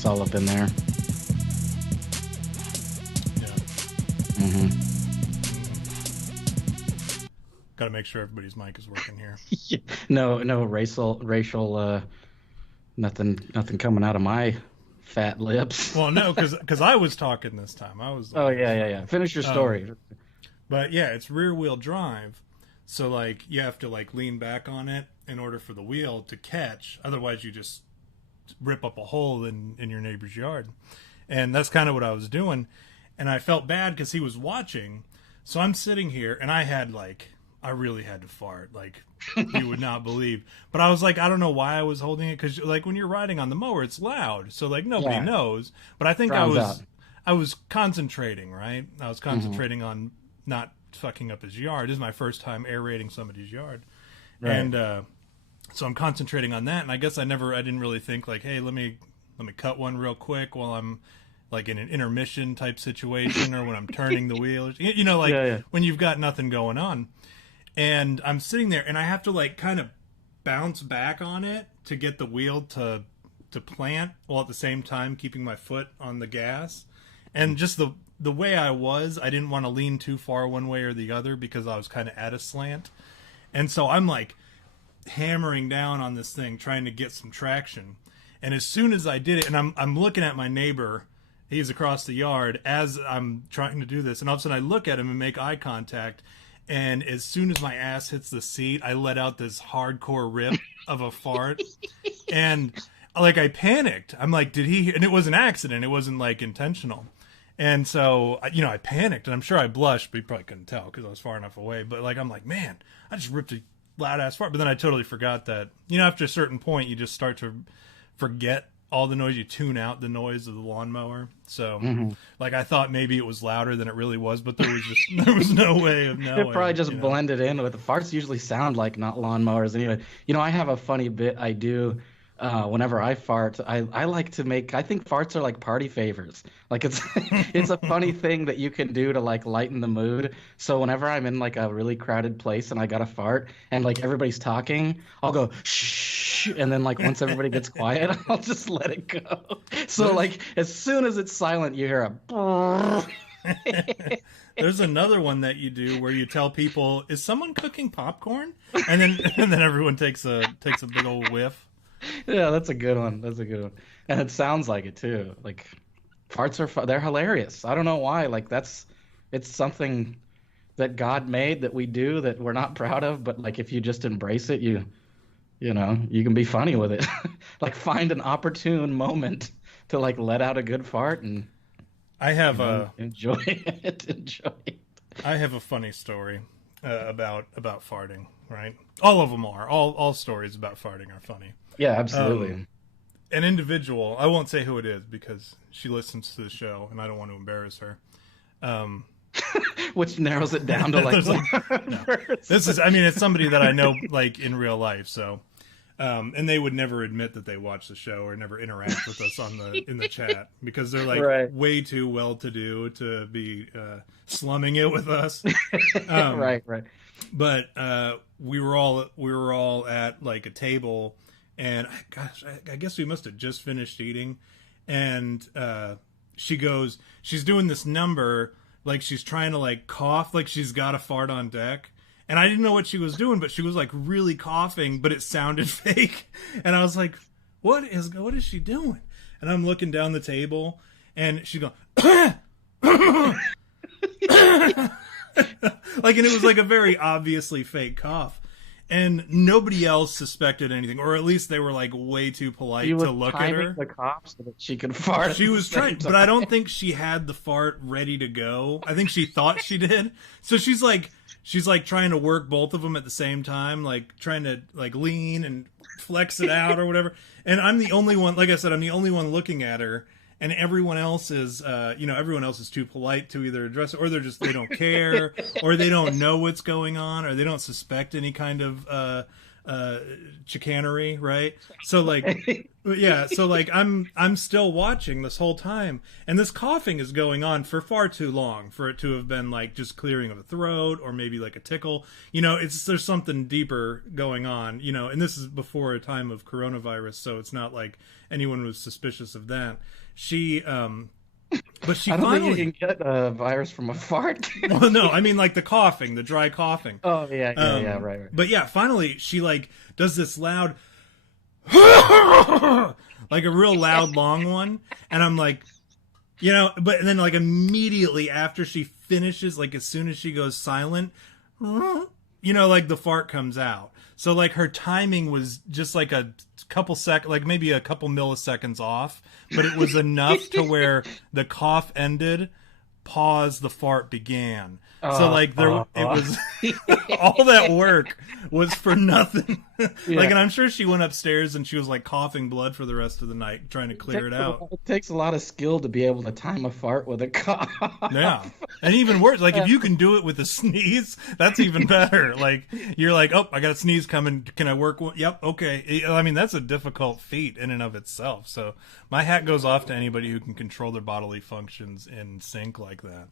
It's all up in there. Yeah. Mm-hmm. Got to make sure everybody's mic is working here. No racial, nothing coming out of my fat lips. Well, no, because I was talking this time. I was. Oh, yeah. Finish your story. But yeah, it's rear wheel drive, so like you have to like lean back on it in order for the wheel to catch. Otherwise, you just rip up a hole in your neighbor's yard, and that's kind of what I was doing. And I felt bad because he was watching. So I'm sitting here, and I really had to fart, like you would not believe. But I was like, I don't know why I was holding it, because like when you're riding on the mower, it's loud, so like nobody knows. But I think I was concentrating, right? I was concentrating on not fucking up his yard. This is my first time aerating somebody's yard, right. And so I'm concentrating on that. And I guess I didn't really think like, hey, let me cut one real quick while I'm like in an intermission type situation, or when I'm turning the wheel, when you've got nothing going on. And I'm sitting there, and I have to like kind of bounce back on it to get the wheel to plant, while at the same time keeping my foot on the gas. And just the way I didn't want to lean too far one way or the other, because I was kind of at a slant. And so I'm like hammering down on this thing, trying to get some traction. And as soon as I did it, and I'm looking at my neighbor, he's across the yard, as I'm trying to do this, and all of a sudden I look at him and make eye contact. And as soon as my ass hits the seat, I let out this hardcore rip of a fart. And like I panicked. I'm like, did he? And it was an accident. It wasn't like intentional. And so, I panicked, and I'm sure I blushed, but you probably couldn't tell because I was far enough away. But like, I'm like, man, I just ripped a loud ass fart. But then I totally forgot that, after a certain point, you just start to forget all the noise. You tune out the noise of the lawnmower. So like, I thought maybe it was louder than it really was, but there was no way of knowing. It probably just blended in with the farts. Usually sound like not lawnmowers anyway. I have a funny bit I do whenever I fart. I like to I think farts are like party favors. Like it's a funny thing that you can do to like lighten the mood. So whenever I'm in like a really crowded place and I got a fart and like everybody's talking, I'll go shh, and then like once everybody gets quiet, I'll just let it go. So like as soon as it's silent, you hear a There's another one that you do where you tell people, is someone cooking popcorn? And then everyone takes a big old whiff. Yeah, that's a good one. And it sounds like it too. Like farts they're hilarious. I don't know why. Like it's something that God made that we do that we're not proud of, but like if you just embrace it, you can be funny with it. Like find an opportune moment to like let out a good fart and I have enjoy it. I have a funny story about farting, right? All of them are. All stories about farting are funny. Yeah, absolutely. An individual, I won't say who it is because she listens to the show and I don't want to embarrass her. Which narrows it down to like no. It's somebody that I know like in real life, so and they would never admit that they watch the show or never interact with us in the chat because they're like way too well to do to be slumming it with us. Right. But we were all at like a table, and I guess we must have just finished eating, and she's doing this number like she's trying to like cough like she's got a fart on deck. And I didn't know what she was doing, but she was like really coughing, but it sounded fake. And I was like, what is she doing? And I'm looking down the table and she's going, like, and it was like a very obviously fake cough. And nobody else suspected anything, or at least they were like way too polite to look at her. The cough so that she could fart. She was trying, but I don't think she had the fart ready to go. I think she thought she did. So she's like trying to work both of them at the same time, like trying to like lean and flex it out or whatever. And I'm the only one, like I said, I'm the only one looking at her. And everyone else is, everyone else is too polite to either address it, or they don't care, or they don't know what's going on, or they don't suspect any kind of chicanery, right? So like, yeah, so like I'm still watching this whole time, and this coughing is going on for far too long for it to have been like just clearing of a throat or maybe like a tickle. There's something deeper going on, and this is before a time of coronavirus, so it's not like anyone was suspicious of that. But she I don't finally think you can get a virus from a fart. well, no, I mean like the coughing, the dry coughing. Oh yeah, right. But yeah, finally she like does this loud like a real loud long one, and I'm like, but then like immediately after she finishes, like as soon as she goes silent, like the fart comes out. So like her timing was just like a couple like maybe a couple milliseconds off, but it was enough to where the cough ended, pause, the fart began. So like it was all that work was for nothing. Yeah. And I'm sure she went upstairs and she was like coughing blood for the rest of the night trying to clear it out. It takes a lot of skill to be able to time a fart with a cough. Yeah. And even worse, like if you can do it with a sneeze, that's even better. Like you're like, oh, I got a sneeze coming. Can I work? Yep. Okay. I mean, that's a difficult feat in and of itself. So my hat goes off to anybody who can control their bodily functions in sync like that.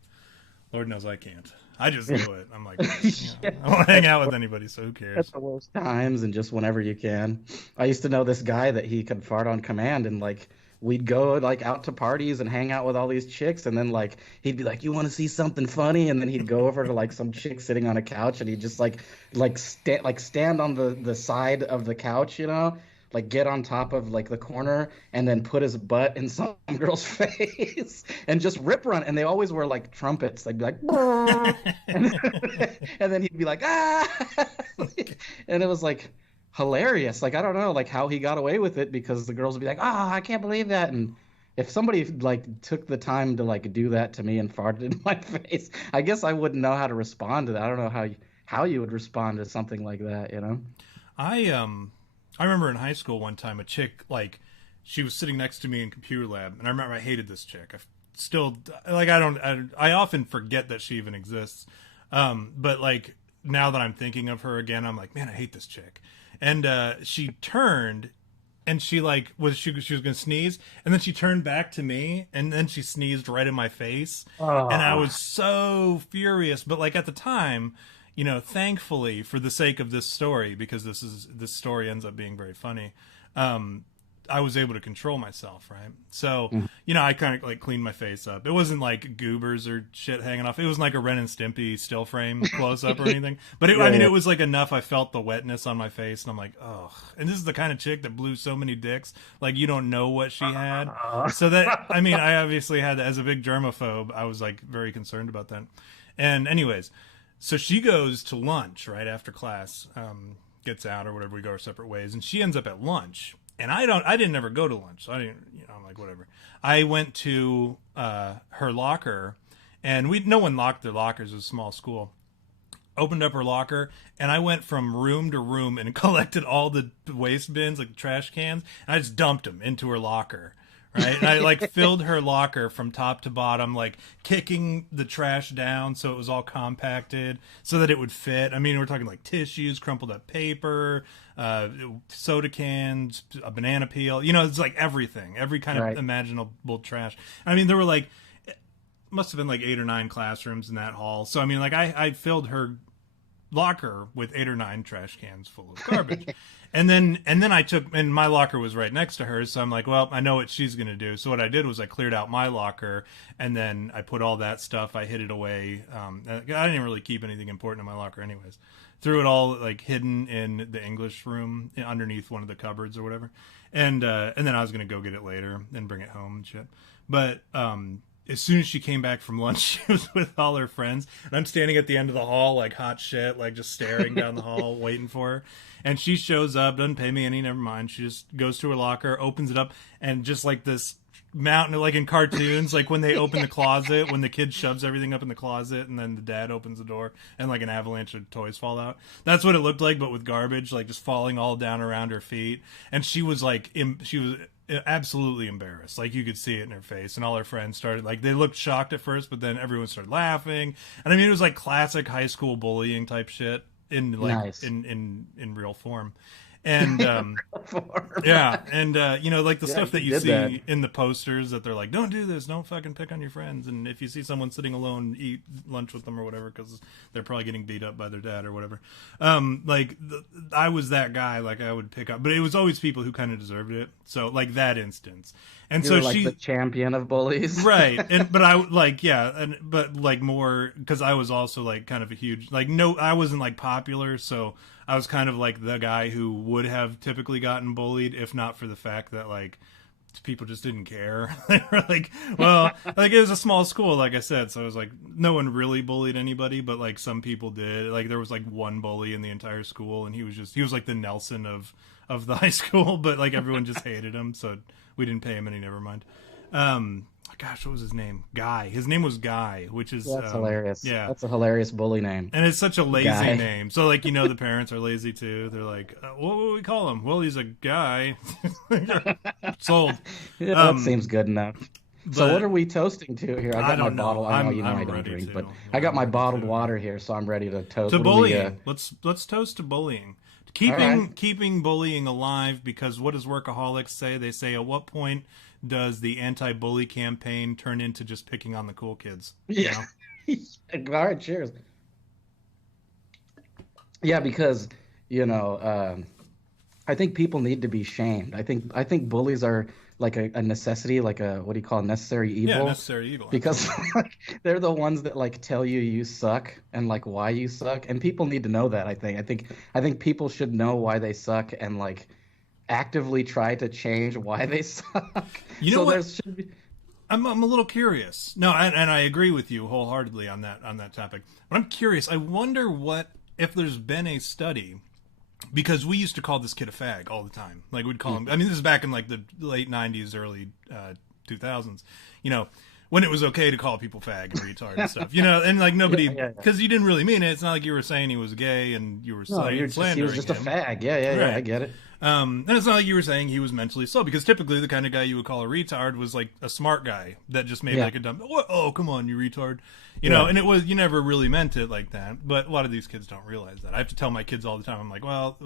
Lord knows I can't. I just do it. I'm like, I won't hang out with anybody, so who cares? At the worst times and just whenever you can. I used to know this guy that he could fart on command, and like we'd go like out to parties and hang out with all these chicks, and then like he'd be like, "You want to see something funny?" And then he'd go over to like some chick sitting on a couch, and he'd just stand on the side of the couch, like get on top of like the corner and then put his butt in some girl's face and just rip run. And they always were like trumpets. They'd be like, and then he'd be like, ah, and it was like hilarious. Like, I don't know, like how he got away with it, because the girls would be like, ah, I can't believe that. And if somebody like took the time to like do that to me and farted in my face, I guess I wouldn't know how to respond to that. I don't know how you would respond to something like that, I remember in high school one time a chick, like, she was sitting next to me in computer lab, and I remember I hated this chick. I still, like, I often forget that she even exists. But like now that I'm thinking of her again, I'm like, man, I hate this chick. And she turned, and she like she was gonna sneeze, and then she turned back to me, and then she sneezed right in my face, and I was so furious. But like at the time, thankfully for the sake of this story, because this story ends up being very funny, I was able to control myself, right? So, I kind of like cleaned my face up. It wasn't like goobers or shit hanging off. It wasn't like a Ren and Stimpy still frame close up or anything. But it was like enough. I felt the wetness on my face, and I'm like, ugh. And this is the kind of chick that blew so many dicks, like you don't know what she had. So that, I mean, I obviously had, as a big germaphobe, I was like very concerned about that. And anyways, so she goes to lunch right after class, gets out or whatever, we go our separate ways, and she ends up at lunch. And I didn't ever go to lunch, so I didn't, I'm like, whatever. I went to her locker, and no one locked their lockers. It was a small school. Opened up her locker, and I went from room to room and collected all the waste bins, like trash cans, and I just dumped them into her locker. Right. And I like filled her locker from top to bottom, like kicking the trash down so it was all compacted so that it would fit. I mean, we're talking like tissues, crumpled up paper, soda cans, a banana peel, it's like everything, every kind of imaginable trash. I mean, there were like, must have been like 8 or 9 classrooms in that hall. So, I mean, like I filled her locker with 8 or 9 trash cans full of garbage. And then and my locker was right next to hers, so I'm like, well, I know what she's gonna do. So what I did was I cleared out my locker, and then I put all that stuff, I hid it away. I didn't really keep anything important in my locker anyways. Threw it all like hidden in the English room underneath one of the cupboards or whatever. And then I was gonna go get it later and bring it home and shit. But as soon as she came back from lunch, she was with all her friends, and I'm standing at the end of the hall like hot shit, like just staring down the hall waiting for her. And she shows up, doesn't pay me any, never mind. She just goes to her locker, opens it up, and just like this mountain, like in cartoons, like when they open the closet, when the kid shoves everything up in the closet, and then the dad opens the door, and like an avalanche of toys fall out. That's what it looked like, but with garbage, like just falling all down around her feet. And she was like, she was absolutely embarrassed. Like you could see it in her face, and all her friends started, like, they looked shocked at first, but then everyone started laughing. And I mean, it was like classic high school bullying type shit. in like Nice. in real form. And yeah, and like the Yeah, stuff he that you did that. see in the posters that they're like, don't do this, don't fucking pick on your friends, and if you see someone sitting alone, eat lunch with them or whatever, because they're probably getting beat up by their dad or whatever. I was that guy, like I would pick up, but it was always people who kind of deserved it. So like that instance, and You so were like the she. champion of bullies. Right, and but I like yeah, and but like more because I was also like kind of a huge like no, I wasn't like popular, so I was kind of like the guy who would have typically gotten bullied if not for the fact that like people just didn't care. They were like, well, like it was a small school, like I said, so it was like no one really bullied anybody, but like some people did. Like there was like one bully in the entire school, and he was like the Nelson of the high school, but like everyone just hated him, so we didn't pay him any. Never mind. Gosh, what was his name? Guy. His name was Guy, which is That's hilarious. yeah. That's a hilarious bully name. And it's such a lazy Guy. name. So like the parents are lazy too. They're like, what would we call him? Well, he's a guy. Sold. Yeah, that seems good enough. So But what are we toasting to here? I got my don't know. bottle. I know I'm I don't ready drink, to. but I got my I'm ready bottled to. water here, so I'm ready to toast. To What do we, bullying. Let's toast to bullying. Keeping bullying alive, because what does workaholics say? They say, at what point does the anti-bully campaign turn into just picking on the cool kids? Yeah. All right, cheers. Yeah, because I think people need to be shamed. I think bullies are like a necessity, like a what do you call it, necessary Yeah, evil? necessary evil. Because like, they're the ones that like tell you suck and like why you suck, and people need to know that. I think people should know why they suck and like actively try to change why they suck. You know So what? there should be. I'm a little curious. No, and I agree with you wholeheartedly on that topic. But I'm curious. I wonder what if there's been a study, because we used to call this kid a fag all the time. Like we'd call him. I mean, this is back in like the late '90s, early 2000s. When it was okay to call people fag and retard and stuff. And like nobody, because you didn't really mean it. It's not like you were saying he was gay and you were No, slandering he was just a him. fag. Yeah. Right. I get it. And it's not like you were saying he was mentally slow, because typically the kind of guy you would call a retard was like a smart guy that just made like a dumb, oh, come on, you retard. And it was, you never really meant it like that. But a lot of these kids don't realize that. I have to tell my kids all the time, I'm like, well,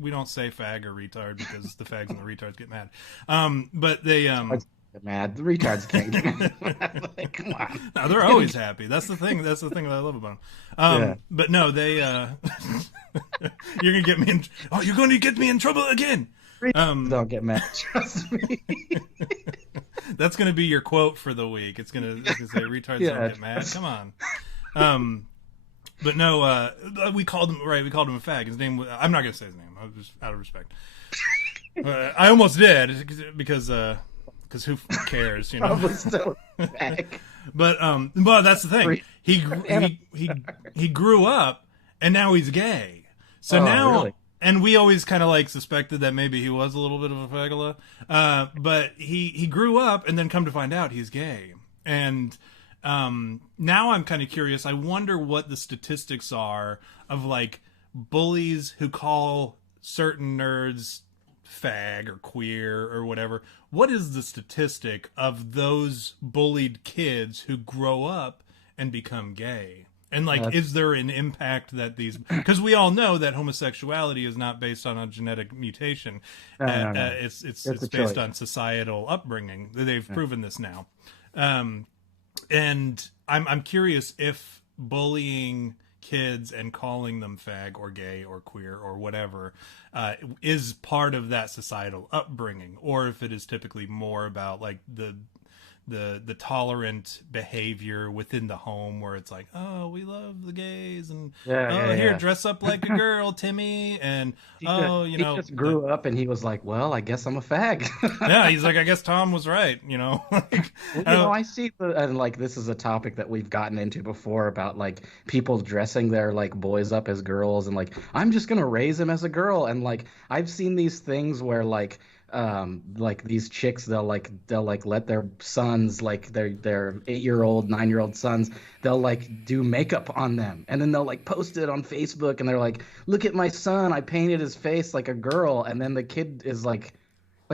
we don't say fag or retard because the fags and the retards get mad. But they, Get mad. The retards can't get mad. Like, come on. no, they're always happy. That's the thing that I love about them. But no, they, you're going to get me in, you're going to get me in trouble again. Don't get mad. Trust me. That's going to be your quote for the week. It's going to say, retards don't get mad. Come on. But no, we called him a fag. His name was, I'm not going to say his name. I was just out of respect. I almost did because who cares, Probably still a fag. But that's the thing. He grew up and now he's gay. So now, really? and we always kind of like suspected that maybe he was a little bit of a fagula. But he grew up and then come to find out he's gay. And now I'm kind of curious. I wonder what the statistics are of like bullies who call certain nerds fag or queer or whatever. What is the statistic of those bullied kids who grow up and become gay? And like, is there an impact that these, because we all know that homosexuality is not based on a genetic mutation. No. It's based on societal upbringing. They've proven this now. And I'm curious if bullying kids and calling them fag or gay or queer or whatever is part of that societal upbringing, or if it is typically more about like the tolerant behavior within the home, where it's like, oh, we love the gays, and here, dress up like a girl, Timmy, and he just grew up and he was like, well, I guess I'm a fag. Yeah, he's like, I guess Tom was right, I see and like this is a topic that we've gotten into before about like people dressing their like boys up as girls, and like, I'm just gonna raise him as a girl. And like, I've seen these things where like these chicks, they'll let their sons, like their 8-year-old 9-year-old sons, they'll like do makeup on them, and then they'll like post it on Facebook, and they're like, look at my son, I painted his face like a girl. And then the kid is like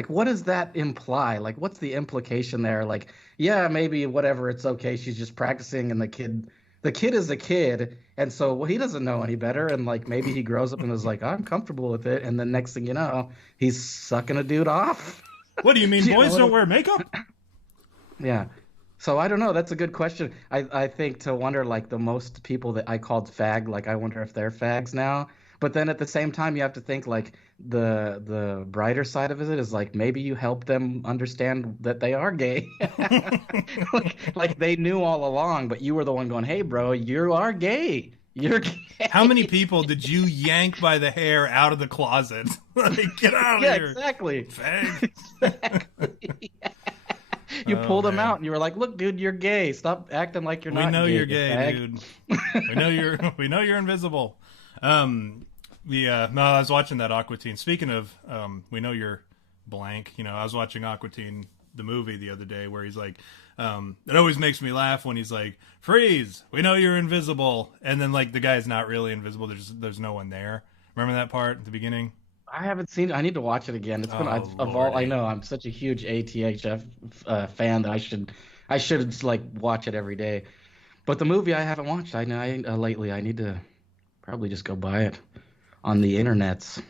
what does that imply? Like, what's the implication there? Like, yeah, maybe whatever, it's okay, she's just practicing, and the kid the kid is a kid, and so well, he doesn't know any better, and like maybe he grows up and is like, I'm comfortable with it, and then next thing you know, he's sucking a dude off. What do you mean, boys don't wear makeup? Yeah. So I don't know. That's a good question. I think to wonder like the most people that I called fag, like I wonder if they're fags now. But then at the same time, you have to think like the brighter side of it is like maybe you help them understand that they are gay. Like they knew all along, but you were the one going, "Hey, bro, you are gay. You're gay." How many people did you yank by the hair out of the closet? Like, get out of Yeah, here. exactly. Fag. Exactly. You pulled him out and you were like, "Look, dude, you're gay. Stop acting like you're not We know gay, you're gay, fag." dude. We know you're invisible. No, I was watching that Aqua Teen. Speaking of, we know you're blank. You know, I was watching Aqua Teen, the movie, the other day, where he's like, it always makes me laugh when he's like, "Freeze! We know you're invisible," and then like the guy's not really invisible. There's no one there. Remember that part at the beginning? I haven't seen it. I need to watch it again. It's been of all Lordy. I know. I'm such a huge ATHF fan that I should like watch it every day. But the movie I haven't watched. I know lately. I need to probably just go buy it on the internets.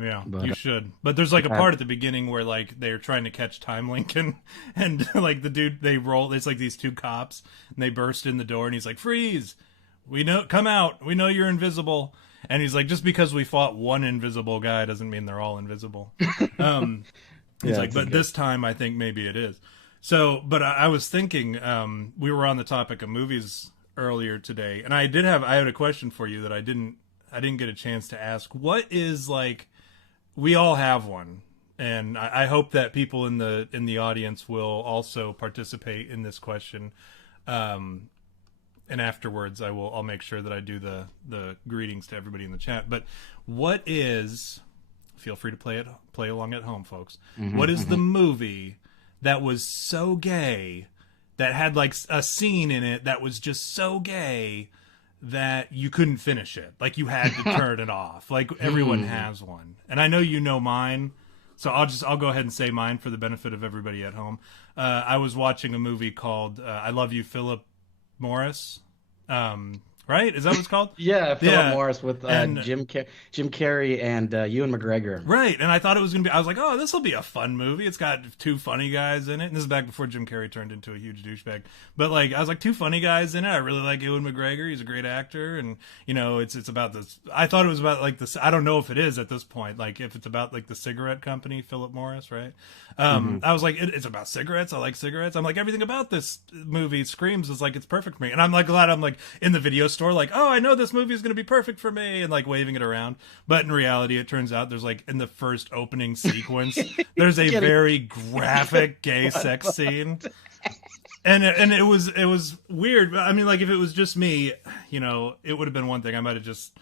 Yeah, But, you should. But there's like a yeah. part at the beginning where like they're trying to catch Time Lincoln, and like the dude they roll. It's like these two cops, and they burst in the door, and he's like, "Freeze! We know, come out. We know you're invisible." And he's like, "Just because we fought one invisible guy doesn't mean they're all invisible." He's Yeah, like, it's "But good. this time I think maybe it is." So, but I was thinking, we were on the topic of movies earlier today, and I had a question for you that I didn't get a chance to ask. What is like? We all have one, and I hope that people in the audience will also participate in this question. And afterwards, I'll make sure that I do the greetings to everybody in the chat. But what is? Feel free to play along at home, folks. What is the movie that was so gay that had like a scene in it that was just so gay that you couldn't finish it? Like you had to turn it off. Like everyone has one. And I know you know mine. So I'll go ahead and say mine for the benefit of everybody at home. I was watching a movie called I Love You, Phillip Morris. Right? Is that what it's called? Yeah, Philip Yeah. Morris with And- Jim Carrey and Ewan McGregor. Right, and I thought it was going to be, I was like, oh, this will be a fun movie. It's got two funny guys in it. And this is back before Jim Carrey turned into a huge douchebag. But, like, I was like, two funny guys in it. I really like Ewan McGregor. He's a great actor. And, you know, it's about this. I thought it was about, like, this. I don't know if it is at this point. Like, if it's about, like, the cigarette company, Philip Morris, right? I was like, it's about cigarettes. I like cigarettes. I'm like, everything about this movie screams is like, it's perfect for me. And I'm, like, glad I'm, like, in the video store, like, oh, I know this movie is going to be perfect for me. And, like, waving it around. But in reality, it turns out there's, like, in the first opening sequence, there's a very graphic gay sex scene. And it was weird. I mean, like, if it was just me, you know, it would have been one thing. I might have just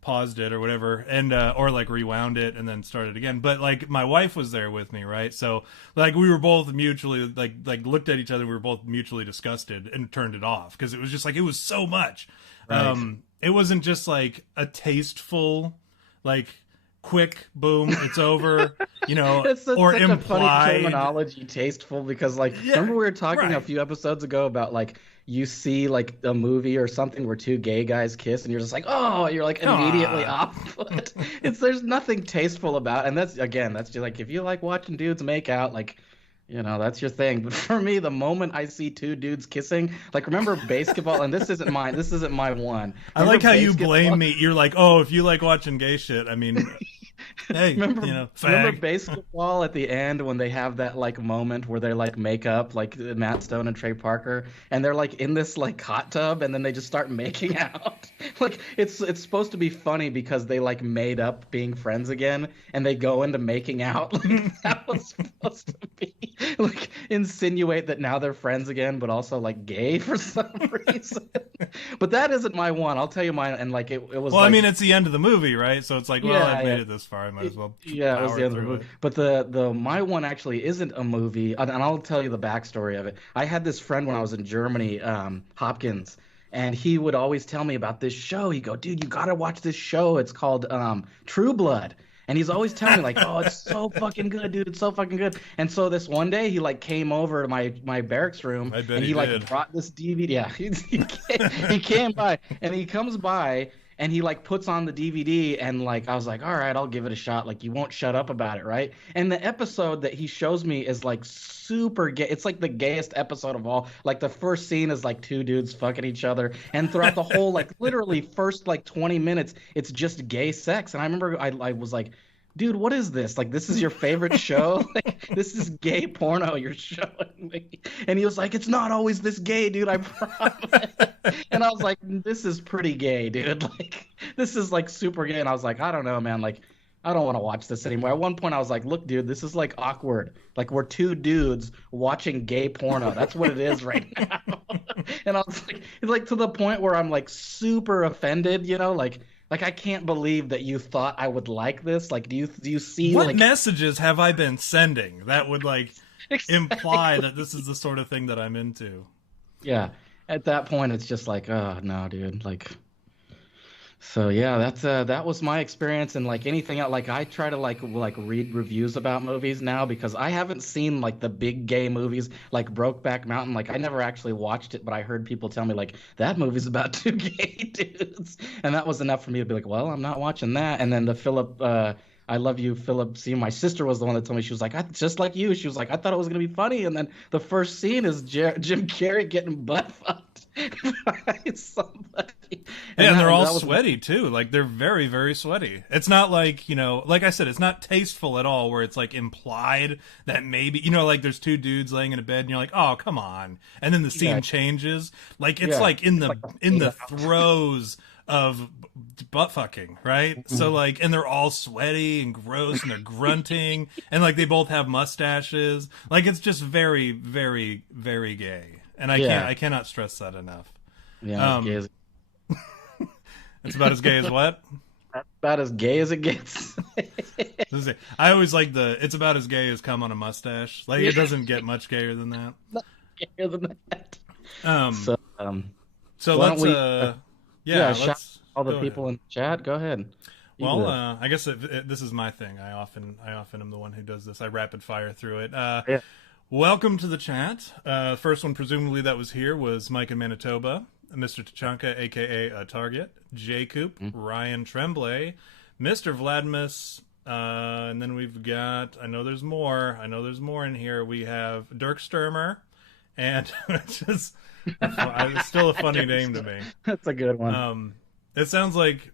paused it or whatever, and or like rewound it and then started again. But like my wife was there with me, right? So like we were both mutually like looked at each other. We were both mutually disgusted and turned it off because it was just like it was so much. Right. It wasn't just like a tasteful, like quick boom, it's over, you know, or such implied. a funny terminology, tasteful, because like remember we were talking a right. few episodes ago about like you see like a movie or something where two gay guys kiss and you're just like, oh, you're like immediately off put. There's nothing tasteful about, and that's just like if you like watching dudes make out, like, you know, that's your thing. But for me, the moment I see two dudes kissing, like remember basketball, and this isn't my one. I like how you basketball? blame me. You're like, oh, if you like watching gay shit, I mean, hey, Remember, you know, remember fag. basketball at the end when they have that like moment where they like make up, like Matt Stone and Trey Parker, and they're like in this like hot tub and then they just start making out. Like it's supposed to be funny because they like made up being friends again and they go into making out. Like that was supposed to be like insinuate that now they're friends again, but also like gay for some reason. But that isn't my one. I'll tell you mine. And like it was. Well, like, I mean, it's the end of the movie, right? So it's like, well, Yeah, I've made yeah. it this far. I might as well. Yeah, it was power the end of the through movie. it. But the my one actually isn't a movie, and I'll tell you the backstory of it. I had this friend when I was in Germany, Hopkins, and he would always tell me about this show. He'd go, dude, you gotta watch this show. It's called True Blood. And he's always telling me like, "Oh, it's so fucking good, dude. It's so fucking good." And so this one day he like came over to my barracks room I bet and he he like did. brought this DVD. Yeah, he came by and he comes by and he like puts on the DVD and like I was like, "All right, I'll give it a shot." Like you won't shut up about it, right? And the episode that he shows me is like super gay. It's like the gayest episode of all. Like the first scene is like two dudes fucking each other, and throughout the whole like literally first like 20 minutes, it's just gay sex. And I remember I was like, dude, what is this? Like, this is your favorite show? Like, this is gay porno you're showing me. And he was like, it's not always this gay, dude, I promise. And I was like, this is pretty gay, dude. Like, this is like super gay. And I was like, I don't know, man. Like, I don't want to watch this anymore. At one point, I was like, look, dude, this is like awkward. Like, we're two dudes watching gay porno. That's what it is right now. And I was like, it's like to the point where I'm like super offended, you know, like I can't believe that you thought I would like this. Like, do you see What like messages have I been sending that would like exactly. imply that this is the sort of thing that I'm into? Yeah. At that point, it's just like, oh no, dude. Like, so yeah, that was my experience. And like anything else, like I try to like read reviews about movies now because I haven't seen like the big gay movies like Brokeback Mountain. Like I never actually watched it, but I heard people tell me like that movie's about two gay dudes, and that was enough for me to be like, well, I'm not watching that. And then the Philip, I love you, Phillip. See, my sister was the one that told me. She was like, just like you. She was like, I thought it was gonna be funny, and then the first scene is Jim Carrey getting butt fucked by somebody. Yeah, and they're all was sweaty too. Like they're very, very sweaty. It's not like, you know, like I said, it's not tasteful at all where it's like implied that maybe, you know, like there's two dudes laying in a bed and you're like, oh, come on. And then the scene changes. Like it's like in the throes of butt fucking, right? Mm-hmm. So like, and they're all sweaty and gross and they're grunting and like they both have mustaches. Like it's just very, very, very gay. And I cannot stress that enough. Yeah, gay as it's about as gay as what? about as gay as it gets. I always like it's about as gay as cum on a mustache. Like it doesn't get much gayer than that. Not gayer than that. So let's shout let's all the people in chat. Go ahead. Well, I guess this is my thing. I often am the one who does this. I rapid fire through it. Yeah. Welcome to the chat. First one presumably that was here was Mike in Manitoba, Mr. Tachanka, aka Target, Jacob, Ryan Tremblay, Mr. Vladimir, and then we've got, I know there's more in here. We have Dirk Sturmer, and it's still a funny name to me. That's a good one. It sounds like,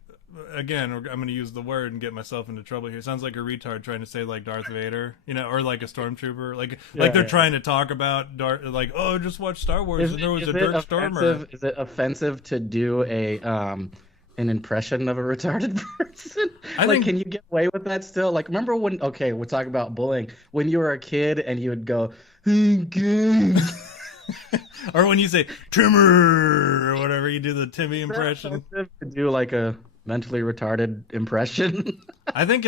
again, I'm going to use the word and get myself into trouble here. It sounds like a retard trying to say like Darth Vader, you know, or like a stormtrooper, like they're trying to talk about like, oh, just watch Star Wars and there was a Dirk Stormer. Is it offensive to do an impression of a retarded person? I think, can you get away with that still? Like, remember when? Okay, we're talking about bullying. When you were a kid and you would go, "Hey, guys." Or when you say Timmer or whatever, you do the Timmy impression. To do like a mentally retarded impression. I think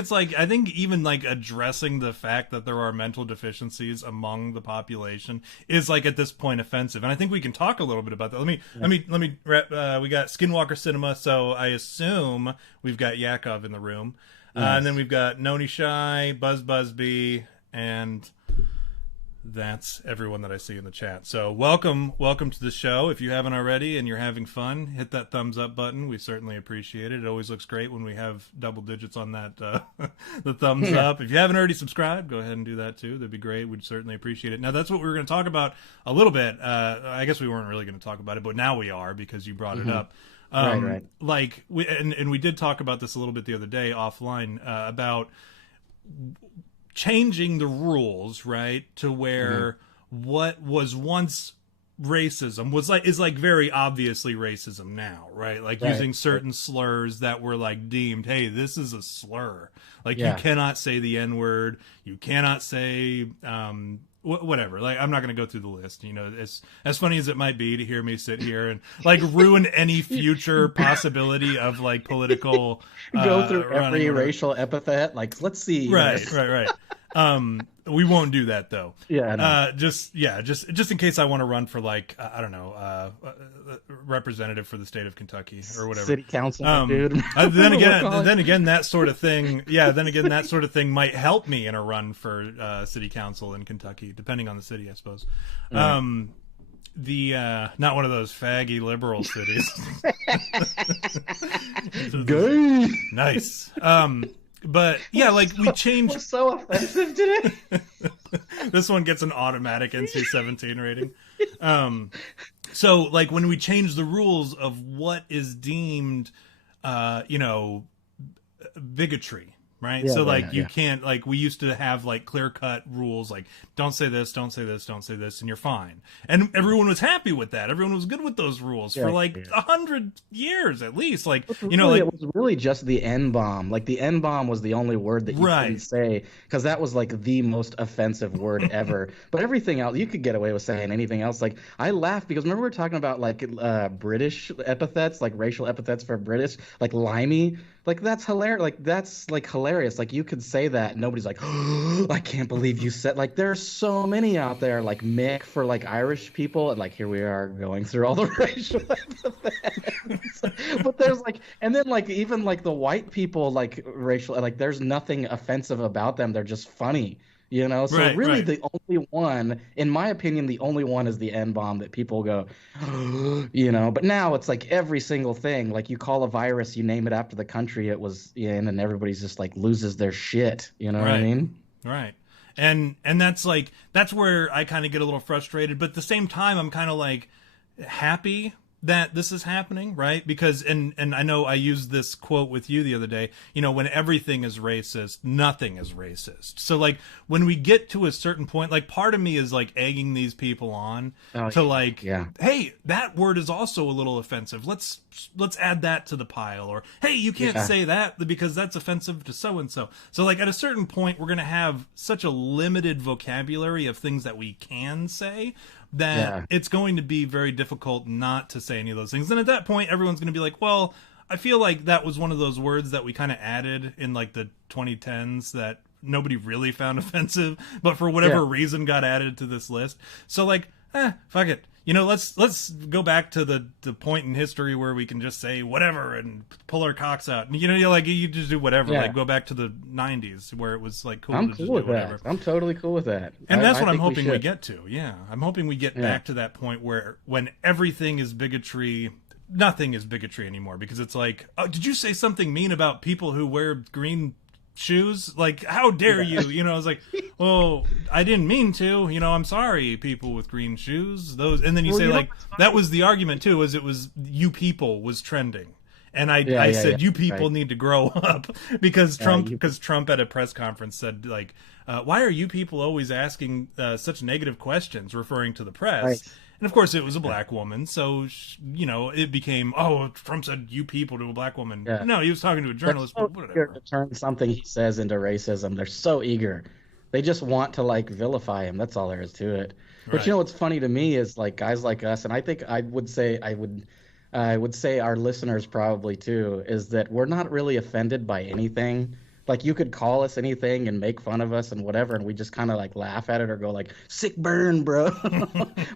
even like addressing the fact that there are mental deficiencies among the population is like at this point offensive, and I think we can talk a little bit about that. Let me wrap. We got Skinwalker Cinema, so I assume we've got Yakov in the room, and then we've got Noni Shy, Buzz Busby, and that's everyone that I see in the chat. So welcome to the show. If you haven't already and you're having fun, hit that thumbs up button. We certainly appreciate it. It always looks great when we have double digits on that, the thumbs up. If you haven't already subscribed, go ahead and do that too. That'd be great. We'd certainly appreciate it. Now that's what we were going to talk about a little bit. I guess we weren't really going to talk about it, but now we are because you brought it up. Right. Like we did talk about this a little bit the other day offline about changing the rules, right, to where what was once racism is like very obviously racism now, right? Like using certain slurs that were like deemed, hey, this is a slur. Like you cannot say the N-word, you cannot say whatever. Like I'm not going to go through the list. You know, as funny as it might be to hear me sit here and like ruin any future possibility of like political go through every racial epithet. Like let's see. Right. We won't do that though. Yeah, I know. Just in case I want to run for like I don't know, representative for the state of Kentucky or whatever. City council, dude. Then again, that sort of thing. Yeah, then again, that sort of thing might help me in a run for city council in Kentucky, depending on the city, I suppose. Right. Not one of those faggy liberal cities. Gay. Nice. But yeah, like we changed. We're so offensive today. This one gets an automatic NC-17 rating. So like when we changed the rules of what is deemed, bigotry. Right. So like you can't, like we used to have like clear cut rules, like don't say this, don't say this, don't say this, and you're fine. And everyone was happy with that. Everyone was good with those rules for like 100 years at least. Like, it was really just the N-bomb. Like the N-bomb was the only word that you couldn't say, because that was like the most offensive word ever. But everything else, you could get away with saying anything else. Like I laugh because remember we were talking about like British epithets, like racial epithets for British, like limey. Like that's hilarious. Like that's like hilarious. Like you could say that and nobody's like, oh, I can't believe you said. Like there's so many out there. Like Mick for like Irish people, and like here we are going through all the racial epithets. But there's like, and then like even like the white people, like racial, like there's nothing offensive about them. They're just funny. So really the only one, in my opinion, the only one is the N-bomb that people go, but now it's like every single thing, like you call a virus, you name it after the country it was in, and everybody's just like loses their shit. You know what I mean? Right. And that's where I kind of get a little frustrated, but at the same time, I'm kind of like happy that this is happening, right? Because, and I know I used this quote with you the other day, when everything is racist, nothing is racist. So like when we get to a certain point, like part of me is like egging these people on to like, hey, that word is also a little offensive. Let's add that to the pile. Or, hey, you can't say that because that's offensive to so-and-so. So like at a certain point, we're going to have such a limited vocabulary of things that we can say that it's going to be very difficult not to say any of those things. And at that point, everyone's going to be like, well, I feel like that was one of those words that we kind of added in like the 2010s that nobody really found offensive, but for whatever reason got added to this list. So like, fuck it. Let's go back to the point in history where we can just say whatever and pull our cocks out. And, like you just do whatever. Yeah. Like go back to the 90s where it was like cool. I'm to cool just with do whatever. that. I'm totally cool with that. And that's what I'm hoping we get to. Yeah, I'm hoping we get back to that point where when everything is bigotry, nothing is bigotry anymore, because it's like, oh, did you say something mean about people who wear green shoes? Like, how dare you? I was like, well, I didn't mean to, I'm sorry, people with green shoes, those. And then you say like, that was the argument too, was it was you people was trending. And I said, you people need to grow up, because Trump at a press conference said like, why are you people always asking such negative questions, referring to the press? Right. And of course, it was a black woman, so it became, oh, Trump said "you people" to a black woman. Yeah. No, he was talking to a journalist. They're so but whatever. Eager to turn something he says into racism. They're so eager. They just want to like vilify him. That's all there is to it. But what's funny to me is like guys like us, and I think I would say our listeners probably too, is that we're not really offended by anything. Like you could call us anything and make fun of us and whatever, and we just kind of like laugh at it or go like, sick burn, bro.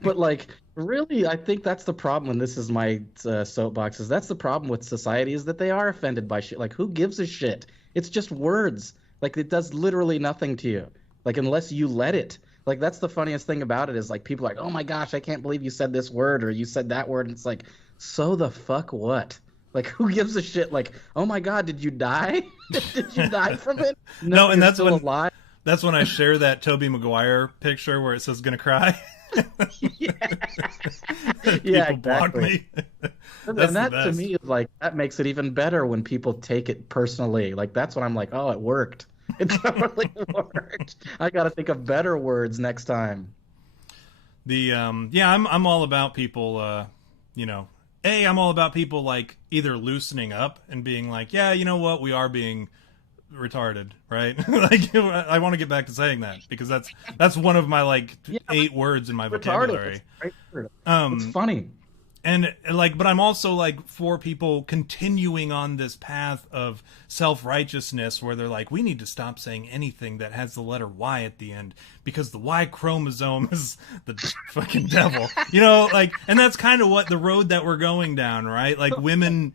But like really, I think that's the problem, and this is my soapbox, is that's the problem with society, is that they are offended by shit. Like who gives a shit? It's just words. Like it does literally nothing to you. Like unless you let it. Like that's the funniest thing about it, is like people are like, oh my gosh, I can't believe you said this word or you said that word. And it's like, so the fuck what? Like, who gives a shit? Like, oh my God, did you die? Did you die from it? No, and that's alive. That's when I share that Tobey Maguire picture where it says "gonna cry." Yeah, block me. And that to me is like, that makes it even better when people take it personally. Like that's when I'm like, oh, it worked. It totally worked. I got to think of better words next time. I'm all about people. I'm all about people like either loosening up and being like, yeah, you know what, we are being retarded, right? Like I want to get back to saying that, because that's one of my like 8 words in my vocabulary. It's funny. And like, but I'm also like for people continuing on this path of self-righteousness where they're like, we need to stop saying anything that has the letter Y at the end because the Y chromosome is the fucking devil, you know, like, and that's kind of what the road that we're going down, right? Like women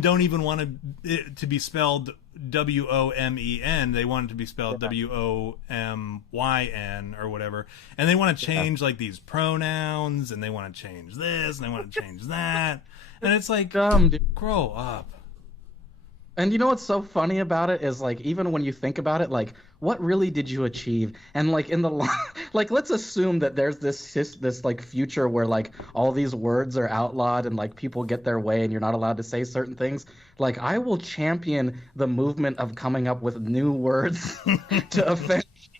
don't even want it to be spelled WOMEN. They want it to be spelled WOMYN or whatever. And they want to change like these pronouns, and they want to change this, and they want to change that. And it's like, Dumb, dude. grow up. And you know what's so funny about it is like even when you think about it, like what really did you achieve? And like in the like let's assume that there's this like future where like all these words are outlawed and like people get their way and you're not allowed to say certain things. Like I will champion the movement of coming up with new words to offend people.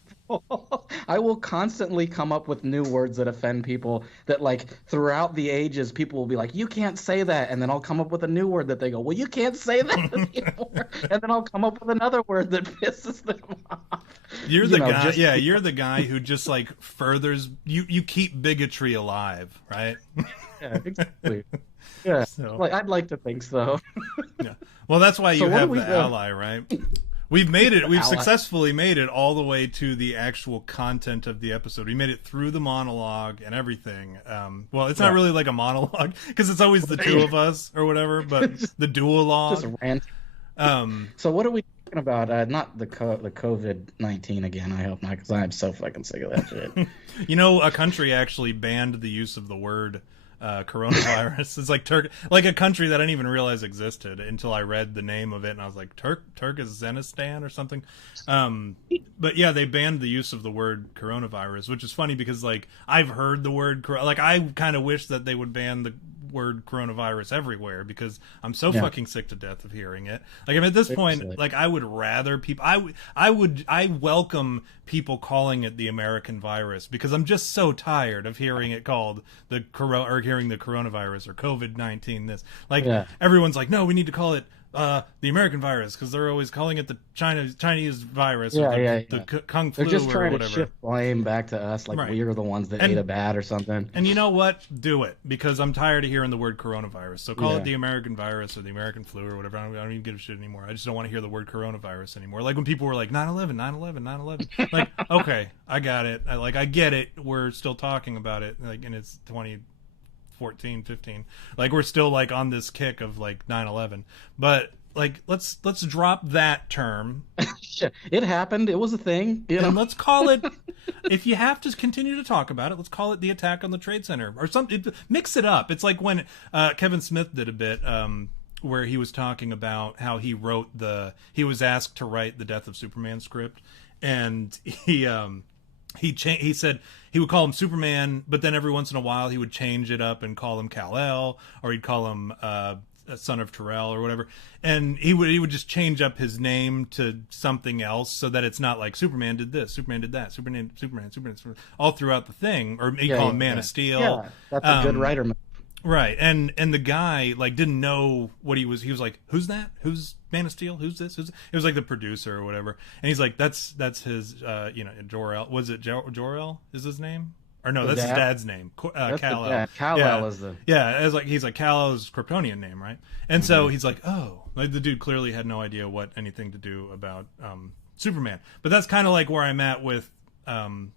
I will constantly come up with new words that offend people that like throughout the ages people will be like, you can't say that, and then I'll come up with a new word that they go, well, you can't say that anymore. And then I'll come up with another word that pisses them off. You're the guy, yeah, you're the guy who just like furthers you keep bigotry alive, right? Yeah, exactly. Yeah. So, like I'd like to think so. Yeah. Well, that's why you have the ally, right? We've made it. We've successfully made it all the way to the actual content of the episode. We made it through the monologue and everything. Well, it's not really like a monologue because it's always the two of us or whatever, but the duologue. Just rant. So what are we talking about? Not the COVID-19 again. I hope not, because I'm so fucking sick of that shit. You know, a country actually banned the use of the word coronavirus. It's like like a country that I didn't even realize existed until I read the name of it, and I was like, Turkmenistan or something. But yeah, they banned the use of the word coronavirus, which is funny because like I've heard the word like I kind of wish that they would ban the word coronavirus everywhere because I'm so fucking sick to death of hearing it. Like, I mean, at this point, like I would rather people I welcome people calling it the American virus because I'm just so tired of hearing it called the hearing the coronavirus or COVID-19 this. Like everyone's like, no, we need to call it the American virus because they're always calling it the Chinese virus or the Kung flu or whatever. They're just trying to shift blame back to us like we are the ones that ate a bat or something. And you know what? Do it, because I'm tired of hearing the word coronavirus. So call it the American virus or the American flu or whatever. I don't even give a shit anymore. I just don't want to hear the word coronavirus anymore. Like when people were like 9/11, 9/11, 9/11. Like, okay, I got it. I get it. We're still talking about it. Like, and it's 2014, 15. Like we're still like on this kick of like 9/11, but like let's drop that term. It happened. It was a thing. You know? And let's call it. If you have to continue to talk about it, let's call it the attack on the Trade Center or something. Mix it up. It's like when Kevin Smith did a bit where he was talking about how he was asked to write the Death of Superman script, and he said he would call him Superman, but then every once in a while he would change it up and call him Kal-El, or he'd call him Son of Terrell or whatever, and he would just change up his name to something else so that it's not like Superman did this, Superman did that, Superman, all throughout the thing, or he'd call him Man of Steel. Yeah, that's a good writer. Right, and the guy like didn't know what he was like, who's that? Who's Man of Steel? Who's this? It was like the producer or whatever, and he's like, that's his Jor-El. Was it Jor-El is his name? Or no, that's his dad's name. Kal-El. Yeah, Kal-El is the... Yeah, he's like Kal-El's Kryptonian name, right? And so he's like, oh. Like the dude clearly had no idea what anything to do about Superman. But that's kind of like where I'm at with the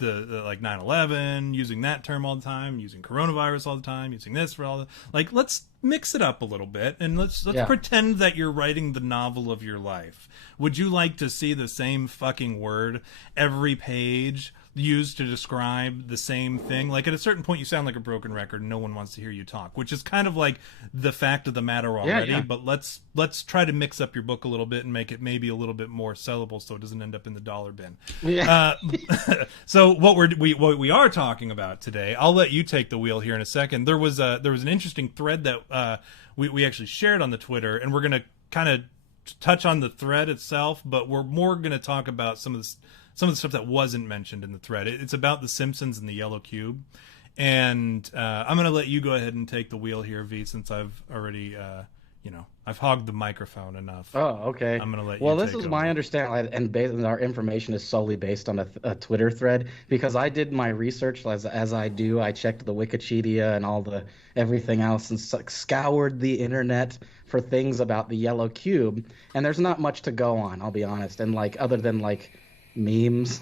like 9/11, using that term all the time, using coronavirus all the time, using this for all the... Like, let's mix it up a little bit, and let's pretend that you're writing the novel of your life. Would you like to see the same fucking word every page used to describe the same thing? Like at a certain point you sound like a broken record and no one wants to hear you talk, which is kind of like the fact of the matter already. But let's try to mix up your book a little bit and make it maybe a little bit more sellable so it doesn't end up in the dollar bin. So what we are talking about today, I'll let you take the wheel here in a second. There was an interesting thread that we actually shared on the Twitter, and we're gonna kind of touch on the thread itself, but we're more gonna talk about some of the stuff that wasn't mentioned in the thread. It's about The Simpsons and the Yellow Cube. And I'm going to let you go ahead and take the wheel here, V, since I've already, I've hogged the microphone enough. Oh, okay. I'm gonna let you Well, this take is over. my understanding, and our information is solely based on a Twitter thread because I did my research as I do. I checked the Wikipedia and all the everything else and scoured the internet for things about the yellow cube, and there's not much to go on, I'll be honest. And like other than like memes,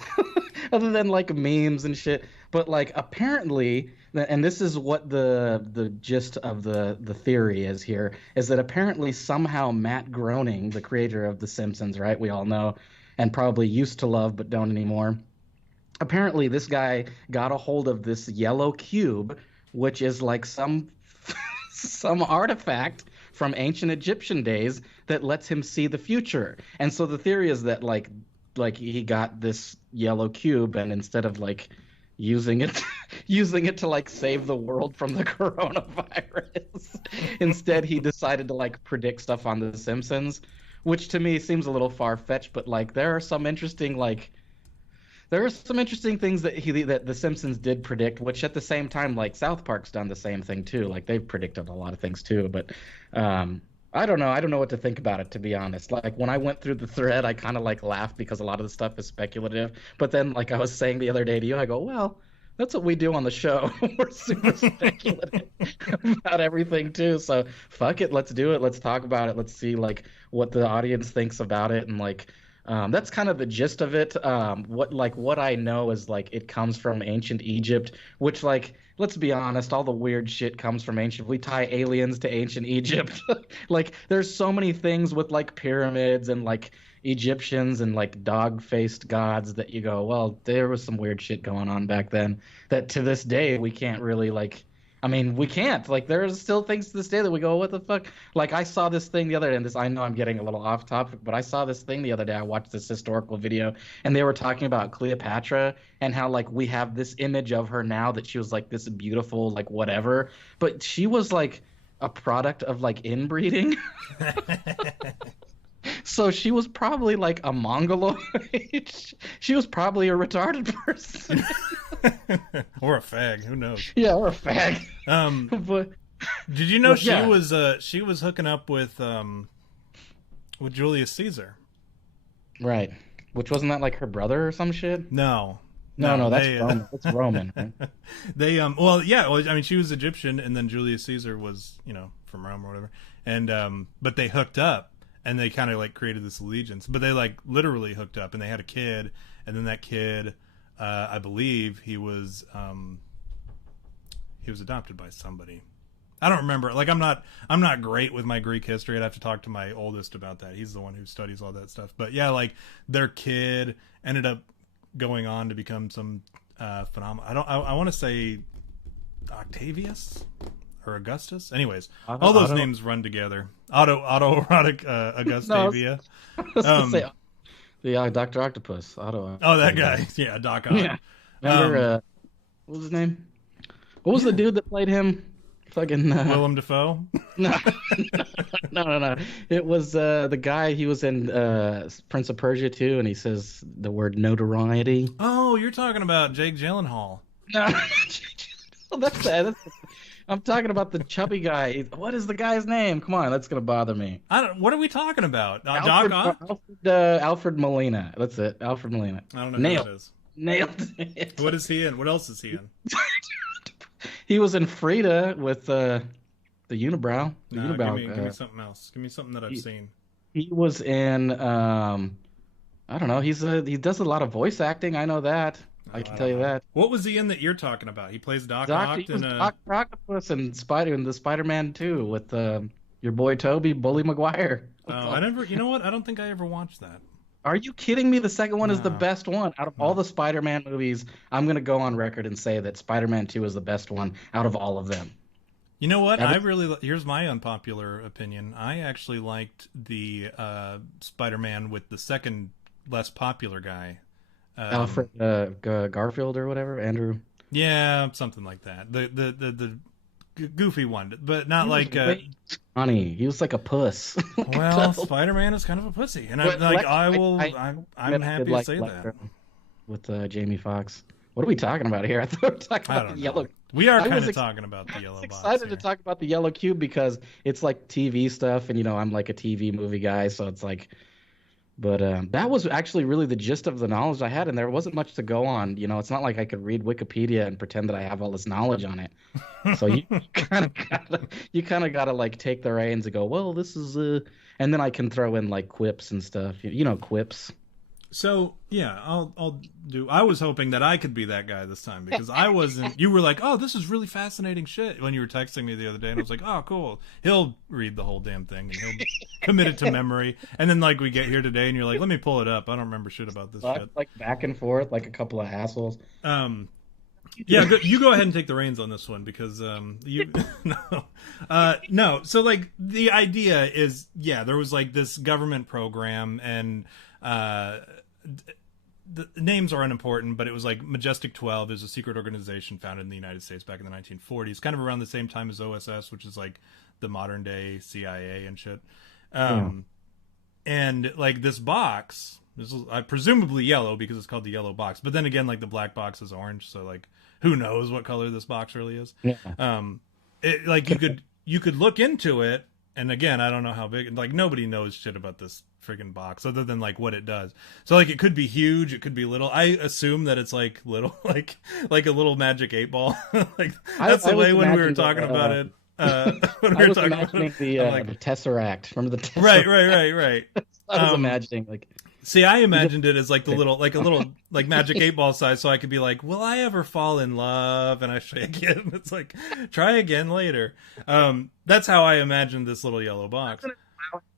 other than like memes and shit. But like apparently, and this is what the gist of the theory is here, is that apparently somehow Matt Groening, the creator of The Simpsons, right? We all know, and probably used to love but don't anymore. Apparently, this guy got a hold of this yellow cube, which is like some some artifact from ancient Egyptian days that lets him see the future. And so the theory is that like he got this yellow cube and instead of like using it using it to like save the world from the coronavirus, instead he decided to like predict stuff on The Simpsons, which to me seems a little far-fetched, but like there are some interesting things that The Simpsons did predict, which at the same time, like South Park's done the same thing too. Like they've predicted a lot of things too. But I don't know. I don't know what to think about it, to be honest. Like when I went through the thread, I kind of like laughed because a lot of the stuff is speculative. But then, like I was saying the other day to you, I go, well, that's what we do on the show. We're super speculative about everything too. So fuck it, let's do it. Let's talk about it. Let's see like what the audience thinks about it, and like that's kind of the gist of it. What I know is like it comes from ancient Egypt, which like let's be honest, all the weird shit comes from ancient. We tie aliens to ancient Egypt. Like there's so many things with like pyramids and like Egyptians and like dog-faced gods that you go, well, there was some weird shit going on back then that to this day we can't really like. I mean, we can't. Like, there's still things to this day that we go, what the fuck? Like, I saw this thing the other day, and I know I'm getting a little off topic, but I saw this thing the other day. I watched this historical video, and they were talking about Cleopatra and how, like, we have this image of her now that she was, like, this beautiful, like, whatever. But she was, like, a product of, like, inbreeding. So she was probably, like, a mongoloid. She was probably a retarded person. Or a fag, who knows? Yeah, or a fag. But did you know yeah. she was hooking up with Julius Caesar? Right. Which wasn't that like her brother or some shit? No, that's Roman. That's Roman. Right? They well, yeah, well, I mean, she was Egyptian, and then Julius Caesar was from Rome or whatever, and but they hooked up, and they kind of like created this allegiance, but they like literally hooked up, and they had a kid, and then that kid. I believe he was adopted by somebody. I don't remember. Like I'm not great with my Greek history. I'd have to talk to my oldest about that. He's the one who studies all that stuff. But yeah, like their kid ended up going on to become some phenomenal. I want to say Octavius or Augustus. Anyways, all those names run together. Autoerotic Augustavia. The Dr. Octopus. That guy. Yeah, Doc Ock. Yeah. Remember, what was his name? What was the dude that played him? Fucking Willem Dafoe? No. No. It was the guy. He was in Prince of Persia too, and he says the word notoriety. Oh, you're talking about Jake Gyllenhaal. No, that's that. I'm talking about the chubby guy. What is the guy's name? Come on, that's gonna bother me. What are we talking about? Doc Ock? Alfred Molina. That's it. Alfred Molina. I don't know who that is. Nailed it. What is he in? What else is he in? He was in Frida with the unibrow. Give me something else. Give me something that I've seen. He was in I don't know. He does a lot of voice acting. I know that. I can tell you that. What was he in that you're talking about? He plays Doc Ock in Doc Octopus and the Spider-Man 2 with your boy Tobey Bully Maguire. I never. You know what? I don't think I ever watched that. Are you kidding me? The second one is the best one out of all the Spider-Man movies. I'm gonna go on record and say that Spider-Man 2 is the best one out of all of them. You know what? Here's my unpopular opinion. I actually liked the Spider-Man with the second less popular guy. Alfred Garfield or whatever, Andrew. Yeah, something like that. The goofy one, but not like funny. He was like a puss. Well, Spider-Man is kind of a pussy, and I'm happy to say that with Jamie Foxx. What are we talking about here? I thought we were talking I about don't the know. yellow. We are I kind was of talking about the yellow box excited to here. talk about the yellow cube because it's like TV stuff, and I'm like a TV movie guy, so it's like. But that was actually really the gist of the knowledge I had, and there wasn't much to go on. It's not like I could read Wikipedia and pretend that I have all this knowledge on it. So you kind of gotta like take the reins and go, well, this is and then I can throw in like quips and stuff. Quips. So yeah, I'll do. I was hoping that I could be that guy this time because I wasn't. You were like, "Oh, this is really fascinating shit" when you were texting me the other day, and I was like, "Oh, cool." He'll read the whole damn thing and he'll commit it to memory. And then like we get here today, and you're like, "Let me pull it up. I don't remember shit about this shit." Like back and forth like a couple of assholes. Yeah, you go ahead and take the reins on this one because you no. So like the idea is, yeah, there was like this government program and the names are unimportant, but it was like Majestic 12 is a secret organization founded in the United States back in the 1940s, kind of around the same time as OSS, which is like the modern day CIA and shit. And like this box, this is presumably yellow because it's called the yellow box, but then again, like the black box is orange, so like who knows what color this box really is. Like you could look into it, and again, I don't know how big, like nobody knows shit about this friggin' box other than like what it does. So like it could be huge, it could be little. I assume that it's like little, like a little magic 8-ball. Like that's the way when we were talking about it. When we were talking about the Tesseract. Remember the Tesseract? Right. I was imagining like. See, I imagined it as like a little like magic 8-ball size, so I could be like, "Will I ever fall in love?" And I shake it, and it's like, "Try again later." That's how I imagined this little yellow box.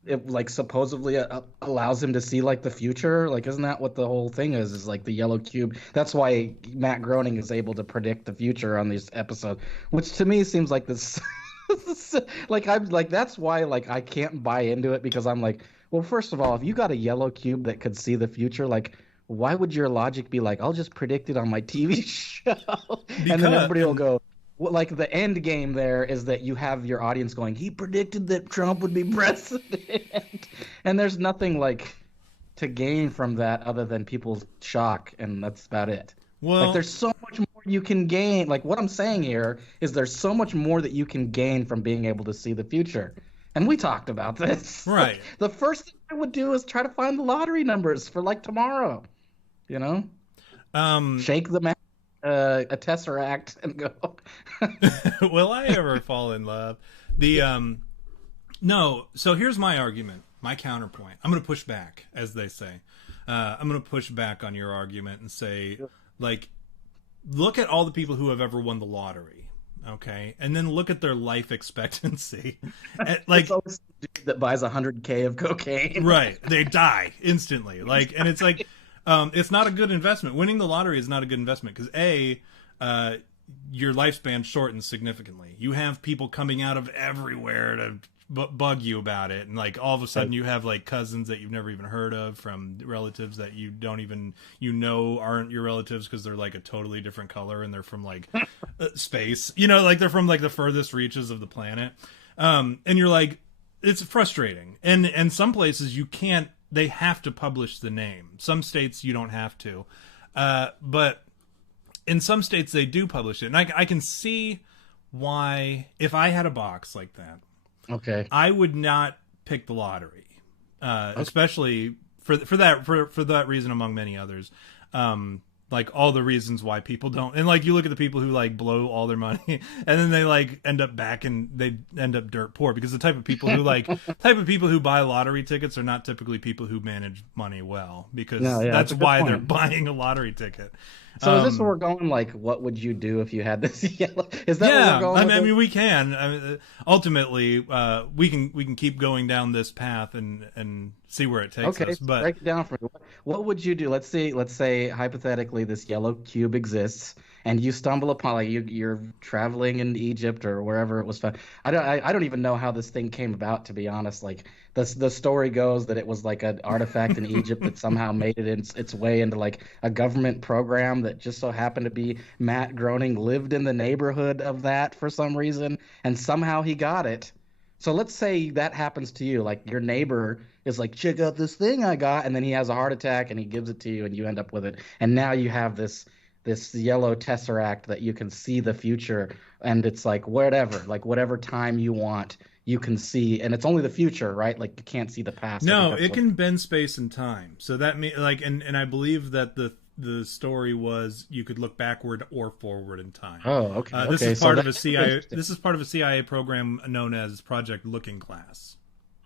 It like supposedly allows him to see like the future. Like, isn't that what the whole thing is? Is like the yellow cube. That's why Matt Groening is able to predict the future on these episodes, which to me seems like this. Like I'm like that's why like I can't buy into it because I'm like. Well, first of all, if you got a yellow cube that could see the future, like, why would your logic be like, I'll just predict it on my TV show? And then everybody will go, well, like, the end game there is that you have your audience going, he predicted that Trump would be president. And there's nothing, like, to gain from that other than people's shock, and that's about it. Well, like, there's so much more you can gain. Like, what I'm saying here is there's so much more that you can gain from being able to see the future. And we talked about this. Right. Like, the first thing I would do is try to find the lottery numbers for like tomorrow. Shake the a Tesseract and go. Will I ever fall in love? No. So here's my argument, my counterpoint. I'm going to push back, as they say. I'm going to push back on your argument and say, like, look at all the people who have ever won the lottery. Okay, and then look at their life expectancy. Like, it's always the dude that buys 100K of cocaine. Right, they die instantly. Like, and it's like, it's not a good investment. Winning the lottery is not a good investment because your lifespan shortens significantly. You have people coming out of everywhere to bug you about it, and like all of a sudden you have like cousins that you've never even heard of from relatives that you don't even aren't your relatives because they're like a totally different color and they're from like space, like they're from like the furthest reaches of the planet, and you're like, it's frustrating. And some places they have to publish the name. Some states you don't have to, but in some states they do publish it, and I can see why if I had a box like that. Okay. I would not pick the lottery, especially for that reason, among many others. Like all the reasons why people don't, and like you look at the people who like blow all their money, and then they like end up back and they end up dirt poor because the type of people who buy lottery tickets are not typically people who manage money well because that's why they're buying a lottery ticket. So is this where we're going? Like, what would you do if you had this yellow? Is that where we're going? I mean, we can. Ultimately, we can keep going down this path and see where it takes us. But break it down for me. What would you do? Let's say hypothetically this yellow cube exists, and you stumble upon like you're traveling in Egypt or wherever it was found. I don't even know how this thing came about, to be honest. Like the story goes that it was like an artifact in Egypt that somehow made it its way into like a government program that just so happened to be Matt Groening lived in the neighborhood of that for some reason, and somehow he got it. So let's say that happens to you, like your neighbor is like, check out this thing I got, and then he has a heart attack and he gives it to you and you end up with it, and now you have this this yellow tesseract that you can see the future, and it's like whatever time you want, you can see, and it's only the future, right? Like you can't see the past. No, it can bend space and time. So that and I believe that the story was you could look backward or forward in time. Oh, okay. This is part of a CIA. This is part of a CIA program known as Project Looking Glass.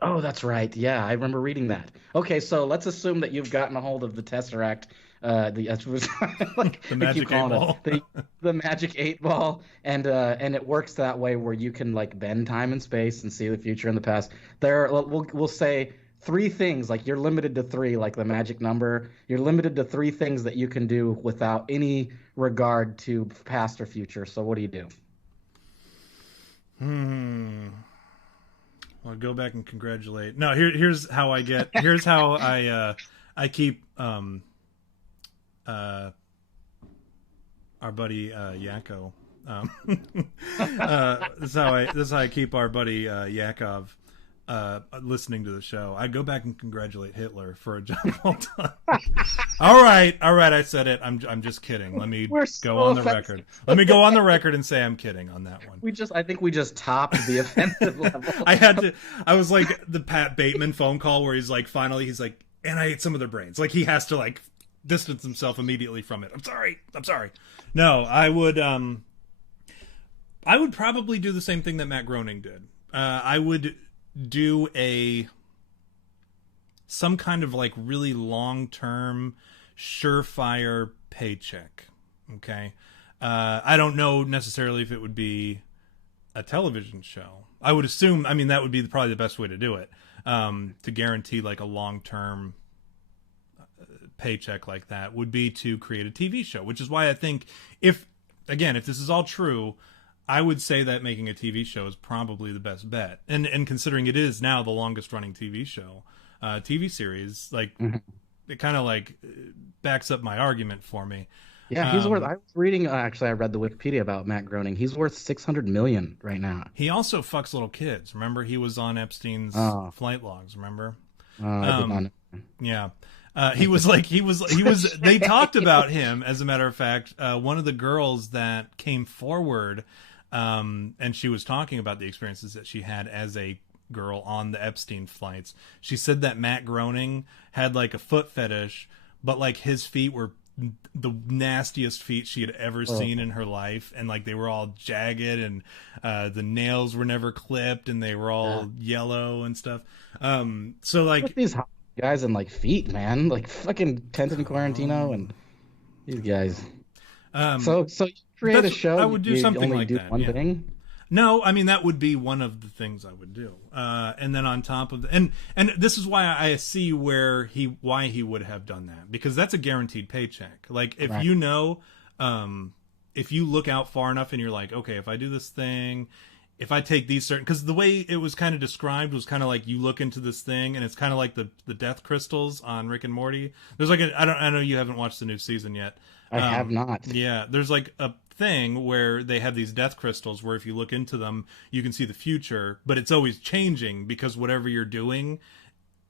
Oh, that's right. Yeah, I remember reading that. Okay, so let's assume that you've gotten a hold of the Tesseract, The magic 8-ball. The magic 8-ball, and it works that way where you can like bend time and space and see the future and the past. We'll say three things, like you're limited to three, like the magic number. You're limited to three things that you can do without any regard to past or future. So what do you do? I'll go back and congratulate. No, here's how I get. Here's how I keep our buddy Yakov. This is how I keep our buddy Yakov listening to the show. I go back and congratulate Hitler for a job well done. All right, I said it. I'm just kidding. Let me go on the record. Let me go on the record and say I'm kidding on that one. I think we just topped the offensive level. I was like the Pat Bateman phone call where he's like, and I ate some of their brains. Like he has to like distance himself immediately from it. I'm sorry. No, I would probably do the same thing that Matt Groening did. I would do some kind of like really long-term surefire paycheck. Okay. I don't know necessarily if it would be a television show. I would assume, that would be probably the best way to do it. To guarantee like a long-term paycheck like that would be to create a TV show, which is why I think if this is all true, I would say that making a TV show is probably the best bet. And considering it is now the longest running TV show, TV series, like it kind of like backs up my argument for me. Yeah, he's worth. I was reading. Actually, I read the Wikipedia about Matt Groening. He's worth $600 million right now. He also fucks little kids. Remember, he was on Epstein's flight logs. Remember? I did not know. Yeah. He was. They talked about him. As a matter of fact, one of the girls that came forward, and she was talking about the experiences that she had as a girl on the Epstein flights. She said that Matt Groening had like a foot fetish, but like his feet were the nastiest feet she had ever seen in her life, and like they were all jagged, and the nails were never clipped, and they were all yellow and stuff. So like these guys in like feet, man, like fucking Quentin Quarantino and these guys. So you create a show. I would do something like that. One thing. No, that would be one of the things I would do. And then on top of and this is why I see why he would have done that, because that's a guaranteed paycheck. Like if right. you know, if you look out far enough and you're like, okay, if I do this thing, if I take these certain, because the way it was kind of described was kind of like you look into this thing and it's kind of like the death crystals on Rick and Morty. There's like I know you haven't watched the new season yet. I have not. Yeah, there's like a thing where they have these death crystals where if you look into them you can see the future, but it's always changing because whatever you're doing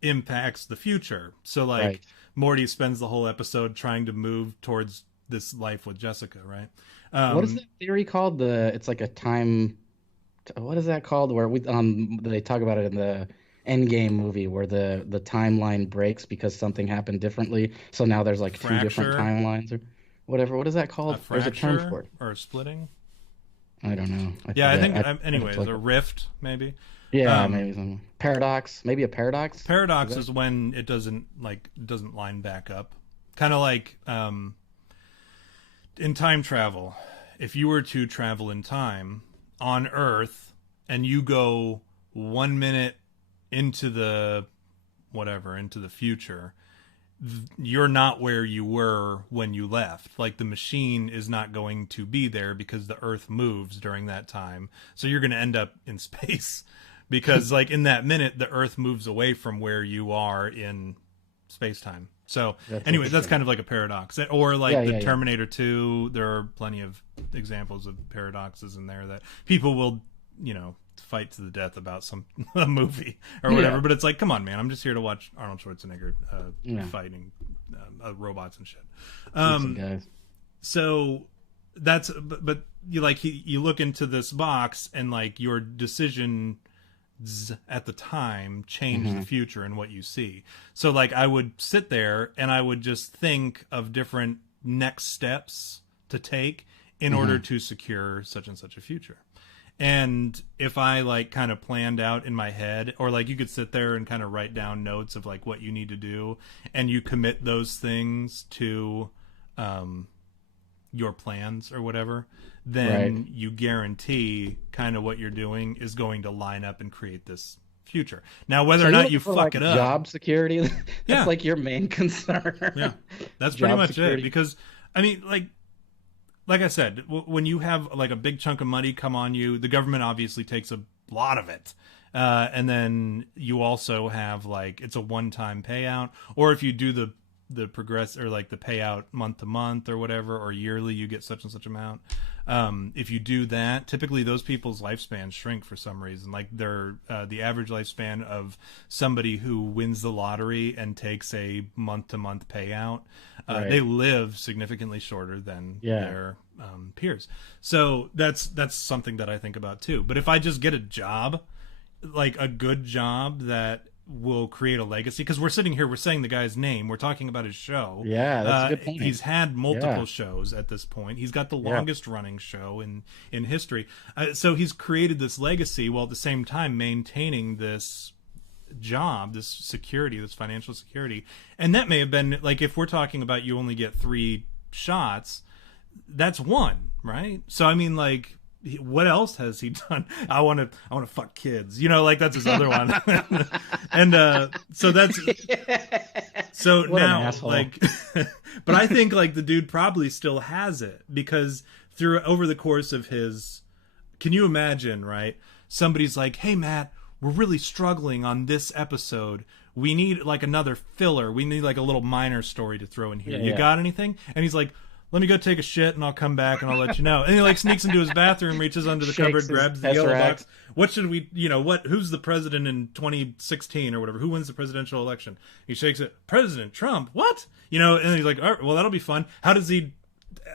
impacts the future. So like right. Morty spends the whole episode trying to move towards this life with Jessica, right? What is that theory called? It's like a time, what is that called, where they talk about it in the Endgame movie where the timeline breaks because something happened differently, so now there's like Fracture. Two different timelines or whatever. What is that called? There's a term for it. Or splitting? I don't know. I think anyways, like a rift, maybe. Yeah, maybe something. Paradox. Maybe a paradox? Paradox is when it doesn't line back up. Kind of like in time travel. If you were to travel in time on Earth and you go 1 minute into the future, you're not where you were when you left. Like the machine is not going to be there because the Earth moves during that time. So you're going to end up in space because like in that minute, the Earth moves away from where you are in space-time. So anyway, that's kind of like a paradox. Or like the Terminator 2, there are plenty of examples of paradoxes in there that people will, fight to the death about a movie or whatever, but it's like, come on, man, I'm just here to watch Arnold Schwarzenegger fighting robots and shit. Guys. So that's, but you like, you look into this box and like your decision at the time change the future and what you see. So like I would sit there and I would just think of different next steps to take in order to secure such and such a future. And if I like kind of planned out in my head, or like you could sit there and kind of write down notes of like what you need to do, and you commit those things to your plans or whatever, then you guarantee kind of what you're doing is going to line up and create this future. Now, whether or not you fuck it up, job security, that's like your main concern. Yeah, that's pretty much it. Because I mean, like I said, when you have like a big chunk of money come on you, the government obviously takes a lot of it. And then you also have like, it's a one-time payout, or if you do the progress or like the payout month to month or whatever, or yearly, you get such and such amount. If you do that, typically those people's lifespans shrink for some reason. Like they're the average lifespan of somebody who wins the lottery and takes a month to month payout, they live significantly shorter than their peers. So that's something that I think about too. But if I just get a job, like a good job that will create a legacy, because we're sitting here, we're saying the guy's name, we're talking about his show. Yeah, that's a good point. He's had multiple shows at this point. He's got the longest running show in history. So he's created this legacy while at the same time maintaining this job, this security, this financial security. And that may have been like, if we're talking about you only get 3 shots, that's one, right? So I mean, like, what else has he done? I want to fuck kids, you know, like that's his other one. And so that's so what now like but I think like the dude probably still has it, because over the course of his, can you imagine, right, somebody's like, hey Matt, we're really struggling on this episode, we need like another filler, we need like a little minor story to throw in here, you got anything? And he's like, let me go take a shit and I'll come back and I'll let you know. And he like sneaks into his bathroom, reaches under the cupboard, grabs the yellow box. What should we, you know, who's the president in 2016 or whatever? Who wins the presidential election? He shakes it. President Trump. What? You know, and he's like, all right, well, that'll be fun. How does he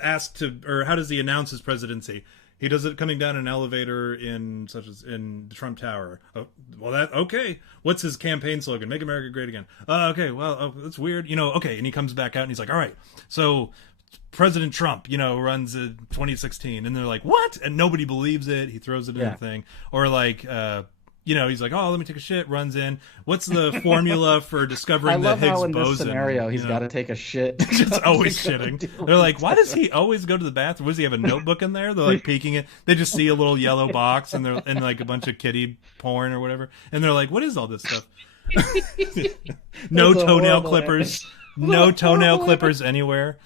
how does he announce his presidency? He does it coming down an elevator in the Trump Tower. Oh, well, okay. What's his campaign slogan? Make America Great Again. Okay, well, that's weird. You know, okay. And he comes back out and he's like, all right, so President Trump, you know, runs in 2016, and they're like, what? And nobody believes it. He throws it in the thing. Or like, you know, he's like, oh, let me take a shit, runs in. What's the formula for discovering the Higgs boson? I love how in this scenario he's got to take a shit. Just always shitting. They're like, why does he always go to the bathroom? Does he have a notebook in there? They're like peeking it. They just see a little yellow box and they're in like a bunch of kiddie porn or whatever. And they're like, what is all this stuff? No toenail clippers. No toenail clippers anywhere.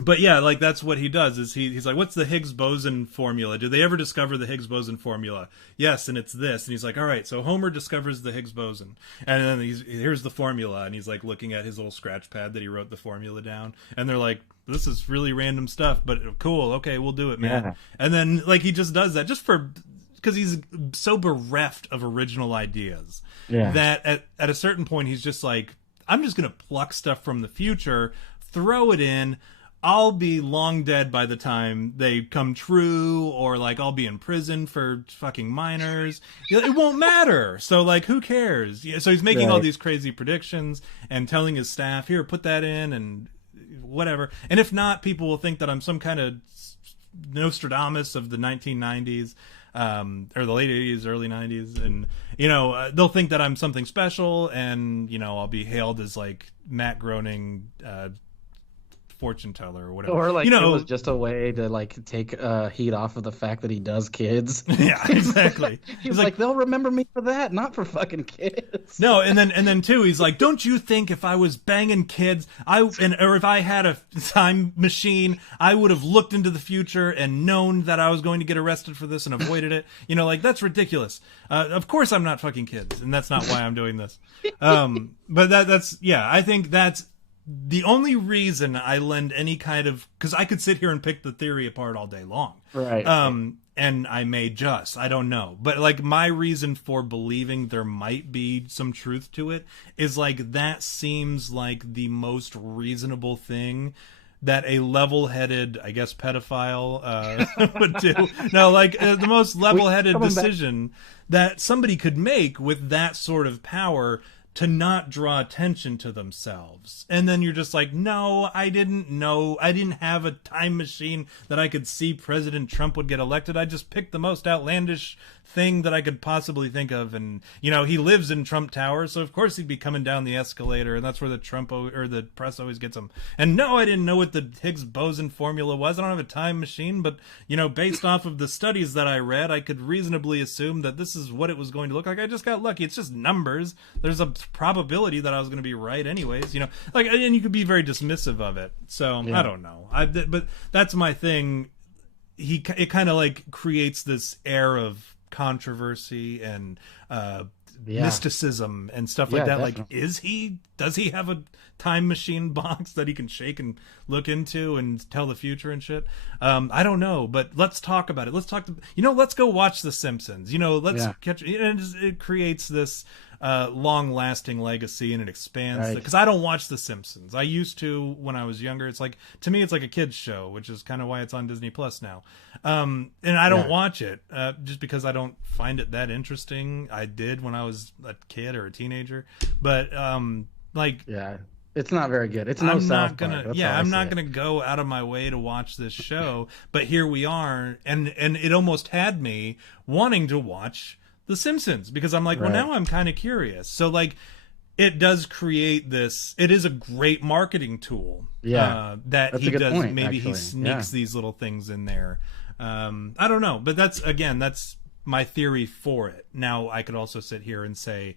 But yeah, like that's what he does, is he's like, what's the Higgs boson formula? Did they ever discover the Higgs boson formula? Yes, and it's this. And he's like, all right, so Homer discovers the Higgs boson, and then here's the formula, and he's like looking at his little scratch pad that he wrote the formula down, and they're like, this is really random stuff, but cool, okay, we'll do it, man. Yeah. And then like he just does that just because he's so bereft of original ideas that at a certain point he's just like, I'm just gonna pluck stuff from the future, throw it in. I'll be long dead by the time they come true, or like I'll be in prison for fucking minors. It won't matter. So like, who cares? So he's making all these crazy predictions and telling his staff, here, put that in and whatever. And if not, people will think that I'm some kind of Nostradamus of the 1990s, or the late 80s, early 90s. And, you know, they'll think that I'm something special, and, you know, I'll be hailed as like Matt Groening, fortune teller or whatever, or like, you know, it was just a way to like take heat off of the fact that he does kids. Yeah, exactly. He's like, they'll remember me for that, not for fucking kids. No, and then too, he's like, don't you think if I was banging kids, or if I had a time machine, I would have looked into the future and known that I was going to get arrested for this and avoided it? You know, like, that's ridiculous. Of course I'm not fucking kids, and that's not why I'm doing this. But that's I think that's the only reason I lend any kind of, because I could sit here and pick the theory apart all day long. Right. And I may just, I don't know. But like, my reason for believing there might be some truth to it is like, that seems like the most reasonable thing that a level-headed, I guess, pedophile would do. No, like the most level-headed decision that somebody could make with that sort of power to not draw attention to themselves. And then you're just like, no, I didn't know. I didn't have a time machine that I could see President Trump would get elected. I just picked the most outlandish thing that I could possibly think of. And, you know, he lives in Trump Tower, so of course he'd be coming down the escalator, and that's where the press always gets him. And no, I didn't know what the Higgs boson formula was. I don't have a time machine, but, you know, based off of the studies that I read, I could reasonably assume that this is what it was going to look like. I just got lucky. It's just numbers. There's a probability that I was going to be right anyways, you know, like, and you could be very dismissive of it. So I don't know. But that's my thing. It kind of like creates this air of controversy and mysticism and stuff like that. Definitely. Like, does he have a time machine box that he can shake and look into and tell the future and shit? I don't know, but let's talk about it. Let's go watch The Simpsons. You know, let's catch it. It creates this long-lasting legacy, and it expands because I don't watch The Simpsons. I used to when I was younger. It's like, to me, it's like a kid's show, which is kind of why it's on Disney Plus now. And I don't watch it just because I don't find it that interesting. I did when I was a kid or a teenager, but it's not very good. It's no South Park. I'm not gonna go out of my way to watch this show, but here we are, and it almost had me wanting to watch The Simpsons, because I'm like, well, now I'm kind of curious. So like, it does create this. It is a great marketing tool. That he does. Point, maybe actually. He sneaks these little things in there. I don't know, but that's my theory for it. Now I could also sit here and say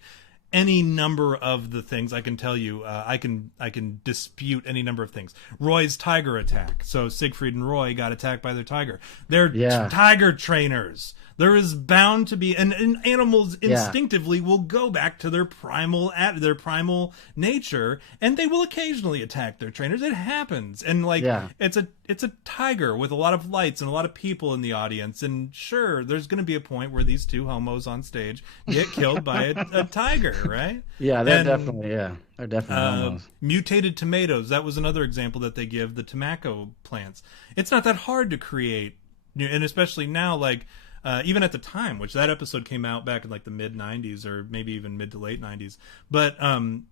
any number of the things. I can tell you, I can dispute any number of things. Roy's tiger attack. So Siegfried and Roy got attacked by their tiger. They're tiger trainers. There is bound to be, and animals instinctively will go back to their primal nature, and they will occasionally attack their trainers. It happens, and it's a tiger with a lot of lights and a lot of people in the audience, and sure, there's going to be a point where these two homos on stage get killed by a tiger, right? Yeah, they're definitely homos. Mutated tomatoes. That was another example that they give, the tobacco plants. It's not that hard to create, and especially now, like. Even at the time, which that episode came out back in like the mid 90s or maybe even mid to late 90s. But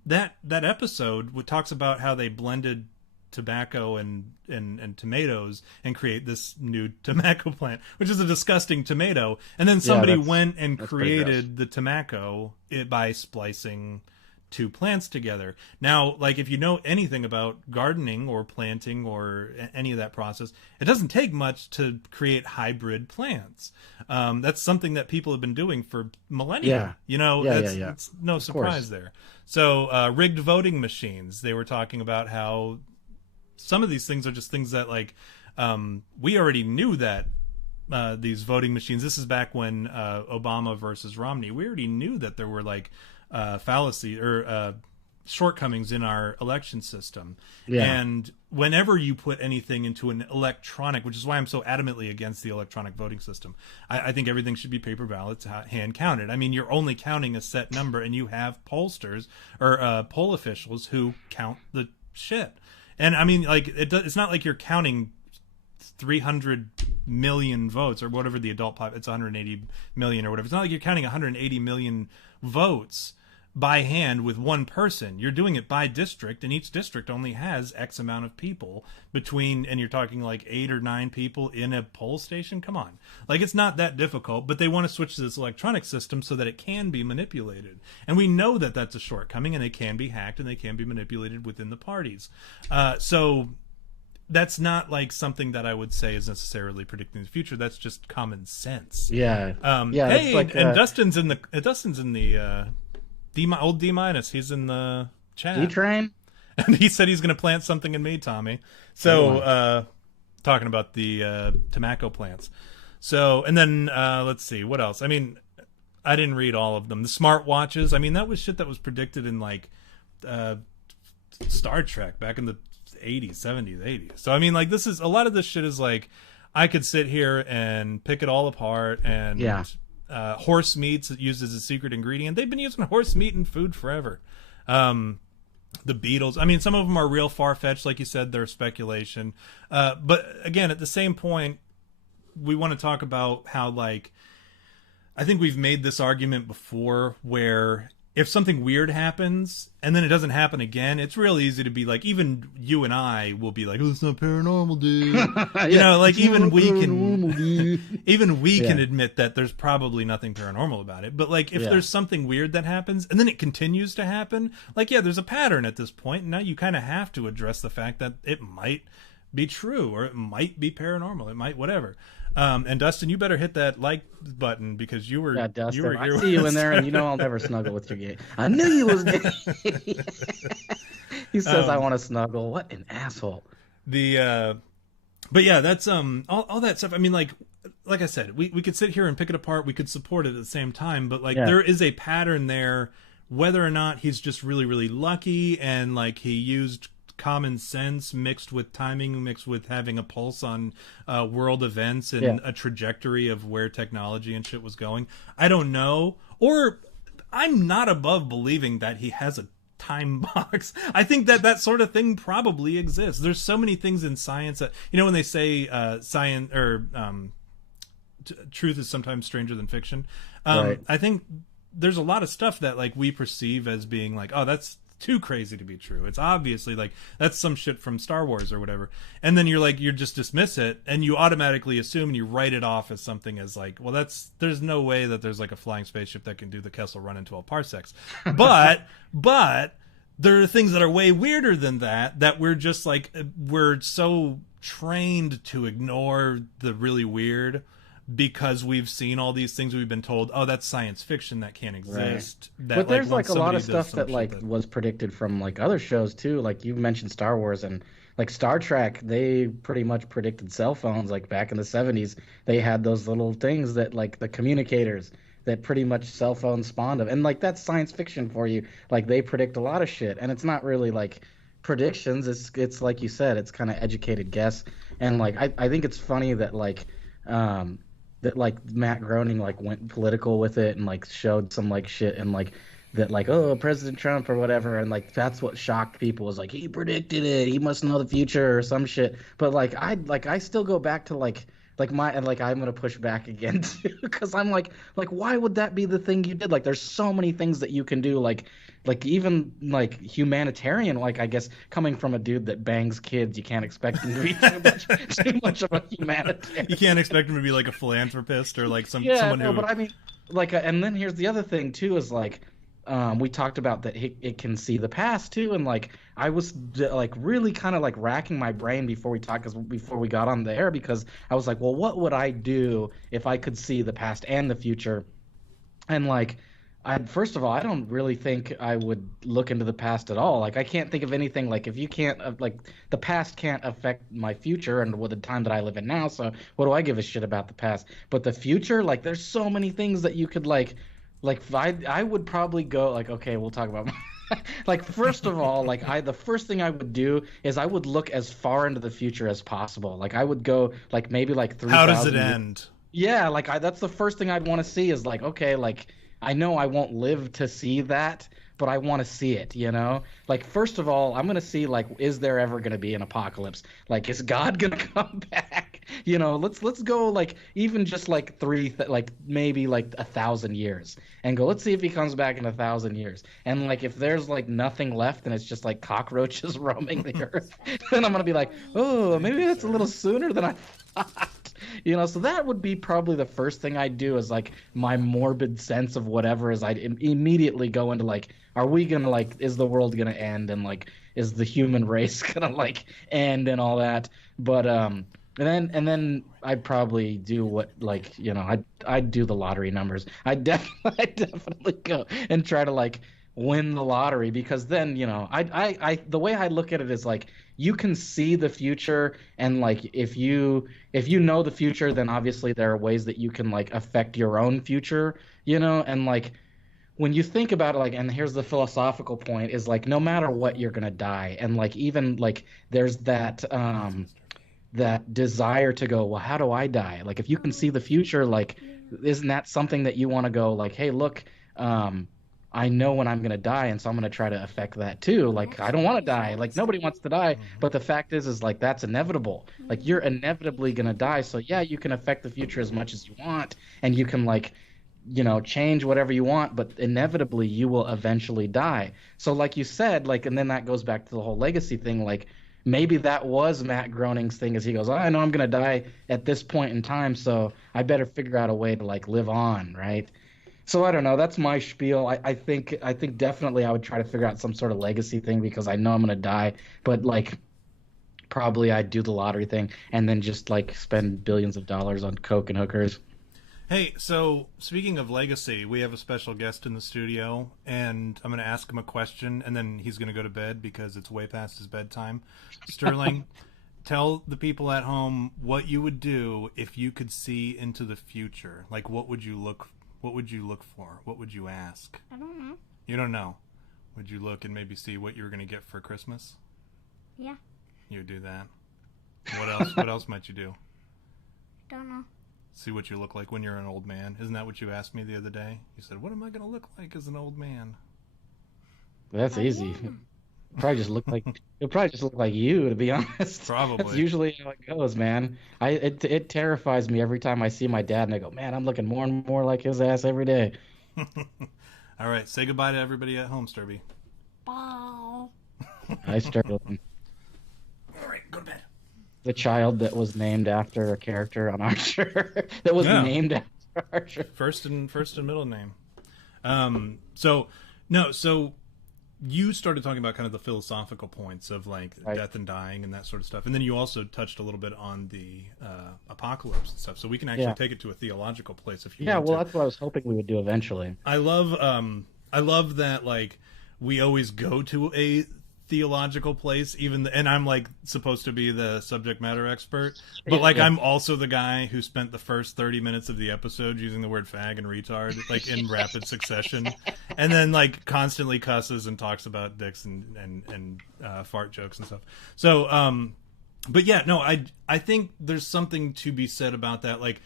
that episode talks about how they blended tobacco and tomatoes and create this new tobacco plant, which is a disgusting tomato. And then somebody went and created the tobacco by splicing two plants together. Now, like, if you know anything about gardening or planting or any of that process, it doesn't take much to create hybrid plants. That's something that people have been doing for millennia. It's no surprise there. So rigged voting machines, they were talking about how some of these things are just things that, like, we already knew that these voting machines, this is back when Obama versus Romney, we already knew that there were like fallacy or shortcomings in our election system. And whenever you put anything into an electronic, which is why I'm so adamantly against the electronic voting system, I think everything should be paper ballots, hand counted. I mean, you're only counting a set number, and you have pollsters or poll officials who count the shit. And I mean, like, it's not like you're counting 300 million votes or whatever the adult pop. It's 180 million or whatever. It's not like you're counting 180 million votes by hand with one person. You're doing it by district, and each district only has X amount of people between, and you're talking like 8 or 9 people in a poll station. Come on. Like, it's not that difficult, but they want to switch to this electronic system so that it can be manipulated. And we know that that's a shortcoming, and they can be hacked and they can be manipulated within the parties. So that's not like something that I would say is necessarily predicting the future. That's just common sense. Hey, like, and Dustin's in the old D minus. He's in the chat. D-Train? And he said he's going to plant something in me, Tommy. So, talking about the tobacco plants. So, and then, let's see, what else? I mean, I didn't read all of them. The smart watches, I mean, that was shit that was predicted in, like, Star Trek back in the 80s, 70s, 80s. So, I mean, like, this is, a lot of this shit is, like, I could sit here and pick it all apart, and horse meat's used as a secret ingredient. They've been using horse meat in food forever. The the Beatles. I mean, some of them are real far-fetched, like you said, they're speculation. But again, at the same point, we want to talk about how, like, I think we've made this argument before where if something weird happens and then it doesn't happen again, it's real easy to be like, even you and I will be like, oh, it's not paranormal, dude. You know, like even we can admit that there's probably nothing paranormal about it. But like if there's something weird that happens and then it continues to happen, like, yeah, there's a pattern at this point. And now you kind of have to address the fact that it might be true or it might be paranormal. It might whatever. And Dustin, you better hit that like button because you were. Yeah, Dustin, you were I see you in there, and you know I'll never snuggle with your gay. I knew you was gay. He says I want to snuggle. What an asshole. But yeah, that's all that stuff. I mean, like I said, we could sit here and pick it apart. We could support it at the same time, but like there is a pattern there. Whether or not he's just really, really lucky and like he used common sense mixed with timing, mixed with having a pulse on world events and a trajectory of where technology and shit was going. I don't know. Or I'm not above believing that he has a time box. I think that sort of thing probably exists. There's so many things in science that, you know, when they say science or truth is sometimes stranger than fiction. Right. I think there's a lot of stuff that like we perceive as being like, oh, that's too crazy to be true. It's obviously like that's some shit from Star Wars or whatever. And then you're like, you just dismiss it and you automatically assume and you write it off as something as like, well, there's no way that there's like a flying spaceship that can do the Kessel Run in 12 parsecs. But there are things that are way weirder than that we're just like, we're so trained to ignore the really weird because we've seen all these things. We've been told, oh, that's science fiction, that can't exist. Right. But there's like a lot of stuff that like was predicted from like other shows too. Like you mentioned Star Wars and like Star Trek, they pretty much predicted cell phones. Like back in the 70s, they had those little things that like the communicators that pretty much cell phones spawned of. And like that's science fiction for you. Like they predict a lot of shit, and it's not really like predictions. It's like you said, it's kind of educated guess. And like I think it's funny that like that like Matt Groening like went political with it and like showed some like shit and like that like, oh, President Trump or whatever, and like that's what shocked people was like he predicted it, he must know the future or some shit. But like I still go back to like my, and like I'm gonna push back again too, because I'm like why would that be the thing you did? Like there's so many things that you can do, like even like humanitarian, like I guess coming from a dude that bangs kids, you can't expect him to be too much of a humanitarian. You can't expect him to be like a philanthropist or like someone who. But I mean, like, and then here's the other thing too is like, we talked about that it can see the past too, and like I was like really kind of like racking my brain before we got on the air, because I was like, well, what would I do if I could see the past and the future? And like, first of all, I don't really think I would look into the past at all. Like I can't think of anything, like if you can't like the past can't affect my future and with the time that I live in now, so what do I give a shit about the past? But the future, like there's so many things that you could like I would probably go like, okay, we'll talk about like first of all, like the first thing I would do is I would look as far into the future as possible. Like I would go like maybe like 3,000. How does it end? Yeah, like that's the first thing I'd want to see is like, okay, like I know I won't live to see that, but I want to see it, you know? Like, first of all, I'm going to see, like, is there ever going to be an apocalypse? Like, is God going to come back? You know, let's go, like, even just, like, maybe, like, 1,000 years. And go, let's see if he comes back in 1,000 years. And, like, if there's, like, nothing left and it's just, like, cockroaches roaming the earth, then I'm going to be like, oh, maybe that's a little sooner than I thought. You know, so that would be probably the first thing I'd do is like my morbid sense of whatever is I'd immediately go into like, are we gonna like, is the world gonna end, and like, is the human race gonna like end and all that? But and then I'd probably do what, like, you know, I'd do the lottery numbers. I'd definitely go and try to like win the lottery, because then, you know, I the way I look at it is like, you can see the future, and like if you know the future, then obviously there are ways that you can like affect your own future, you know. And like when you think about it, like, and here's the philosophical point is like, no matter what, you're gonna die. And like even like there's that that desire to go, well, how do I die? Like if you can see the future, like isn't that something that you want to go like, hey, look, I know when I'm gonna die, and so I'm gonna try to affect that too. Like I don't want to die. Like nobody wants to die, but the fact is like that's inevitable. Like you're inevitably gonna die. So yeah, you can affect the future as much as you want, and you can like, change whatever you want, but inevitably you will eventually die. So like you said, like, and then that goes back to the whole legacy thing. Like maybe that was Matt Groening's thing, as he goes, oh, I know I'm gonna die at this point in time, so I better figure out a way to like live on, right? So I don't know. That's my spiel. I think definitely I would try to figure out some sort of legacy thing because I know I'm gonna die. But like probably I'd do the lottery thing and then just like spend billions of dollars on coke and hookers. Hey, so speaking of legacy, we have a special guest in the studio, and I'm going to ask him a question, and then he's going to go to bed because it's way past his bedtime. Sterling, tell the people at home what you would do if you could see into the future. Like, what would you look for? What would you ask? I don't know. You don't know. Would you look and maybe see what you were going to get for Christmas? Yeah. You would do that. What else? What else might you do? Don't know. See what you look like when you're an old man. Isn't that what you asked me the other day? You said, what am I going to look like as an old man? That's easy. It'll probably just look like you, to be honest. Probably. That's usually how it goes, man. It terrifies me every time I see my dad and I go, man, I'm looking more and more like his ass every day. All right, say goodbye to everybody at home, Sturby. Bye. I Sterling. All right, go to bed. The child that was named after a character on Archer. That was named after Archer. First and middle name. So you started talking about kind of the philosophical points of like death and dying and that sort of stuff, and then you also touched a little bit on the apocalypse and stuff. So we can actually take it to a theological place if you want to. That's what I was hoping we would do eventually. I love that like we always go to a theological place, and I'm like supposed to be the subject matter expert, but like I'm also the guy who spent the first 30 minutes of the episode using the word fag and retard like in rapid succession, and then like constantly cusses and talks about dicks and fart jokes and stuff. So but yeah, no, I think there's something to be said about that. Like,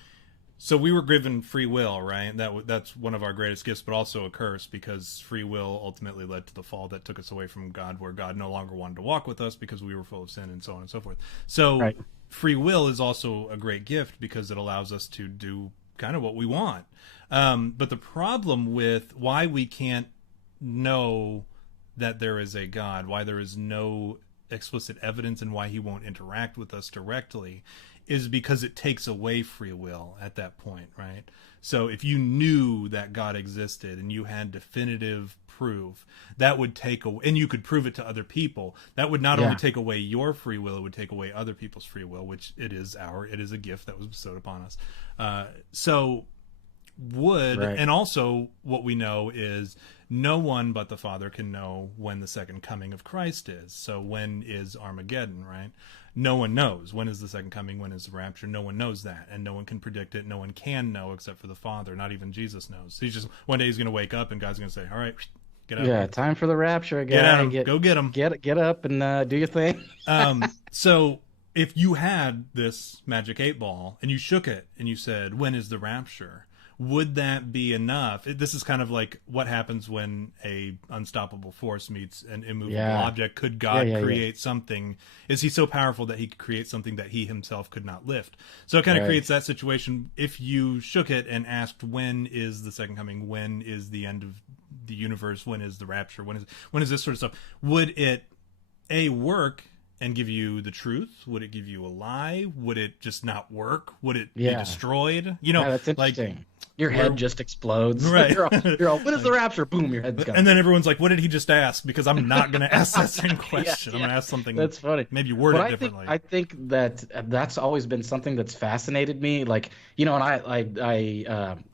so we were given free will, right? That's one of our greatest gifts, but also a curse, because free will ultimately led to the fall that took us away from God, where God no longer wanted to walk with us because we were full of sin and so on and so forth. So free will is also a great gift because it allows us to do kind of what we want. But the problem with why we can't know that there is a God, why there is no explicit evidence, and why he won't interact with us directly, is because it takes away free will at that point, right? So if you knew that God existed and you had definitive proof, that would take away, and you could prove it to other people, that would not only take away your free will, it would take away other people's free will, which it is a gift that was bestowed upon us. And also what we know is no one but the Father can know when the second coming of Christ is. So when is Armageddon, right? No one knows. When is the second coming? When is the rapture? No one knows that, and no one can predict it. No one can know except for the Father. Not even Jesus knows. He's just, one day he's going to wake up and God's going to say, all right, get out. Yeah, time for the rapture again. Get at him. Go get him. Get up and do your thing. So if you had this magic 8-ball and you shook it and you said, when is the rapture? Would that be enough? This is kind of like what happens when a unstoppable force meets an immovable object. Could God create something? Is he so powerful that he could create something that he himself could not lift? So it kind of creates that situation. If you shook it and asked, when is the second coming? When is the end of the universe? When is the rapture? When is this sort of stuff? Would it work and give you the truth? Would it give you a lie? Would it just not work? Would it be destroyed? That's interesting. Your head just explodes. Right. You're all, what is the rapture? Boom, your head's gone. And then everyone's like, what did he just ask? Because I'm not going to ask that same question. I'm going to ask something. That's funny. Maybe word it differently. I think that's always been something that's fascinated me. Like, and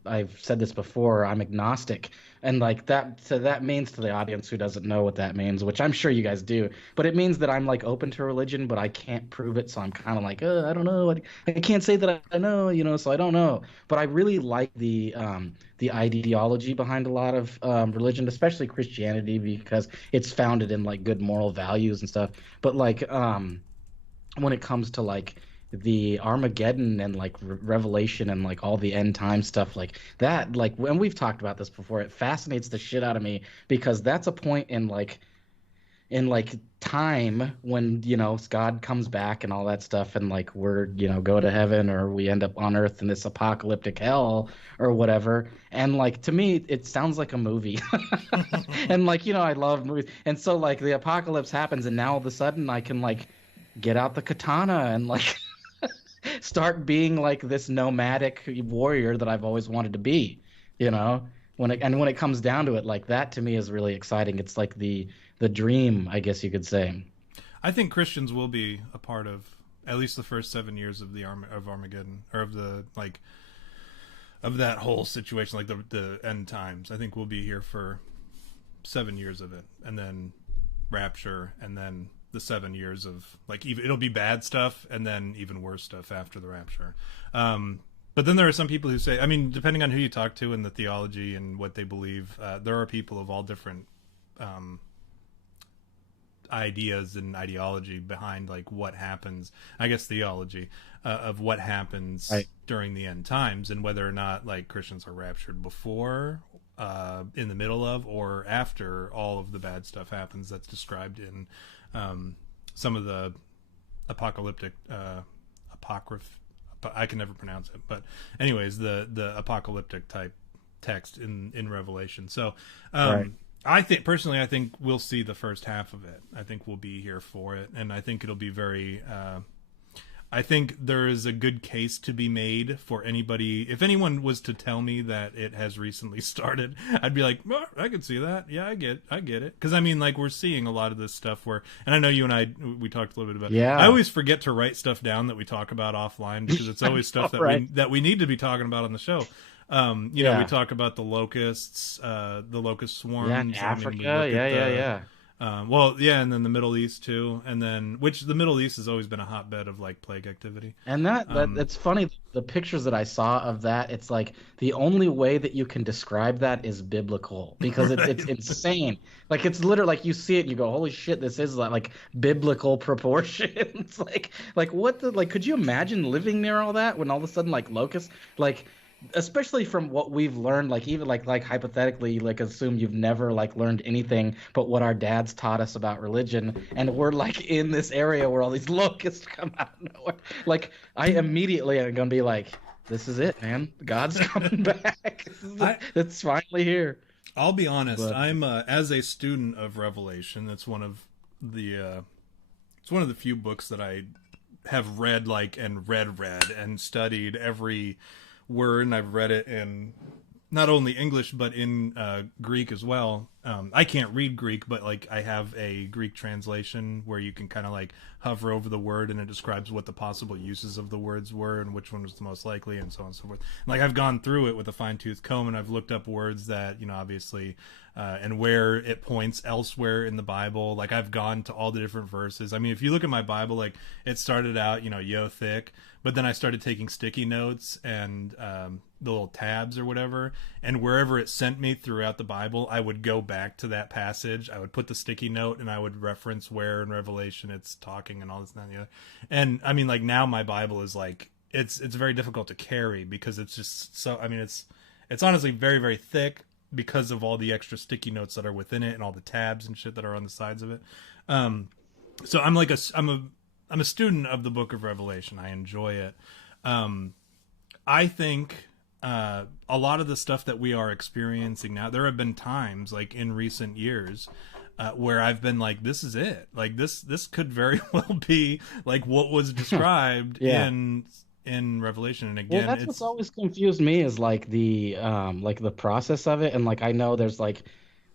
I've said this before, I'm agnostic. And like that, so that means, to the audience who doesn't know what that means, which I'm sure you guys do, but it means that I'm like open to religion, but I can't prove it. So I'm kind of like, I don't know. I can't say that I know, so I don't know. But I really like the ideology behind a lot of religion, especially Christianity, because it's founded in like good moral values and stuff. But like when it comes to like the Armageddon and like Revelation and like all the end time stuff like that, like when we've talked about this before, it fascinates the shit out of me because that's a point in like time when God comes back and all that stuff, and like we're go to heaven or we end up on earth in this apocalyptic hell or whatever. And like to me it sounds like a movie. And like I love movies, and so like the apocalypse happens and now all of a sudden I can like get out the katana and like start being like this nomadic warrior that I've always wanted to be, you know? When it comes down to it, like that to me is really exciting. It's like the dream, I guess you could say. I think Christians will be a part of at least the first 7 years of of Armageddon, or of the like of that whole situation, like the end times. I think we'll be here for 7 years of it, and then rapture, and then the 7 years of like it'll be bad stuff, and then even worse stuff after the rapture. But then there are some people who say, I mean, depending on who you talk to and the theology and what they believe, there are people of all different ideas and ideology behind like what happens, I guess theology of what happens Right. during the end times, and whether or not like Christians are raptured before, in the middle of, or after all of the bad stuff happens that's described in some of the apocalyptic apocryph, I can never pronounce it, but anyways, the apocalyptic type text in Revelation. So Right. I think we'll see the first half of it. I think we'll be here for it, and I think it'll be very I think there is a good case to be made for anybody. If anyone was to tell me that it has recently started, I'd be like, oh, I could see that. Yeah, I get it. Because I mean, like, we're seeing a lot of this stuff where, and I know you and we talked a little bit about. Yeah. I always forget to write stuff down that we talk about offline, because it's always stuff that Right. we need to be talking about on the show. You know, we talk about the locusts, the locust swarms. Yeah, in I Africa. mean, we look at Yeah. well, yeah, and then the Middle East too, and then which the Middle East has always been a hotbed of like plague activity. And that's funny. The pictures that I saw of that, it's like the only way that you can describe that is biblical, because it's insane. Like it's literally like you see it and you go, "Holy shit, this is like biblical proportions." like what the like? Could you imagine living near all that when all of a sudden like locusts like? Especially from what we've learned, like even like hypothetically, like assume you've never like learned anything but what our dads taught us about religion, and we're like in this area where all these locusts come out of nowhere. Like I immediately am gonna be like, this is it, man. God's coming back. It's finally here. I'll be honest. But- I'm as a student of Revelation. It's one of the few books that I have read read and studied every word, and I've read it in not only English but in Greek as well. I can't read Greek, but like I have a Greek translation where you can kind of like hover over the word and it describes what the possible uses of the words were and which one was the most likely, and so on and so forth. Like I've gone through it with a fine-tooth comb, and I've looked up words that obviously and where it points elsewhere in the Bible. Like I've gone to all the different verses. I mean, if you look at my Bible, like it started out yo thick, but then I started taking sticky notes and the little tabs or whatever, and wherever it sent me throughout the Bible, I would go back to that passage. I would put the sticky note and I would reference where in Revelation it's talking and all this and that and the other. And I mean, like now my Bible is like it's very difficult to carry because it's just so. I mean, it's honestly very, very thick because of all the extra sticky notes that are within it and all the tabs and shit that are on the sides of it. So I'm like I'm a student of the Book of Revelation. I enjoy it. I think a lot of the stuff that we are experiencing now, there have been times like in recent years where I've been like, this is it. Like this could very well be like what was described in Revelation. And again, Well, that's what's always confused me is like the process of it, and like I know there's like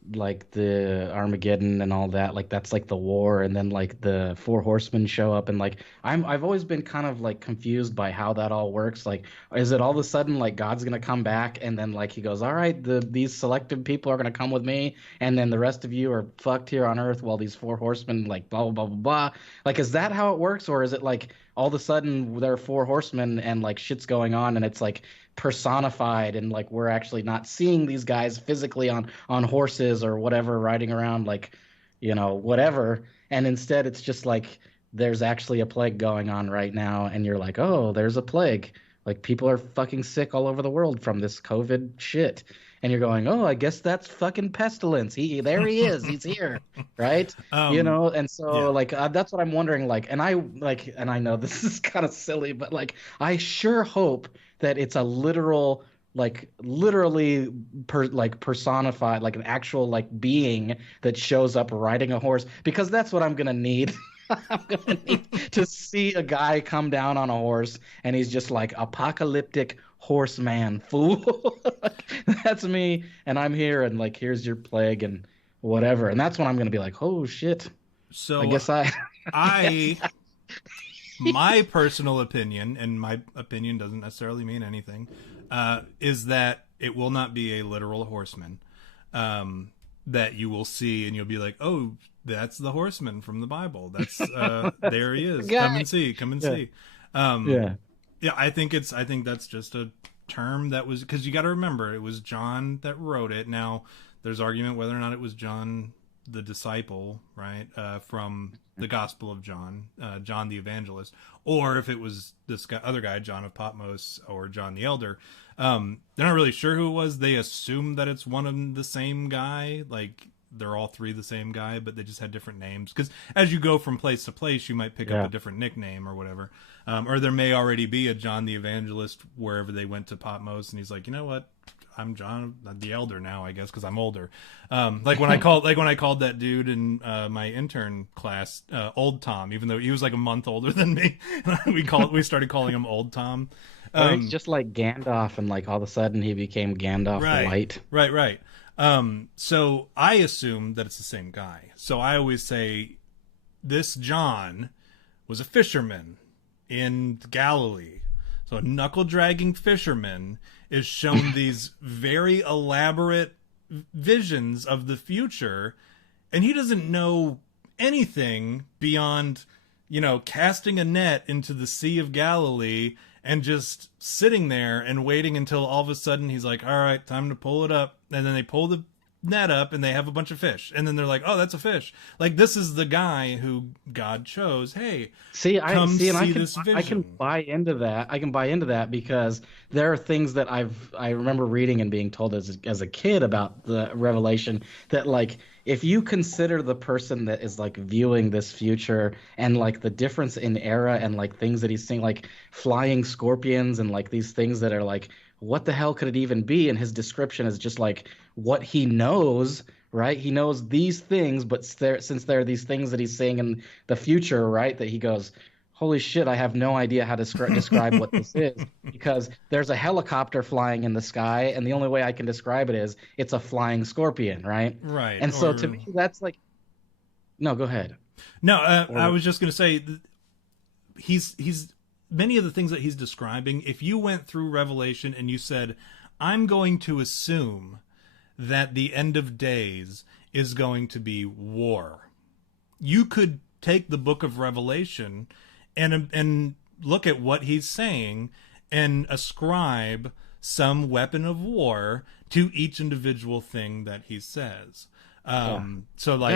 the Armageddon and all that, like that's like the war, and then like the four horsemen show up, and like I've always been kind of like confused by how that all works. Like, is it all of a sudden like God's gonna come back and then like he goes, all right, these selected people are gonna come with me, and then the rest of you are fucked here on Earth while these four horsemen like blah blah blah blah blah. Like, is that how it works, or is it like all of a sudden there are four horsemen and like shit's going on and it's like personified, and like we're actually not seeing these guys physically on horses or whatever riding around like whatever, and instead it's just like there's actually a plague going on right now, and you're like, oh, there's a plague. Like people are fucking sick all over the world from this COVID shit. And you're going, oh, I guess that's fucking pestilence. There he is. He's here, right? Um, And so yeah. like that's what I'm wondering. Like, and I know this is kind of silly, but like I sure hope that it's a literal, like literally personified, like an actual like being that shows up riding a horse, because that's what I'm gonna need. I'm gonna need to see a guy come down on a horse and he's just like apocalyptic horseman fool. Like, that's me, and I'm here, and like here's your plague and whatever. And that's when I'm gonna be like, oh shit. I So guess I I, my personal opinion, and my opinion doesn't necessarily mean anything, is that it will not be a literal horseman that you will see and you'll be like, oh, that's the horseman from the Bible. That's there he is. Guy. Come and see. Come and Yeah. see. Yeah. Yeah, I think that's just a term that was, because you got to remember it was John that wrote it. Now there's argument whether or not it was John the disciple, right, from the Gospel of John, John the Evangelist, or if it was this other guy, John of Patmos, or John the Elder. They're not really sure who it was. They assume that it's one of the same guy, like they're all three the same guy, but they just had different names. Because as you go from place to place, you might pick up a different nickname or whatever. Or there may already be a John the Evangelist wherever they went to Patmos, and he's like, you know what? I'm John the Elder now, I guess, because I'm older. Like when I called that dude in my intern class Old Tom, even though he was like a month older than me. we started calling him Old Tom. He's just like Gandalf, and like all of a sudden he became Gandalf the White. Right. So I assume that it's the same guy. So I always say this John was a fisherman in Galilee. So a knuckle-dragging fisherman is shown these very elaborate visions of the future, and he doesn't know anything beyond, casting a net into the Sea of Galilee and just sitting there and waiting until all of a sudden he's like, all right, time to pull it up. And then they pull the net up and they have a bunch of fish. And then they're like, oh, that's a fish. Like, this is the guy who God chose. Hey, come see this vision. I can buy into that. I can buy into that because there are things that I remember reading and being told as a kid about the Revelation that, like, if you consider the person that is like viewing this future and like the difference in era and like things that he's seeing, like flying scorpions and like these things that are like, what the hell could it even be? And his description is just like what he knows, right? He knows these things, but since there are these things that he's seeing in the future, right, that he goes, holy shit, I have no idea how to describe what this is, because there's a helicopter flying in the sky, and the only way I can describe it is it's a flying scorpion, right? Right. And so to me, that's like, no, go ahead. No, I was just going to say, he's many of the things that he's describing, if you went through Revelation and you said, I'm going to assume that the end of days is going to be war, you could take the book of Revelation and look at what he's saying and ascribe some weapon of war to each individual thing that he says. So like,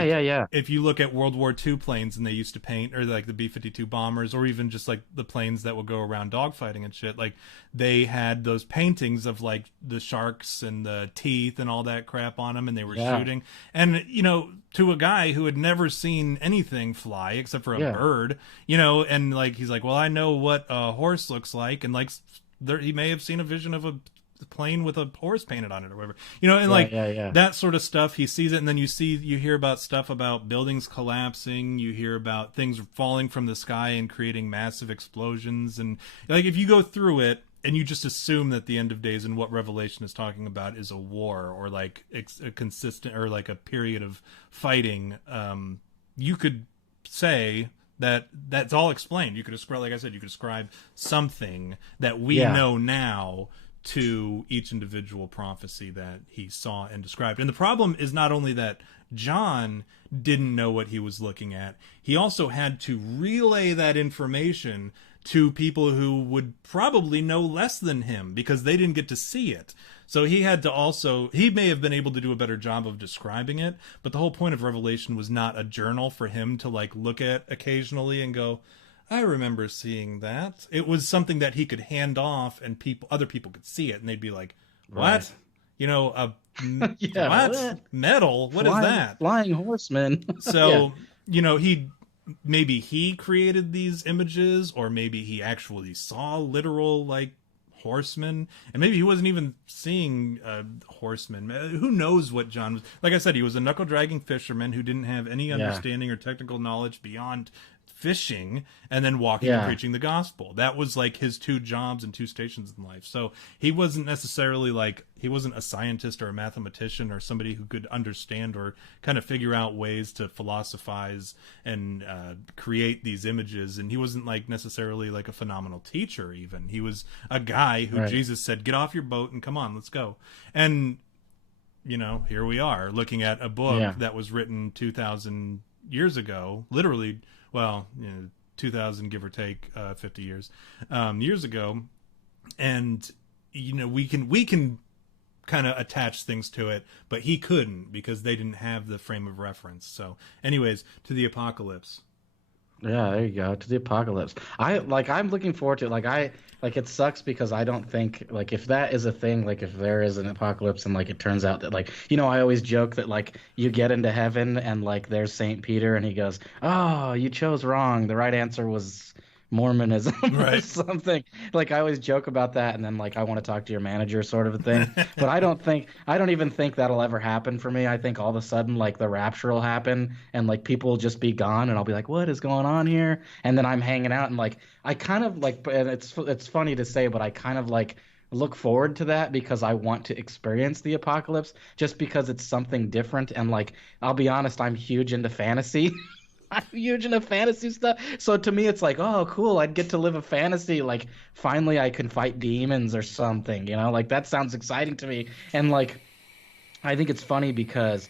if you look at World War II planes and they used to paint, or like the B-52 bombers, or even just like the planes that would go around dogfighting and shit, like they had those paintings of like the sharks and the teeth and all that crap on them, and they were shooting. And, to a guy who had never seen anything fly except for a bird, and like, he's like, well, I know what a horse looks like. And like, he may have seen a vision of a plane with a horse painted on it or whatever, and that sort of stuff. He sees it, and then you hear about stuff about buildings collapsing, you hear about things falling from the sky and creating massive explosions. And like, if you go through it and you just assume that the end of days and what Revelation is talking about is a war, or like a consistent, or like a period of fighting, you could say that's all explained. You could ascribe, like I said, you could ascribe something that we know now to each individual prophecy that he saw and described. And the problem is not only that John didn't know what he was looking at. He also had to relay that information to people who would probably know less than him because they didn't get to see it. So he had to also, he may have been able to do a better job of describing it, but the whole point of Revelation was not a journal for him to like look at occasionally and go, I remember seeing that. It was something that he could hand off and other people could see it and they'd be like, what? Right. You know, Yeah, what? Metal? What is that? Flying horseman. So, you know, maybe he created these images, or maybe he actually saw literal, like, horsemen, and maybe he wasn't even seeing horsemen. Who knows what John was? Like I said, he was a knuckle-dragging fisherman who didn't have any understanding or technical knowledge beyond fishing, and then walking and preaching the gospel. That was like his two jobs and two stations in life. So he wasn't necessarily like, he wasn't a scientist or a mathematician or somebody who could understand or kind of figure out ways to philosophize and create these images. And he wasn't like necessarily like a phenomenal teacher even. He was a guy who Jesus said, get off your boat and come on, let's go. And, you know, here we are looking at a book that was written 2,000 years ago, literally, well, you know, 2,000 give or take 50 years ago, and you know we can kind of attach things to it, but he couldn't because they didn't have the frame of reference. So, anyways, to the apocalypse. Yeah, there you go. To the apocalypse. I'm looking forward to it. It sucks because I don't think, like, if that is a thing, like, if there is an apocalypse and, like, it turns out that, like, you know, I always joke that, like, you get into heaven and, like, there's St. Peter and he goes, oh, you chose wrong. The right answer was Mormonism or something. Like, I always joke about that, and then, like, I want to talk to your manager sort of a thing. But I don't even think that'll ever happen for me. I think all of a sudden, like, the rapture will happen and, like, people will just be gone and I'll be like, what is going on here? And then I'm hanging out and, like, I kind of like, and it's funny to say, but I kind of like look forward to that because I want to experience the apocalypse just because it's something different. And, like, I'll be honest, I'm huge into fantasy. I'm huge into fantasy stuff. So to me, it's like, oh, cool. I'd get to live a fantasy. Like, finally, I can fight demons or something, you know? Like, that sounds exciting to me. And, like, I think it's funny because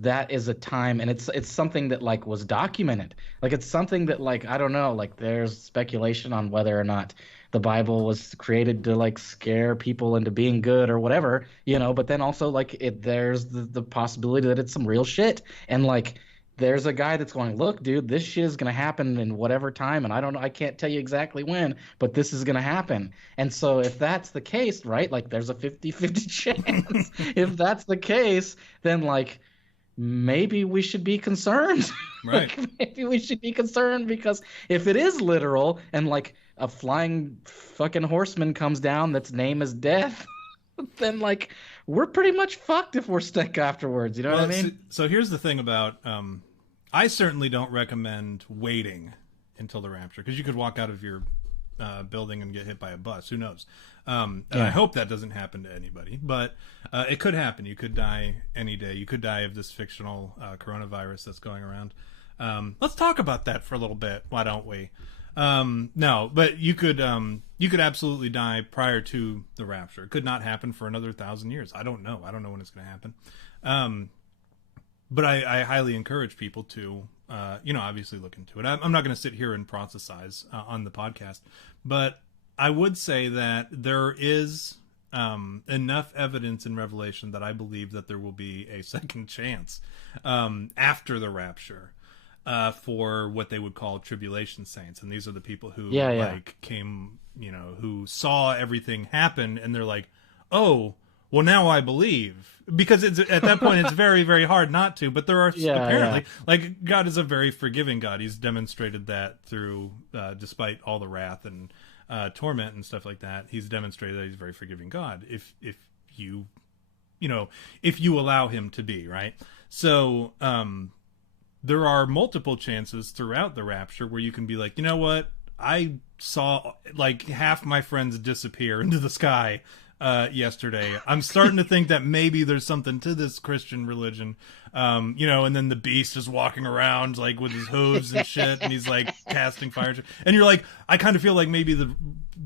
that is a time, and it's something that, like, was documented. Like, it's something that, like, I don't know, like, there's speculation on whether or not the Bible was created to, like, scare people into being good or whatever, you know? But then also, like, there's the possibility that it's some real shit. And, like, there's a guy that's going, look, dude, this shit is going to happen in whatever time. And I don't know, I can't tell you exactly when, but this is going to happen. And so if that's the case, right, like there's a 50-50 chance. If that's the case, then like maybe we should be concerned. Right. Like, maybe we should be concerned because if it is literal and like a flying fucking horseman comes down that's name is death, then like we're pretty much fucked if we're stuck afterwards. You know what I mean? So here's the thing about I certainly don't recommend waiting until the rapture because you could walk out of your building and get hit by a bus. Who knows? And I hope that doesn't happen to anybody, but it could happen. You could die any day. You could die of this fictional coronavirus that's going around. Let's talk about that for a little bit. Why don't we? No, but you could absolutely die prior to the rapture. It could not happen for another 1,000 years. I don't know when it's going to happen. But I highly encourage people to, obviously look into it. I'm not going to sit here and proselytize on the podcast, but I would say that there is enough evidence in Revelation that I believe that there will be a second chance after the rapture for what they would call tribulation saints. And these are the people who came, who saw everything happen and they're like, oh, well, now I believe. Because it's at that point, it's very, very hard not to. But there are apparently, like, God is a very forgiving God. He's demonstrated that through, despite all the wrath and torment and stuff like that. He's demonstrated that he's a very forgiving God. If you allow him to be, right? So there are multiple chances throughout the rapture where you can be like, you know what? I saw like half my friends disappear into the sky yesterday. I'm starting to think that maybe there's something to this Christian religion, and then the beast is walking around like with his hooves and shit, and he's like casting fire, and you're like, I kind of feel like maybe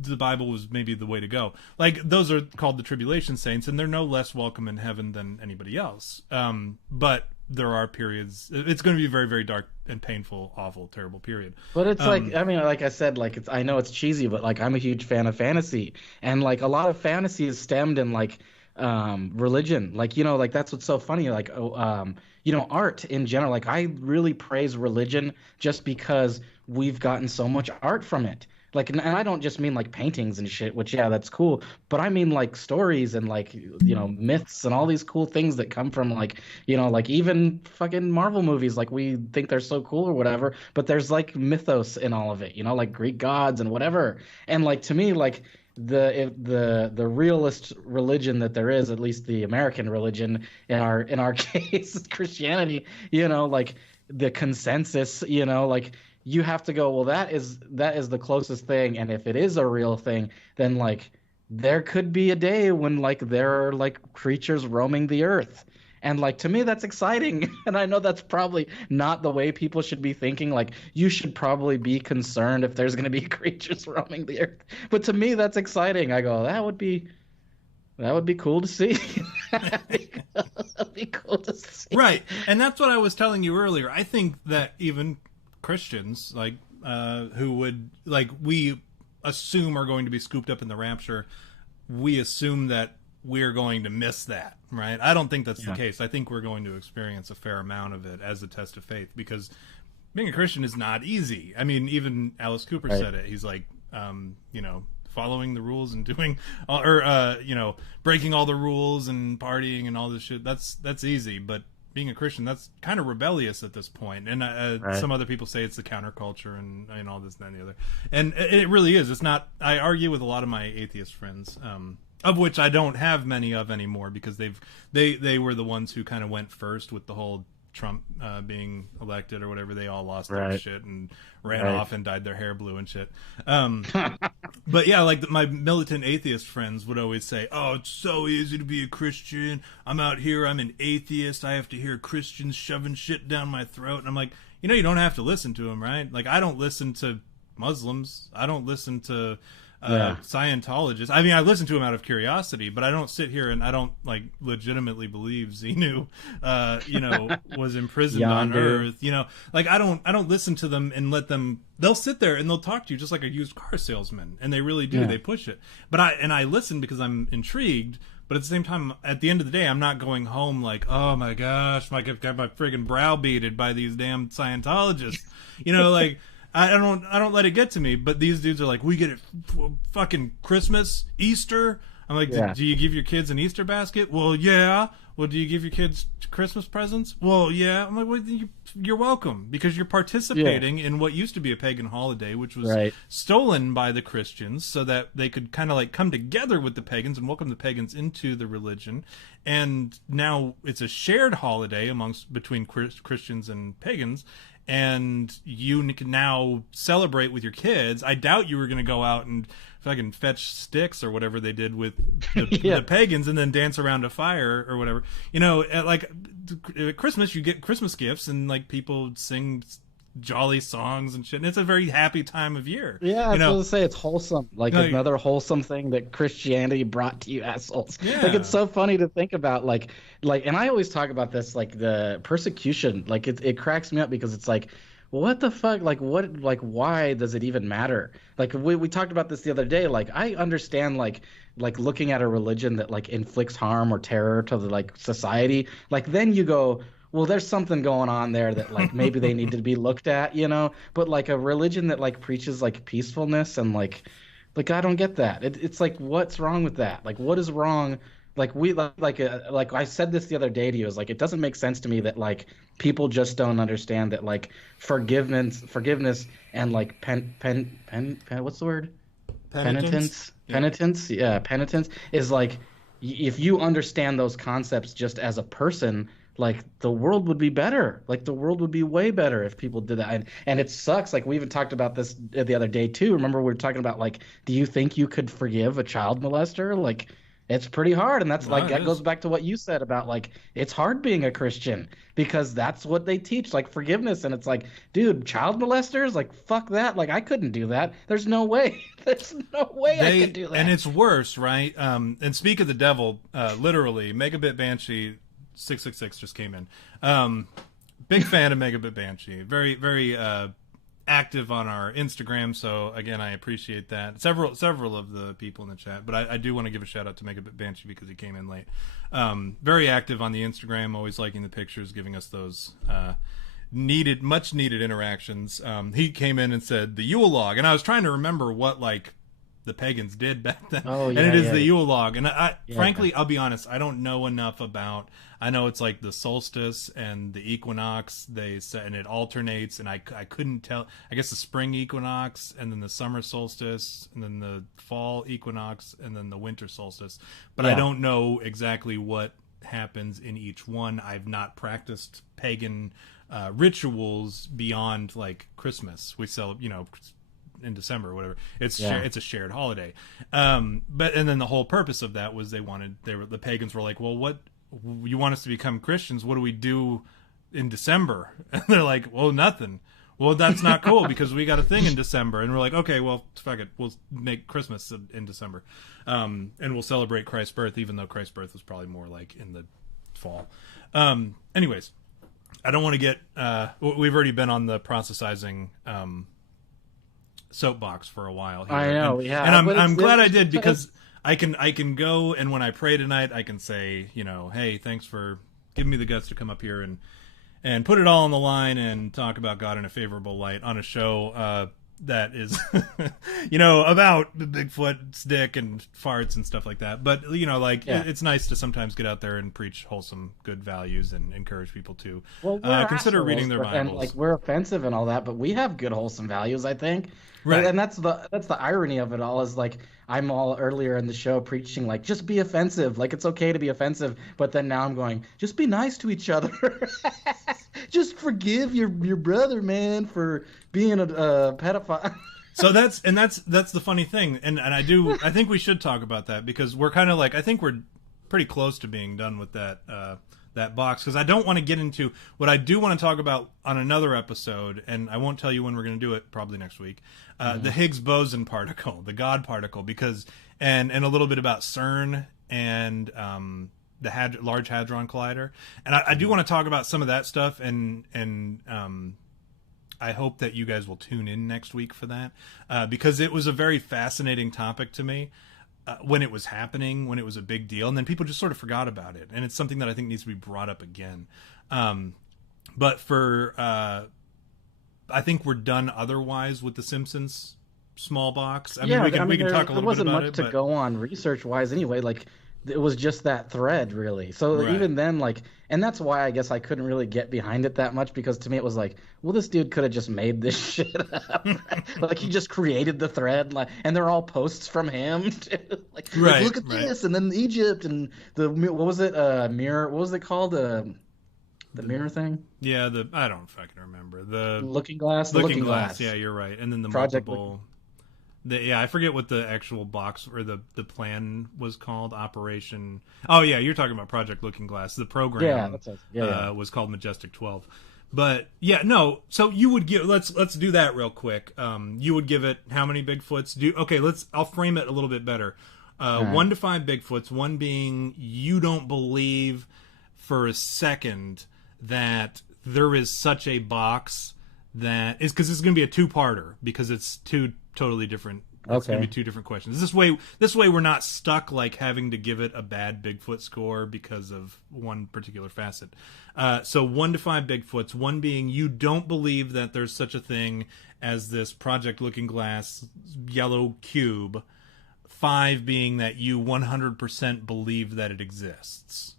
the Bible was maybe the way to go. Like, those are called the tribulation saints, and they're no less welcome in heaven than anybody else. But there are periods. It's going to be a very, very dark and painful, awful, terrible period. But it's like, I mean, like I said, like I know it's cheesy, but like I'm a huge fan of fantasy, and like a lot of fantasy is stemmed in like religion. Like, you know, like that's what's so funny. Like, you know, art in general. Like I really praise religion just because we've gotten so much art from it. Like, and I don't just mean like paintings and shit, which, yeah, that's cool. But I mean like stories and like, you know, myths and all these cool things that come from like, you know, like even fucking Marvel movies. Like we think they're so cool or whatever, but there's like mythos in all of it, you know, like Greek gods and whatever. And like to me, like the realist religion that there is, at least the American religion in our case, is Christianity, you know, like the consensus, you know, like you have to go, well, that is the closest thing, and if it is a real thing, then like there could be a day when like there are like creatures roaming the earth. And like to me that's exciting. And I know that's probably not the way people should be thinking. Like you should probably be concerned if there's going to be creatures roaming the earth. But to me that's exciting. I go, that would be cool to see. That'd be cool to see. Right. And that's what I was telling you earlier. I think that even Christians, like who would, like, we assume are going to be scooped up in the rapture, we assume that we're going to miss that, right? I don't think that's the case. I think we're going to experience a fair amount of it as a test of faith, because being a Christian is not easy. I mean, even Alice Cooper said it. He's like, you know, following the rules and doing, or you know, breaking all the rules and partying and all this shit. That's easy, but being a Christian, that's kind of rebellious at this point. And some other people say it's the counterculture and all this and that and the other. And it really is. It's not. I argue with a lot of my atheist friends, of which I don't have many of anymore, because they were the ones who kind of went first with the whole Trump being elected or whatever. They all lost their shit and ran off and dyed their hair blue and shit. But yeah, like my militant atheist friends would always say, oh, it's so easy to be a Christian. I'm out here, I'm an atheist, I have to hear Christians shoving shit down my throat. And I'm like, you know, you don't have to listen to them, right? Like, I don't listen to Muslims. I don't listen to Scientologists. I mean, I listen to them out of curiosity, but I don't sit here and I don't like legitimately believe Xenu, you know, was imprisoned on Earth. You know, like I don't listen to them and let them. They'll sit there and they'll talk to you just like a used car salesman, and they really do. They push it. But I listen because I'm intrigued. But at the same time, at the end of the day, I'm not going home like, oh my gosh, I got my friggin' browbeated by these damn Scientologists. You know, like. I don't let it get to me, but these dudes are like, we get it fucking Christmas, Easter. I'm like, do you give your kids an Easter basket? Well, yeah. Well, do you give your kids Christmas presents? Well, yeah. I'm like, well, you're welcome, because you're participating in what used to be a pagan holiday, which was stolen by the Christians so that they could kind of like come together with the pagans and welcome the pagans into the religion. And now it's a shared holiday between Christians and pagans. And you can now celebrate with your kids. I doubt you were going to go out and fucking fetch sticks or whatever they did with the pagans and then dance around a fire or whatever. You know, at Christmas, you get Christmas gifts and like people sing jolly songs and shit, and it's a very happy time of year. Yeah, I was going to say it's wholesome, like another wholesome thing that Christianity brought to you assholes. Like it's so funny to think about, like, and I always talk about this, like the persecution, like it cracks me up, because it's like, what the fuck, like what, like why does it even matter? Like we talked about this the other day. Like I understand like looking at a religion that like inflicts harm or terror to the like society, like then you go, well, there's something going on there that like maybe they need to be looked at, you know. But like a religion that like preaches like peacefulness and like I don't get that. It's like, what's wrong with that? Like, what is wrong? Like like I said this the other day to you, is like it doesn't make sense to me that like people just don't understand that like forgiveness and like what's the word? Penitence. Yeah, penitence is like, if you understand those concepts just as a person, like the world would be better. Like the world would be way better if people did that. And it sucks. Like we even talked about this the other day too. Remember we were talking about like, do you think you could forgive a child molester? Like It's pretty hard, and that's No, like it that goes is. back to what you said about like it's hard being a Christian because that's what they teach, like forgiveness, and it's like, dude, child molesters, like fuck that, like I couldn't do that. There's no way. There's no way I could do And that. it's worse, right? And speak of the devil, literally, Megabit Banshee 666 just came in. Big fan of Megabit Banshee. Very, very active on our Instagram. So again, I appreciate that. Several of the people in the chat, but I do want to give a shout out to Megabit Banshee because he came in late. Very active on the Instagram, always liking the pictures, giving us those much needed interactions. He came in and said the Yule log, and I was trying to remember what like the pagans did back then. Oh And yeah, it is yeah, the yeah. Yule log. And Yeah. frankly, I'll be honest, I don't know enough about. I know it's like the solstice and the equinox. They said, and it alternates. And I couldn't tell. I guess the spring equinox, and then the summer solstice, and then the fall equinox, and then the winter solstice. But I Yeah. don't know exactly what happens in each one. I've not practiced pagan rituals beyond like Christmas. We celebrate, in December or whatever. It's Yeah. it's a shared holiday. But and then the whole purpose of that was the pagans were like, well, what you want us to become Christians? What do we do in December? And they're like, well, nothing. Well, that's not cool because we got a thing in December, and we're like, okay, well, fuck it, we'll make Christmas in December, and we'll celebrate Christ's birth, even though Christ's birth was probably more like in the fall. Anyways, I don't want to get. We've already been on the processizing soapbox for a while here. I know, and, yeah, and but I'm glad I it's- did because I can go, and when I pray tonight, I can say, hey, thanks for giving me the guts to come up here and put it all on the line and talk about God in a favorable light on a show that is, about Bigfoot's dick and farts and stuff like that. But Yeah. it's nice to sometimes get out there and preach wholesome, good values and encourage people to Well, we're consider assholes, reading their and Bibles. like we're offensive and all that, but we have good wholesome values, I think. Right. And that's the irony of it all is like I'm all earlier in the show preaching like just be offensive, like it's okay to be offensive, but then now I'm going just be nice to each other, just forgive your brother, man, for being a pedophile. So that's the funny thing, and I think we should talk about that because we're kind of like I think we're pretty close to being done with that box because I don't want to get into what I do want to talk about on another episode, and I won't tell you when we're going to do it, probably next week. The Higgs boson particle, the God particle, because and a little bit about CERN and the Large Hadron Collider, and I do want to talk about some of that stuff, and I hope that you guys will tune in next week for that because it was a very fascinating topic to me. When it was happening, when it was a big deal, and then people just sort of forgot about it, and it's something that I think needs to be brought up again. But for I think we're done otherwise with the Simpsons small box. I mean, we can talk a little bit about it. There wasn't much to but go on research wise anyway. Like it was just that thread really. So Right. even then, like, and that's why I guess I couldn't really get behind it that much because to me it was like, well, this dude could have just made this shit up. Like he just created the thread, like, and they're all posts from him. Too. Like Right, look at right. this, and then Egypt and what was it? Mirror. What was it called? The mirror thing. Yeah, I don't fucking remember the Looking glass. The Looking Glass. Yeah, you're right. And then the Project multiple. I forget what the actual box or the plan was called. Operation. Oh yeah, you're talking about Project Looking Glass. The program. Yeah, that's it. Yeah. Was called Majestic 12. But yeah, no. So you would give. Let's do that real quick. You would give it how many Bigfoots? I'll frame it a little bit better. 1 to 5 Bigfoots. 1 being you don't believe for a second that there is such a box that is because it's going to be a 2-parter because it's 2 totally different. It's going to be 2 different questions. This way we're not stuck like having to give it a bad Bigfoot score because of one particular facet. So 1 to 5 Bigfoots, 1 being you don't believe that there's such a thing as this Project Looking Glass yellow cube. 5 being that you 100% believe that it exists.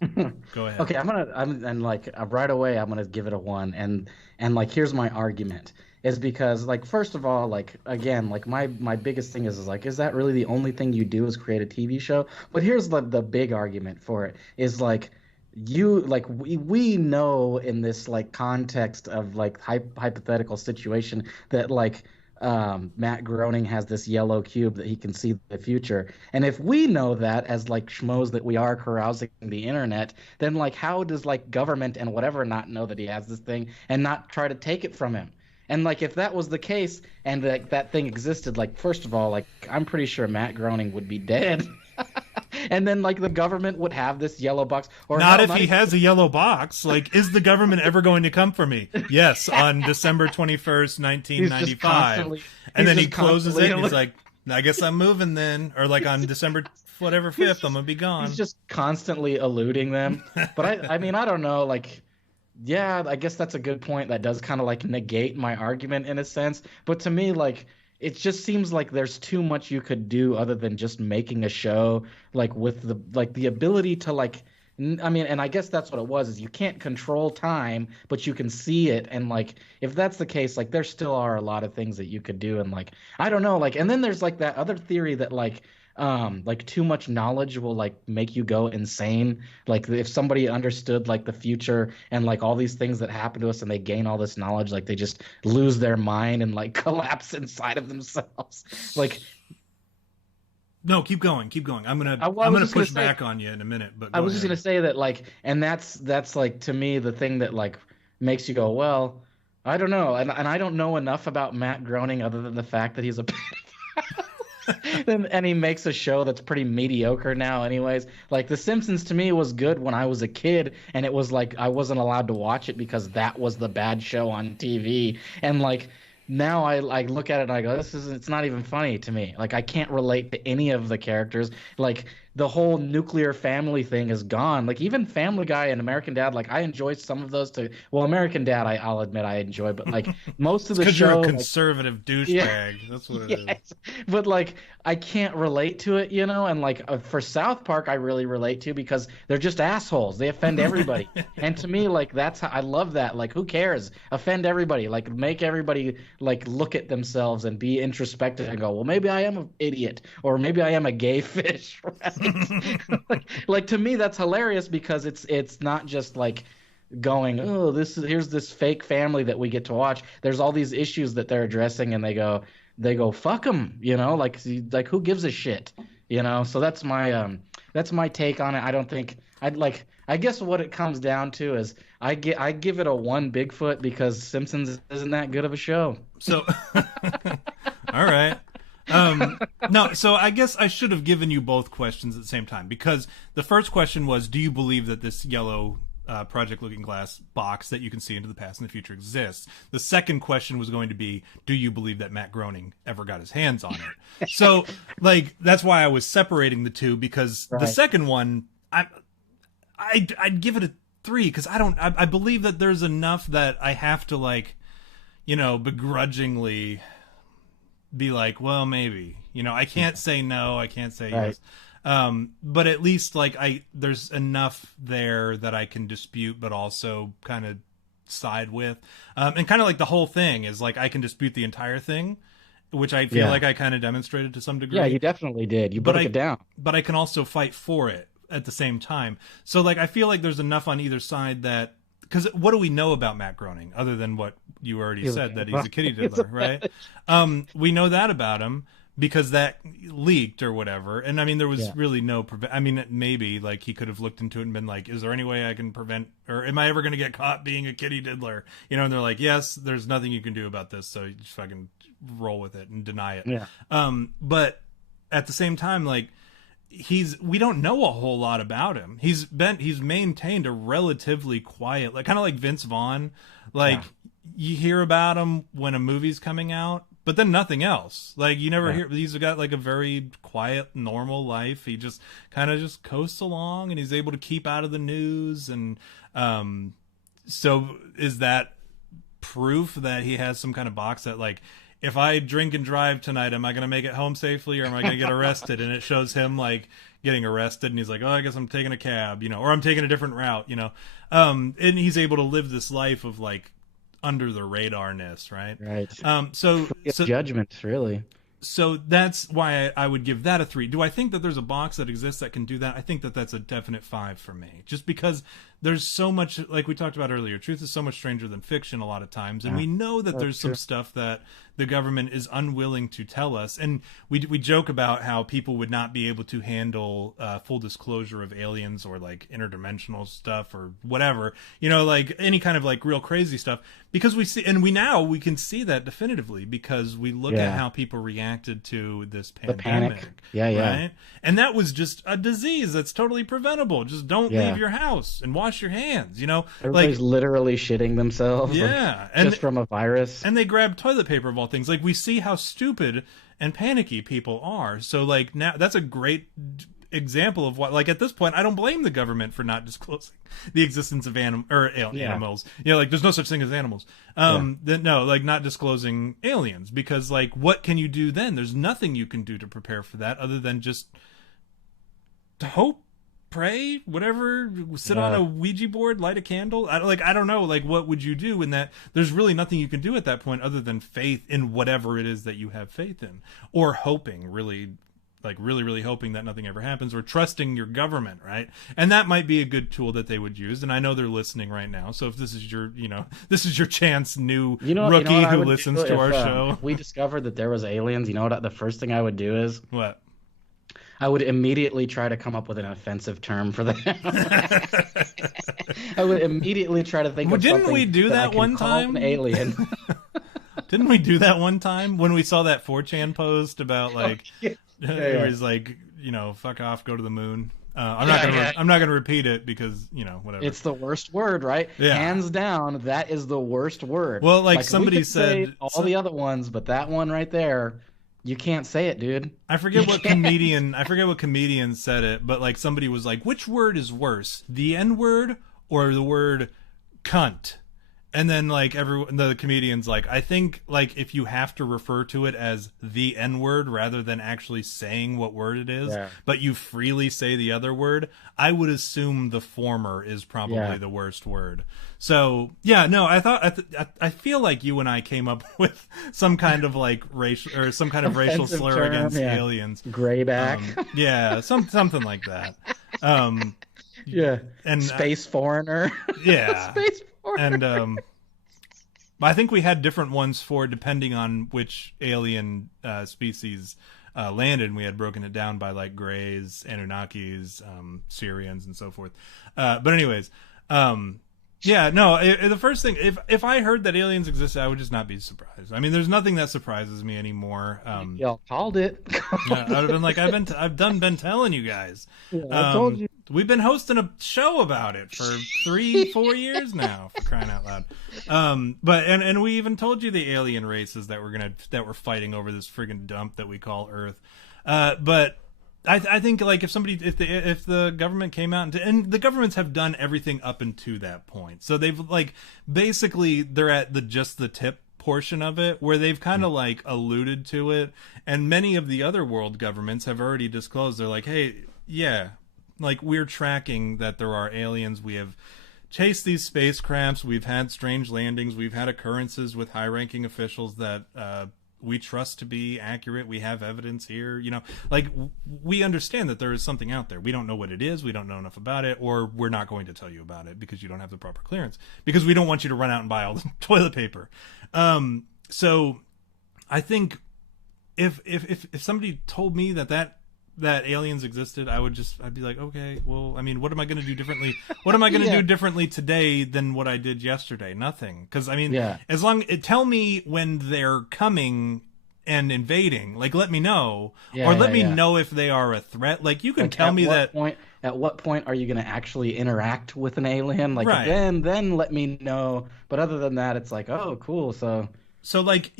Go ahead. Okay, right away I'm gonna give it a 1, and like here's my argument is because like first of all like again like my biggest thing is like is that really the only thing you do is create a TV show? But here's the big argument for it is like we know in this like context of like hypothetical situation that like Matt Groening has this yellow cube that he can see the future. And if we know that as like schmoes that we are carousing the internet, then like how does like government and whatever not know that he has this thing and not try to take it from him? And like if that was the case and that thing existed, like first of all, like I'm pretty sure Matt Groening would be dead. And then like the government would have this yellow box, or not hell, if he has a yellow box. Like, is the government ever going to come for me? Yes, on December 21st, 1995. And then he closes it and he's like, I guess I'm moving then. Or like on December whatever 5th, I'm gonna be gone. He's just constantly eluding them. But I mean, I don't know, like, yeah, I guess that's a good point. That does kind of like negate my argument in a sense. But to me, like, it just seems like there's too much you could do other than just making a show, like with the ability to like, I mean, and I guess that's what it was, is you can't control time, but you can see it. And like, if that's the case, like there still are a lot of things that you could do. And like, I don't know, like, and then there's like that other theory that like too much knowledge will like make you go insane. Like if somebody understood like the future and like all these things that happen to us and they gain all this knowledge, like they just lose their mind and like collapse inside of themselves. Like, no, keep going. I'm gonna push back on you in a minute. But I was just gonna say that like, and that's like to me the thing that like makes you go, well, I don't know, and I don't know enough about Matt Groening other than the fact that he's a and he makes a show that's pretty mediocre now anyways. Like The Simpsons to me was good when I was a kid, and it was like I wasn't allowed to watch it because that was the bad show on TV. And like now I look at it and I go, it's not even funny to me. Like I can't relate to any of the characters. Like the whole nuclear family thing is gone. Like even Family Guy and American Dad, like I enjoy some of those too. Well, American Dad, I'll admit I enjoy, but like most of the show, you're a conservative douchebag. Yeah, that's what it is. But like I can't relate to it, you know. And like for South Park, I really relate to because they're just assholes. They offend everybody, and to me, like that's how I love that. Like who cares? Offend everybody. Like make everybody like look at themselves and be introspective and go, well, maybe I am an idiot, or maybe I am a gay fish. Right? like to me that's hilarious because it's not just like going, oh, here's this fake family that we get to watch. There's all these issues that they're addressing, and they go fuck them, you know, like who gives a shit, you know. So that's my take on it. I don't think I guess what it comes down to is I give it a 1 Bigfoot because Simpsons isn't that good of a show. So all right. No, so I guess I should have given you both questions at the same time, because the first question was, do you believe that this yellow Project Looking Glass box that you can see into the past and the future exists? The second question was going to be, do you believe that Matt Groening ever got his hands on it? So like that's why I was separating the two, because the second one I'd give it a 3 because I believe that there's enough that I have to like, you know, begrudgingly be like, well, maybe, you know, I can't say no, I can't say yes. But at least like there's enough there that I can dispute, but also kind of side with, and kind of like the whole thing is like, I can dispute the entire thing, which I feel like I kind of demonstrated to some degree. Yeah, you definitely did. You broke it down. But I can also fight for it at the same time. So like, I feel like there's enough on either side that, because what do we know about Matt Groening other than what you already said, that he's a kitty diddler, right? We know that about him because that leaked or whatever. And I mean, there was really no I mean, maybe like he could have looked into it and been like, is there any way I can prevent, or am I ever going to get caught being a kitty diddler? You know, and they're like, yes, there's nothing you can do about this. So you just fucking roll with it and deny it. Yeah. But at the same time, like, we don't know a whole lot about him. He's maintained a relatively quiet, like kind of like Vince Vaughn. Like you hear about him when a movie's coming out, but then nothing else. Like you never hear. He's got like a very quiet, normal life. He just kind of just coasts along, and he's able to keep out of the news. And so is that proof that he has some kind of box that like, if I drink and drive tonight, am I going to make it home safely, or am I going to get arrested? And it shows him like getting arrested, and he's like, oh, I guess I'm taking a cab, you know, or I'm taking a different route, you know. And he's able to live this life of like under the radarness, right? Right. So judgments, really. So that's why I would give that a 3. Do I think that there's a box that exists that can do that? I think that that's a definite 5 for me, just because there's so much, like we talked about earlier, truth is so much stranger than fiction a lot of times, and we know that there's some stuff that the government is unwilling to tell us, and we joke about how people would not be able to handle full disclosure of aliens or like interdimensional stuff or whatever, you know, like any kind of like real crazy stuff, because we see, and we can see that definitively because we look at how people reacted to this pandemic. Right? And that was just a disease that's totally preventable. Just don't leave your house and wash your hands, you know. Everybody's like literally shitting themselves just from a virus. And they grab toilet paper of all things. Like, we see how stupid and panicky people are. So like now that's a great example of what, like, at this point I don't blame the government for not disclosing the existence of animals. You know, like there's no such thing as animals. No, like not disclosing aliens, because like what can you do then? There's nothing you can do to prepare for that other than just to hope, pray, whatever, sit on a Ouija board, light a candle. I don't know, like what would you do in that? There's really nothing you can do at that point other than faith in whatever it is that you have faith in, or hoping, really hoping that nothing ever happens, or trusting your government, right? And that might be a good tool that they would use. And I know they're listening right now, so if this is your, this is your chance, rookie who listens to our show. If we discovered that there was aliens, you know what? The first thing I would do is what? I would immediately try to come up with an offensive term for them. I would immediately try to think of something. Didn't we do that one time? An alien. Didn't we do that one time when we saw that 4chan post about like it was like, fuck off, go to the moon. I'm not gonna repeat it because whatever. It's the worst word, right? Yeah. Hands down, that is the worst word. Well, like somebody said, all the other ones, but that one right there. You can't say it, dude. I forget what comedian said it, but like somebody was like, which word is worse, the N-word or the word cunt? And then like the comedian's like, I think like if you have to refer to it as the N-word rather than actually saying what word it is, but you freely say the other word, I would assume the former is probably the worst word. So I feel like you and I came up with some kind of like racial or some kind of racial slur against aliens. Grayback. Something like that. And space foreigner. Yeah. Space foreigner. And I think we had different ones for depending on which alien species landed, and we had broken it down by like Greys, Anunnakis, Syrians, and so forth. But anyways, the first thing, if I heard that aliens existed, I would just not be surprised. I mean, there's nothing that surprises me anymore. Y'all called it. I would have been like, I've been telling you guys. I told you. We've been hosting a show about it for 3-4 years now, for crying out loud. But we even told you the alien races that we're fighting over this friggin' dump that we call Earth. But I think like if the government came out and the governments have done everything up until that point, so they've like basically they're at the tip portion of it where they've kind of like alluded to it, and many of the other world governments have already disclosed. They're like, hey, like we're tracking that there are aliens. We have chased these spacecrafts. We've had strange landings. We've had occurrences with high-ranking officials that we trust to be accurate. We have evidence here. Like we understand that there is something out there. We don't know what it is. We don't know enough about it, or we're not going to tell you about it because you don't have the proper clearance, because we don't want you to run out and buy all the toilet paper. So I think if somebody told me that aliens existed, I'd be like, okay, well, I mean, what am I going to do differently? What am I going to do differently today than what I did yesterday? Nothing. Because I mean, as long tell me when they're coming and invading, like let me know, or let me know if they are a threat. Like you can tell me that. At what point are you going to actually interact with an alien? Like then let me know. But other than that, it's like, oh, cool. So like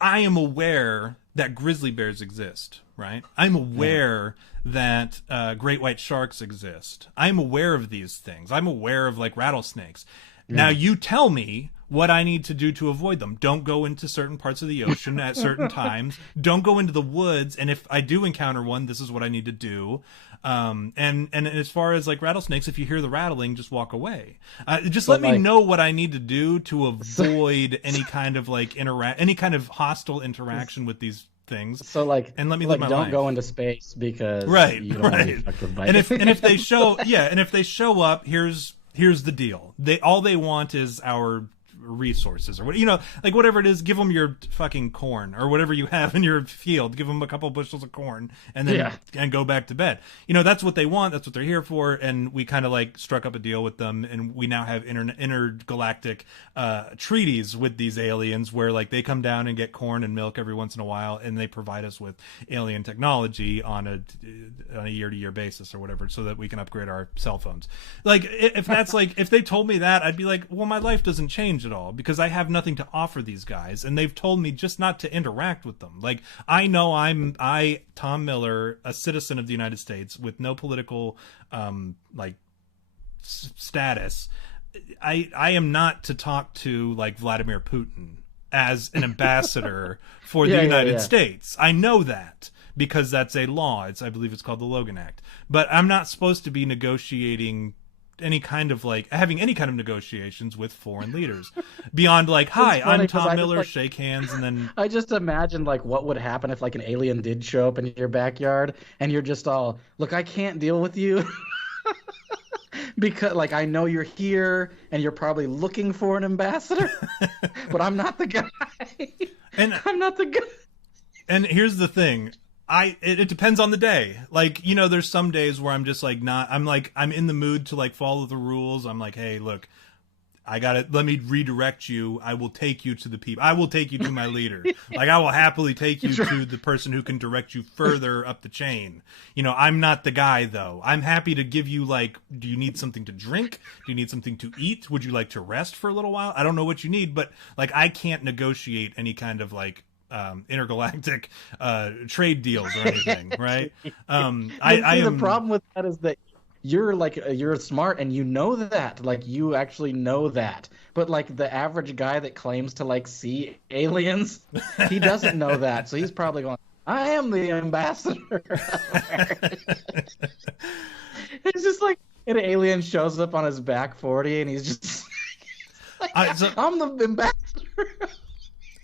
I am aware that grizzly bears exist, right? I'm aware that great white sharks exist. I'm aware of these things. I'm aware of like rattlesnakes. Now you tell me what I need to do to avoid them. Don't go into certain parts of the ocean at certain times. Don't go into the woods. And if I do encounter one, this is what I need to do. And as far as like rattlesnakes, if you hear the rattling, just walk away. Just let me know what I need to do to avoid any kind of like any kind of hostile interaction with these things. So like, and let me live my don't life. go into space because you don't right. And if they show up, here's here's the deal. All they want is our resources, or what, like whatever it is. Give them your fucking corn or whatever you have in your field. Give them a couple bushels of corn and then and go back to bed. That's what they want. That's what they're here for. And we kind of like struck up a deal with them, and we now have intergalactic treaties with these aliens where like they come down and get corn and milk every once in a while, and they provide us with alien technology on a year-to-year basis or whatever, so that we can upgrade our cell phones. Like if that's like, if they told me that, I'd be like, well, my life doesn't change at all, because I have nothing to offer these guys, and they've told me just not to interact with them. Like, I know Tom Miller, a citizen of the United States with no political status, I am not to talk to like Vladimir Putin as an ambassador for the United States. I know that, because that's a law. I believe it's called the Logan Act. But I'm not supposed to be negotiating having any kind of negotiations with foreign leaders beyond like, hi, I'm Tom Miller, shake hands, and then I just imagine like what would happen if like an alien did show up in your backyard, and you're just all, look, I can't deal with you because like I know you're here and you're probably looking for an ambassador, but I'm not the guy. And I'm not the guy. And here's the thing. It depends on the day. Like, there's some days where I'm just like I'm in the mood to like follow the rules. I'm like, hey, look, let me redirect you. I will take you to the people. I will take you to my leader. Like, I will happily take you to the person who can direct you further up the chain. I'm not the guy though. I'm happy to give you like, do you need something to drink? Do you need something to eat? Would you like to rest for a little while? I don't know what you need, but like, I can't negotiate any kind of like, intergalactic trade deals or anything, right? The problem with that is that you're smart and you know that, like you actually know that, but like the average guy that claims to like see aliens, he doesn't know that, so he's probably going, I am the ambassador. It's just like an alien shows up on his back 40 and he's just I'm the ambassador.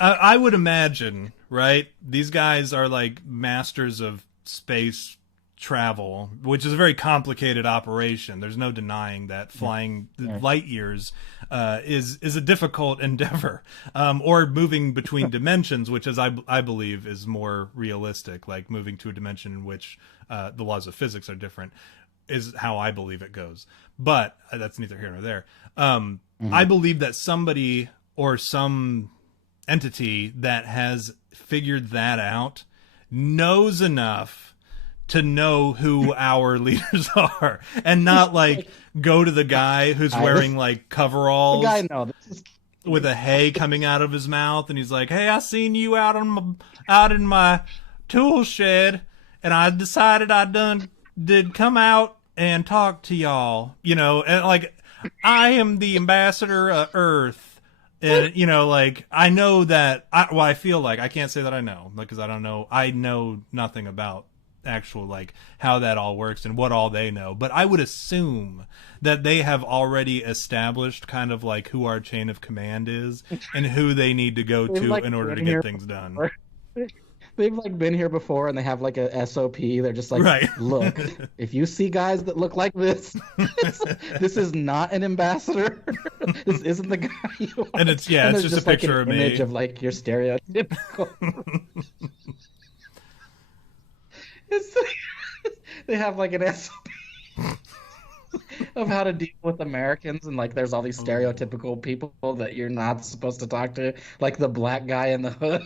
I would imagine, right? These guys are like masters of space travel, which is a very complicated operation. There's no denying that flying light years is a difficult endeavor, or moving between dimensions, which is I believe is more realistic. Like moving to a dimension in which the laws of physics are different is how I believe it goes. But that's neither here nor there. I believe that somebody or some entity that has figured that out knows enough to know who our leaders are, and not like go to the guy who's wearing like coveralls with a hay coming out of his mouth, and he's like, hey, I seen you out in my tool shed, and I decided did come out and talk to y'all, and like, I am the ambassador of Earth. And, like, I know that, I feel like, I can't say that I know, because I don't know, I know nothing about actual, like, how that all works and what all they know. But I would assume that they have already established kind of, like, who our chain of command is and who they need to go to in order to get things done. They've like been here before, and they have like a SOP. They're just like, look, if you see guys that look like this, this is not an ambassador. This isn't the guy you want. And it's it's just a picture of me. Image of like your stereotypical. They have like an SOP of how to deal with Americans, and like there's all these stereotypical people that you're not supposed to talk to, like the black guy in the hood,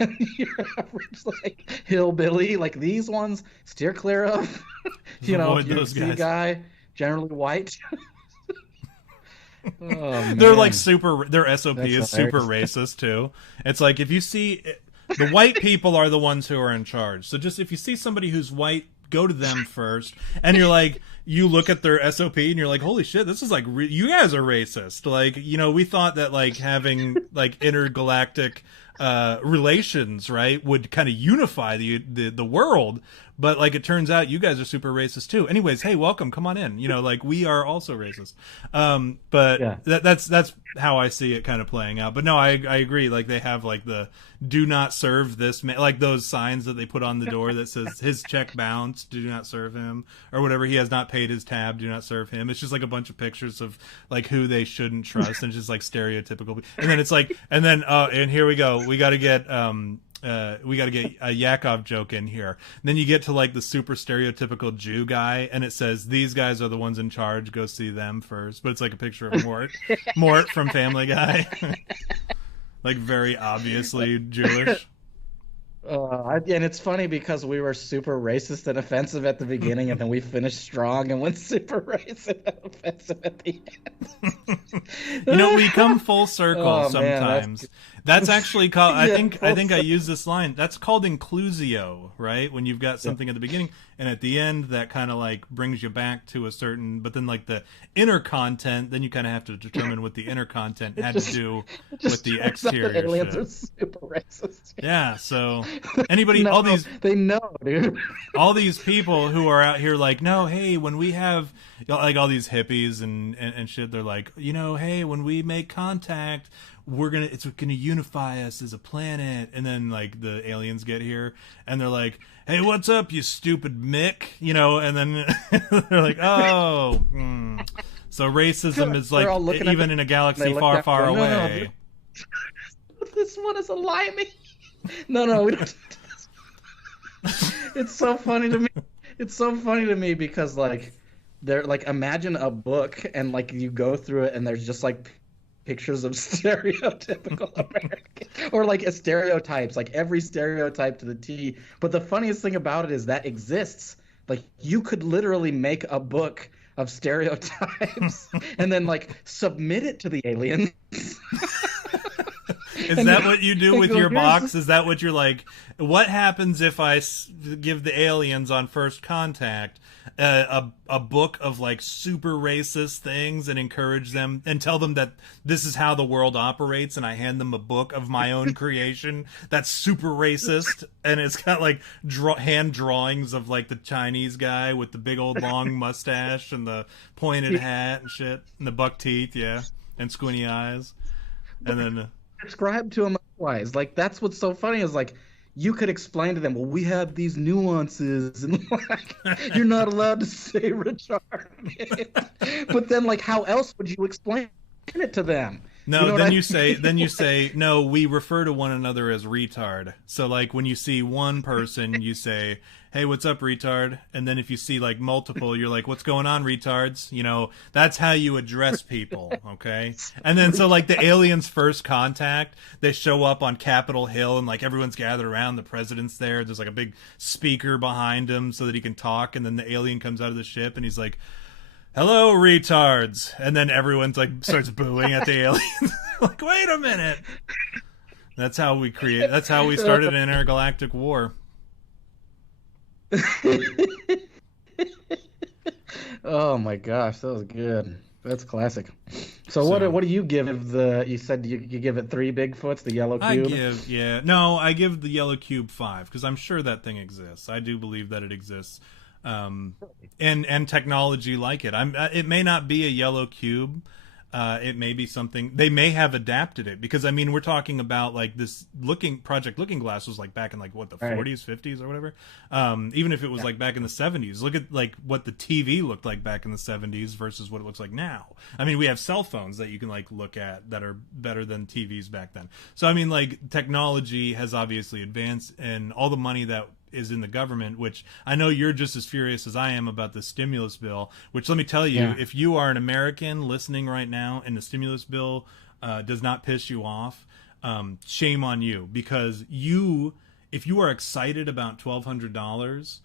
and your average like hillbilly, like these ones steer clear of. If you see a guy generally white. They're like their SOP is super racist too. It's like, if you see the white people are the ones who are in charge, so just if you see somebody who's white, go to them first, and you're like, you look at their SOP and you're like, holy shit, this is like, you guys are racist. Like, we thought that like having like intergalactic relations, right, would kind of unify the world, but like it turns out you guys are super racist too. Anyways, hey, welcome, come on in. Like we are also racist. But that's how I see it kind of playing out. But no, I agree. Like they have like the do not serve this man, like those signs that they put on the door that says his check bounced, do not serve him, or whatever. He has not paid paid his tab, do not serve him. It's just like a bunch of pictures of like who they shouldn't trust, and just like stereotypical. And then it's like, and here we go. We got to get a Yakov joke in here. And then you get to like the super stereotypical Jew guy, and it says, "These guys are the ones in charge. Go see them first." But it's like a picture of Mort from Family Guy, like very obviously Jewish. And it's funny because we were super racist and offensive at the beginning, and then we finished strong and went super racist and offensive at the end. We come full circle sometimes. Man, that's actually called. I think I use this line. That's called inclusio, right? When you've got something at the beginning and at the end, that kind of like brings you back to a certain. But then like the inner content, then you kind of have to determine what the inner content had to do with the exterior. The aliens shit. are super racist. Yeah. So anybody, all these they know, dude. All these people who are out here like, no, hey, when we have like all these hippies and shit, they're like, hey, when we make contact, it's gonna unify us as a planet. And then like the aliens get here and they're like, hey, what's up, you stupid Mick? And then they're like, oh. So racism is like even in a galaxy far, far away. No. This one is a limey. No, we don't. It's so funny to me. It's so funny to me because like they're like, imagine a book and like you go through it and there's just like pictures of stereotypical American or like stereotypes, like every stereotype to the T. But the funniest thing about it is that exists. Like you could literally make a book of stereotypes and then like submit it to the aliens. Is that what you do with your box? Is that what you're like? What happens if I give the aliens on First Contact a book of like super racist things and encourage them and tell them that this is how the world operates, and I hand them a book of my own creation that's super racist, and it's got like hand drawings of like the Chinese guy with the big old long mustache and the pointed hat and shit and the buck teeth, and squinty eyes, and then describe to them otherwise. Like that's what's so funny is like you could explain to them, well, we have these nuances and like you're not allowed to say retarded. But then like how else would you explain it to them? No, you say no, we refer to one another as retard. So like when you see one person, you say, hey, what's up, retard? And then if you see like multiple, you're like, what's going on, retards? That's how you address people, okay? And then so like the aliens' First Contact, they show up on Capitol Hill and like everyone's gathered around, the president's there, there's like a big speaker behind him so that he can talk, and then the alien comes out of the ship and he's like, hello, retards. And then everyone's like starts booing at the aliens. Like, wait a minute. That's how we started an intergalactic war. Oh my gosh, that was good. That's classic. So what do you give you said you give it 3 Bigfoots, the yellow cube? I give the yellow cube 5 because I'm sure that thing exists. I do believe that it exists. And technology like it. It may not be a yellow cube. It may be something they may have adapted it, because I mean we're talking about like this Project Looking Glass was like back in like what the 40s, 50s or whatever. Even if it was like back in the 70s, look at like what the TV looked like back in the 70s versus what it looks like now. I mean we have cell phones that you can like look at that are better than TVs back then. So I mean like technology has obviously advanced, and all the money that is in the government, which I know you're just as furious as I am about the stimulus bill, which let me tell you, if you are an American listening right now and the stimulus bill does not piss you off, shame on you, because if you are excited about $1,200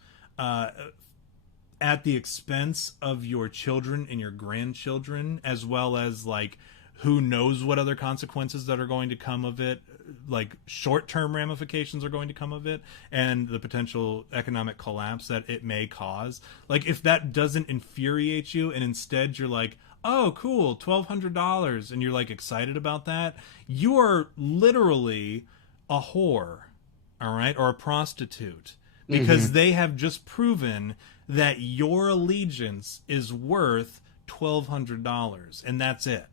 at the expense of your children and your grandchildren, as well as like who knows what other consequences that are going to come of it, like short-term ramifications are going to come of it, and the potential economic collapse that it may cause. Like if that doesn't infuriate you and instead you're like, oh cool, $1,200, and you're like excited about that, you are literally a whore, all right, or a prostitute, because they have just proven that your allegiance is worth $1,200, and that's it.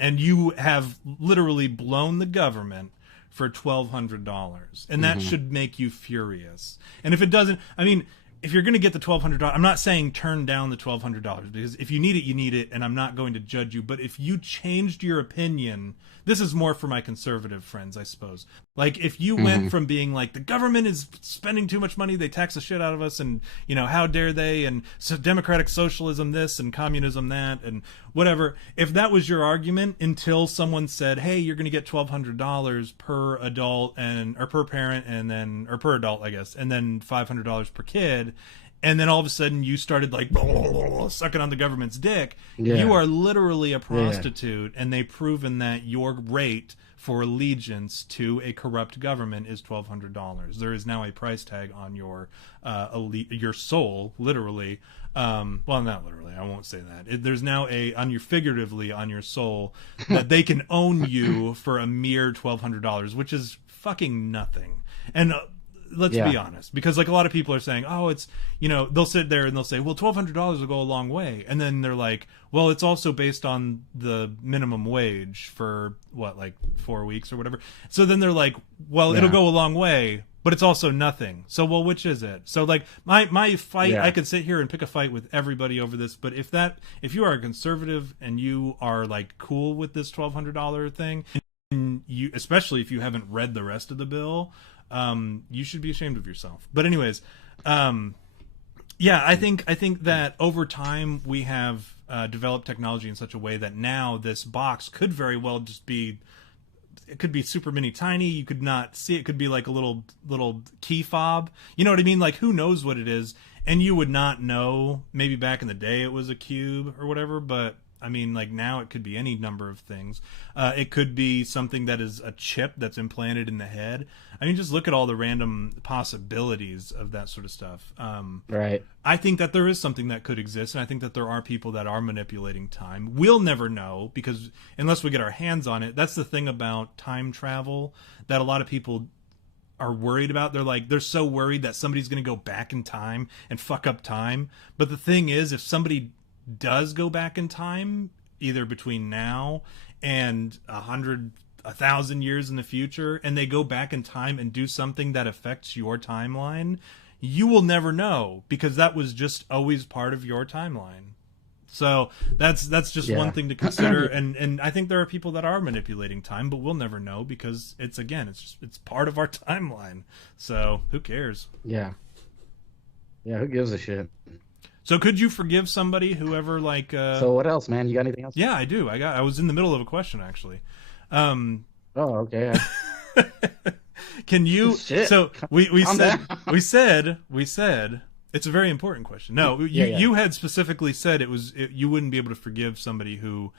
And you have literally blown the government for $1,200, and that should make you furious. And if it doesn't, I mean, if you're going to get the $1,200, I'm not saying turn down the $1,200, because if you need it, you need it, and I'm not going to judge you. But if you changed your opinion, this is more for my conservative friends, I suppose. Like, if you went from being like, the government is spending too much money, they tax the shit out of us, and, you know, how dare they, and so democratic socialism this, and communism that, and whatever. If that was your argument until someone said, hey, you're going to get $1,200 per adult, or per parent, and then, or per adult, I guess, and then $500 per kid, and then all of a sudden you started like sucking on the government's dick, you are literally a prostitute, and they've proven that your rate for allegiance to a corrupt government is $1,200. There is now a price tag on your your soul, literally. Well, not literally, I won't say that. There's now figuratively on your soul, that they can own you for a mere $1,200, which is fucking nothing. And let's be honest, because like a lot of people are saying, oh, it's, you know, they'll sit there and they'll say, well, $1,200 will go a long way, and then they're like, well, it's also based on the minimum wage for what, like 4 weeks or whatever. So then they're like, well, it'll go a long way, but it's also nothing. So, well, which is it? So like my fight, I could sit here and pick a fight with everybody over this, but if you are a conservative and you are like cool with this $1,200 thing, and you, especially if you haven't read the rest of the bill, you should be ashamed of yourself. But anyways, I think that over time we have developed technology in such a way that now this box could very well just be, it could be super mini tiny. You could not see it. Could be like a little key fob. You know what I mean? Like, who knows what it is? And you would not know. Maybe back in the day it was a cube or whatever, but I mean, like now it could be any number of things. It could be something that is a chip that's implanted in the head. I mean, just look at all the random possibilities of that sort of stuff. Right. I think that there is something that could exist, and I think that there are people that are manipulating time. We'll never know, because unless we get our hands on it. That's the thing about time travel that a lot of people are worried about. They're so worried that somebody's going to go back in time and fuck up time. But the thing is, if somebody does go back in time, either between now and 1,000 years in the future, and they go back in time and do something that affects your timeline, you will never know, because that was just always part of your timeline. So that's just one thing to consider. And I think there are people that are manipulating time, but we'll never know, because it's part of our timeline. So who cares? Yeah, who gives a shit? So could you forgive somebody, whoever, like... So what else, man? You got anything else? Yeah, I do. I was in the middle of a question, actually. Oh, okay. Can you... Shit. So we said it's a very important question. No, you had specifically said you wouldn't be able to forgive somebody who...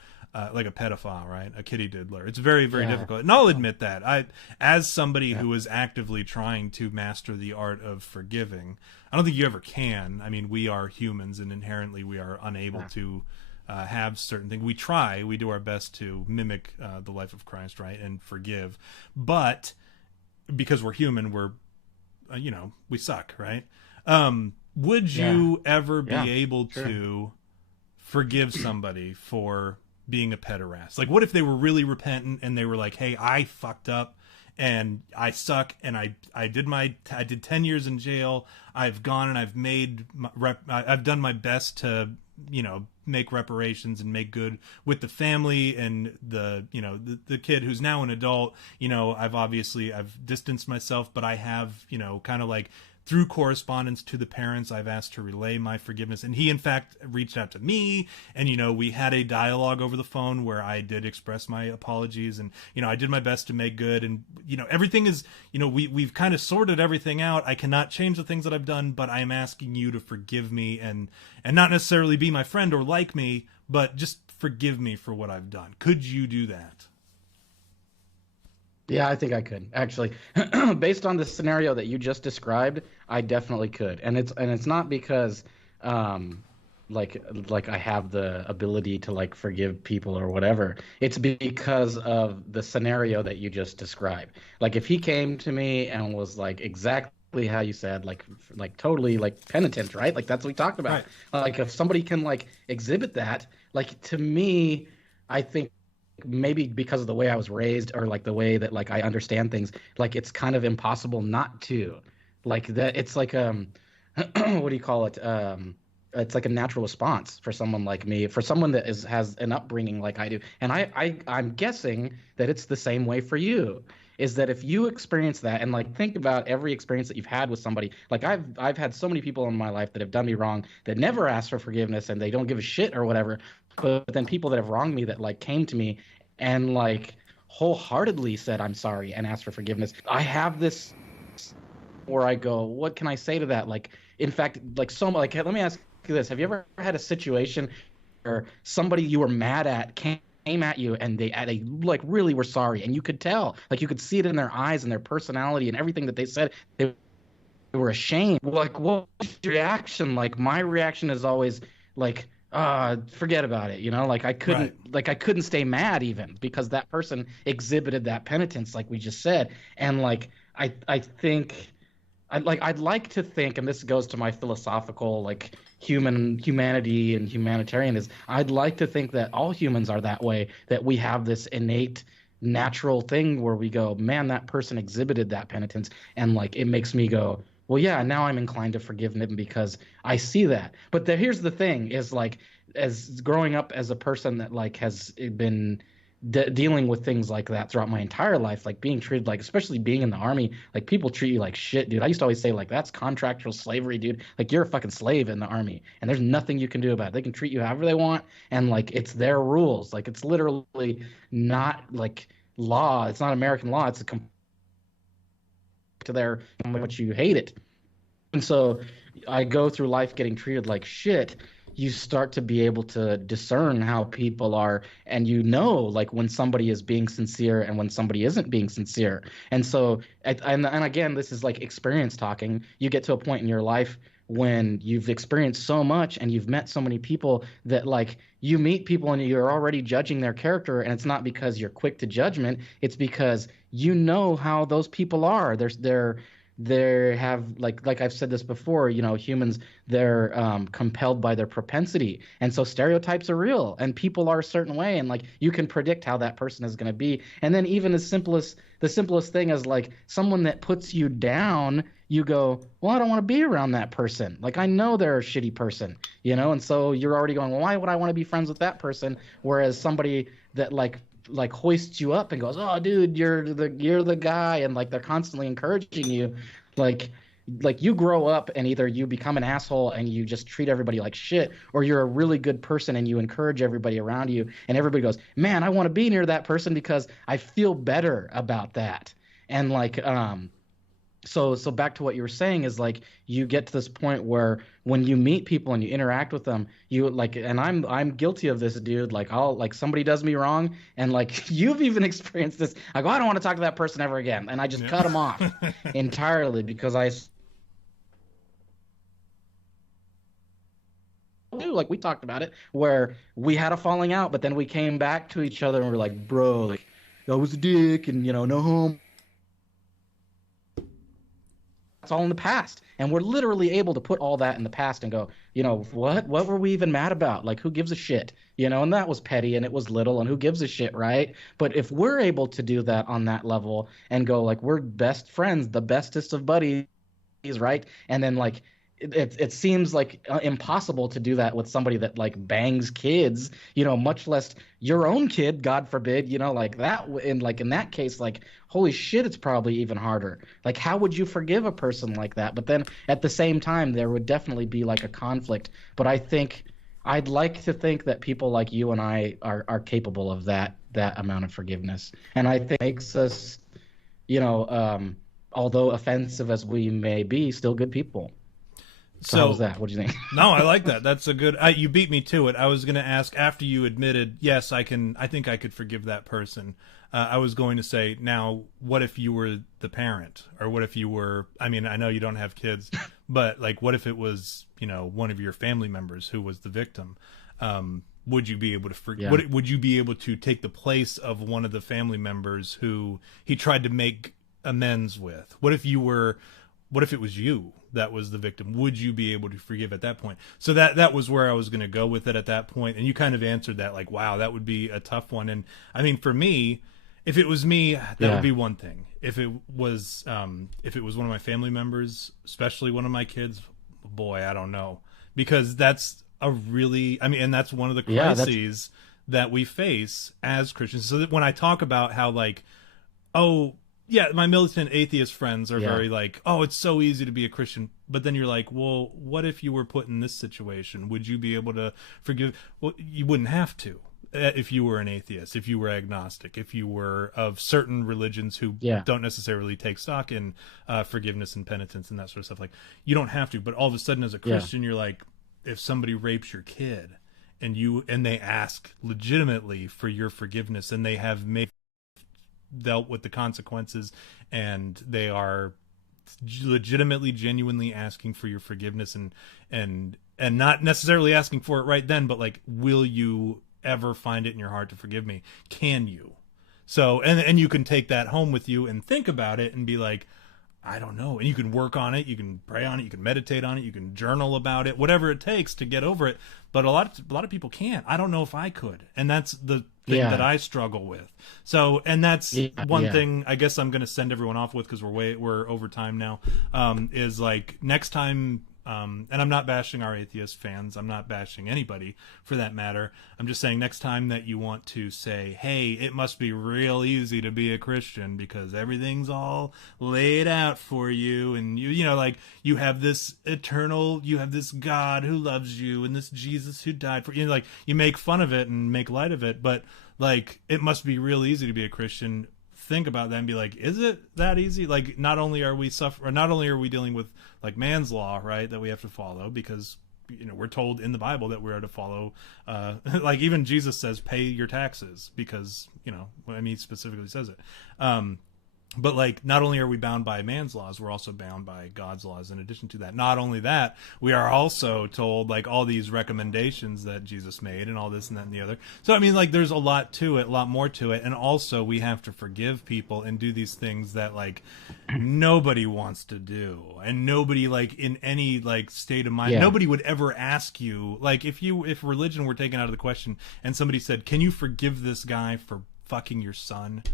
like a pedophile, right? A kiddy-diddler. It's very, very difficult. And I'll admit that. As somebody who is actively trying to master the art of forgiving, I don't think you ever can. I mean, we are humans, and inherently we are unable to have certain things. We do our best to mimic the life of Christ, right? And forgive. But because we're human, we're, we suck, right? Would you ever be able to forgive somebody for being a pederast? Like, what if they were really repentant and they were like, hey, I fucked up and I suck, and I did 10 years in jail. I've gone and I've done my best to, make reparations and make good with the family and the kid who's now an adult. I've distanced myself, but I have, kind of like, through correspondence to the parents, I've asked to relay my forgiveness. And he, in fact, reached out to me. And, we had a dialogue over the phone where I did express my apologies. And, I did my best to make good. And, everything is, we've kind of sorted everything out. I cannot change the things that I've done, but I am asking you to forgive me and not necessarily be my friend or like me, but just forgive me for what I've done. Could you do that? Yeah, I think I could, actually. Based on the scenario that you just described, I definitely could. And it's not because like I have the ability to like forgive people or whatever. It's because of the scenario that you just described. Like, if he came to me and was like exactly how you said, like totally like penitent, right? Like, that's what we talked about. Right. Like, if somebody can like exhibit that, like, to me, I think maybe because of the way I was raised, or like the way that like I understand things, like it's kind of impossible not to, like that. It's like what do you call it? It's like a natural response for someone like me, for someone that has an upbringing like I do. And I'm guessing that it's the same way for you. Is that if you experience that and like think about every experience that you've had with somebody, like I've had so many people in my life that have done me wrong that never ask for forgiveness and they don't give a shit or whatever. But then people that have wronged me that like came to me and like wholeheartedly said I'm sorry and asked for forgiveness. I have this where I go, what can I say to that? Like, in fact, like so like let me ask you this. Have you ever had a situation where somebody you were mad at came at you and they like really were sorry and you could tell, like you could see it in their eyes and their personality and everything that they said, they were ashamed. Like, what was your reaction? Like, my reaction is always like, forget about it, you know? Like I couldn't stay mad even because that person exhibited that penitence, like we just said. And like I think I'd like to think, and this goes to my philosophical like humanity and humanitarian, is I'd like to think that all humans are that way, that we have this innate natural thing where we go, man, that person exhibited that penitence, and like it makes me go, well, yeah, now I'm inclined to forgive them because I see that. But here's the thing: is like, as growing up as a person that like has been dealing with things like that throughout my entire life, like being treated like, especially being in the army, like people treat you like shit, dude. I used to always say like, that's contractual slavery, dude. Like you're a fucking slave in the army, and there's nothing you can do about it. They can treat you however they want, and like it's their rules. Like it's literally not like law. It's not American law. It's to their how much you hate it. And so I go through life getting treated like shit. You start to be able to discern how people are, and you know, like when somebody is being sincere and when somebody isn't being sincere. And so, and again, this is like experience talking. You get to a point in your life when you've experienced so much and you've met so many people that like you meet people and you're already judging their character, and it's not because you're quick to judgment. It's because you know how those people are. They have like I've said this before, you know, humans, they're compelled by their propensity, and so stereotypes are real and people are a certain way, and like you can predict how that person is going to be. And then even the simplest thing is like someone that puts you down, you go, well, I don't want to be around that person. Like I know they're a shitty person, you know, and so you're already going, well, why would I want to be friends with that person? Whereas somebody that like hoists you up and goes, oh dude, you're the guy, and like they're constantly encouraging you, like you grow up and either you become an asshole and you just treat everybody like shit, or you're a really good person and you encourage everybody around you, and everybody goes, man, I want to be near that person because I feel better about that. And like so back to what you were saying is like you get to this point where when you meet people and you interact with them, you like, and I'm guilty of this, dude. Like I'll like somebody does me wrong, and like you've even experienced this. I go, I don't want to talk to that person ever again, and I just cut them off entirely because I do, like we talked about it, where we had a falling out, but then we came back to each other and we're like, bro, like I was a dick, and you know, no home. It's all in the past, and we're literally able to put all that in the past and go, you know, what were we even mad about? Like who gives a shit, you know? And that was petty and it was little, and who gives a shit, right? But if we're able to do that on that level and go like we're best friends, the bestest of buddies, right? And then like it seems like impossible to do that with somebody that like bangs kids, you know, much less your own kid, God forbid, you know, like that. And like in that case, like holy shit, it's probably even harder. Like how would you forgive a person like that? But then at the same time, there would definitely be like a conflict. But I think I'd like to think that people like you and I are capable of that amount of forgiveness, and I think it makes us, you know, although offensive as we may be, still good people. So how was that? What do you think? No, I like that. That's a good. You beat me to it. I was going to ask after you admitted, yes, I can. I think I could forgive that person. I was going to say, now, what if you were the parent, or what if you were? I mean, I know you don't have kids, but like, what if it was, you know, one of your family members who was the victim? Would you be able to forgive? Yeah. Would you be able to take the place of one of the family members who he tried to make amends with? What if you were? What if it was you that was the victim? Would you be able to forgive at that point? So that was where I was going to go with it at that point. And you kind of answered that, like, wow, that would be a tough one. And I mean, for me, if it was me, that would be one thing. If it was one of my family members, especially one of my kids, boy, I don't know, because that's a really, I mean, and that's one of the crises that we face as Christians. So that when I talk about how like, oh yeah, my militant atheist friends are very like, oh, it's so easy to be a Christian. But then you're like, well, what if you were put in this situation? Would you be able to forgive? Well, you wouldn't have to if you were an atheist, if you were agnostic, if you were of certain religions who don't necessarily take stock in forgiveness and penitence and that sort of stuff. Like, you don't have to. But all of a sudden as a Christian, you're like, if somebody rapes your kid and they ask legitimately for your forgiveness and they have dealt with the consequences and they are legitimately, genuinely asking for your forgiveness and not necessarily asking for it right then, but like, will you ever find it in your heart to forgive me? Can you? So, and you can take that home with you and think about it and be like, I don't know. And you can work on it. You can pray on it. You can meditate on it. You can journal about it, whatever it takes to get over it. But a lot of people can't. I don't know if I could. And that's the thing that I struggle with. So, and that's one thing I guess I'm going to send everyone off with, because we're over time now, is like next time, and I'm not bashing our atheist fans. I'm not bashing anybody for that matter. I'm just saying next time that you want to say, hey, it must be real easy to be a Christian because everything's all laid out for you. And you know, like you have this you have this God who loves you and this Jesus who died for you. Like you make fun of it and make light of it, but like, it must be real easy to be a Christian. Think about that and be like, is it that easy? Like, not only are we dealing with like man's law, right, that we have to follow, because you know we're told in the Bible that we are to follow like even Jesus says pay your taxes, because you know, I mean, he specifically says it. But like, not only are we bound by man's laws, we're also bound by God's laws in addition to that. Not only that, we are also told like all these recommendations that Jesus made and all this and that and the other. So, I mean, like there's a lot to it, a lot more to it. And also we have to forgive people and do these things that like nobody wants to do. And nobody like in any like state of mind, nobody would ever ask you, like if religion were taken out of the question and somebody said, can you forgive this guy for fucking your son?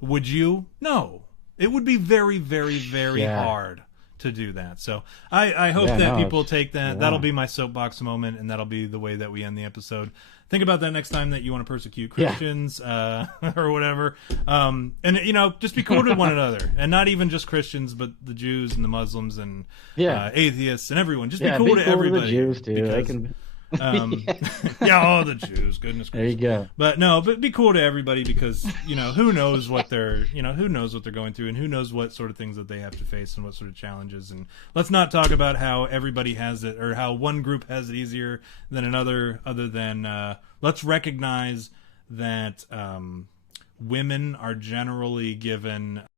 Would you? No. It would be very, very, very hard to do that. So I hope that people take that. That'll be my soapbox moment, and that'll be the way that we end the episode. Think about that next time that you want to persecute Christians or whatever. And, you know, just be cool to one another. And not even just Christians, but the Jews and the Muslims and atheists and everyone. Just be cool to everybody. The Jews, too. Because, the Jews, goodness gracious. There you go. But be cool to everybody, because you know who knows what they're going through, and who knows what sort of things that they have to face and what sort of challenges. And let's not talk about how everybody has it or how one group has it easier than another, other than let's recognize that women are generally given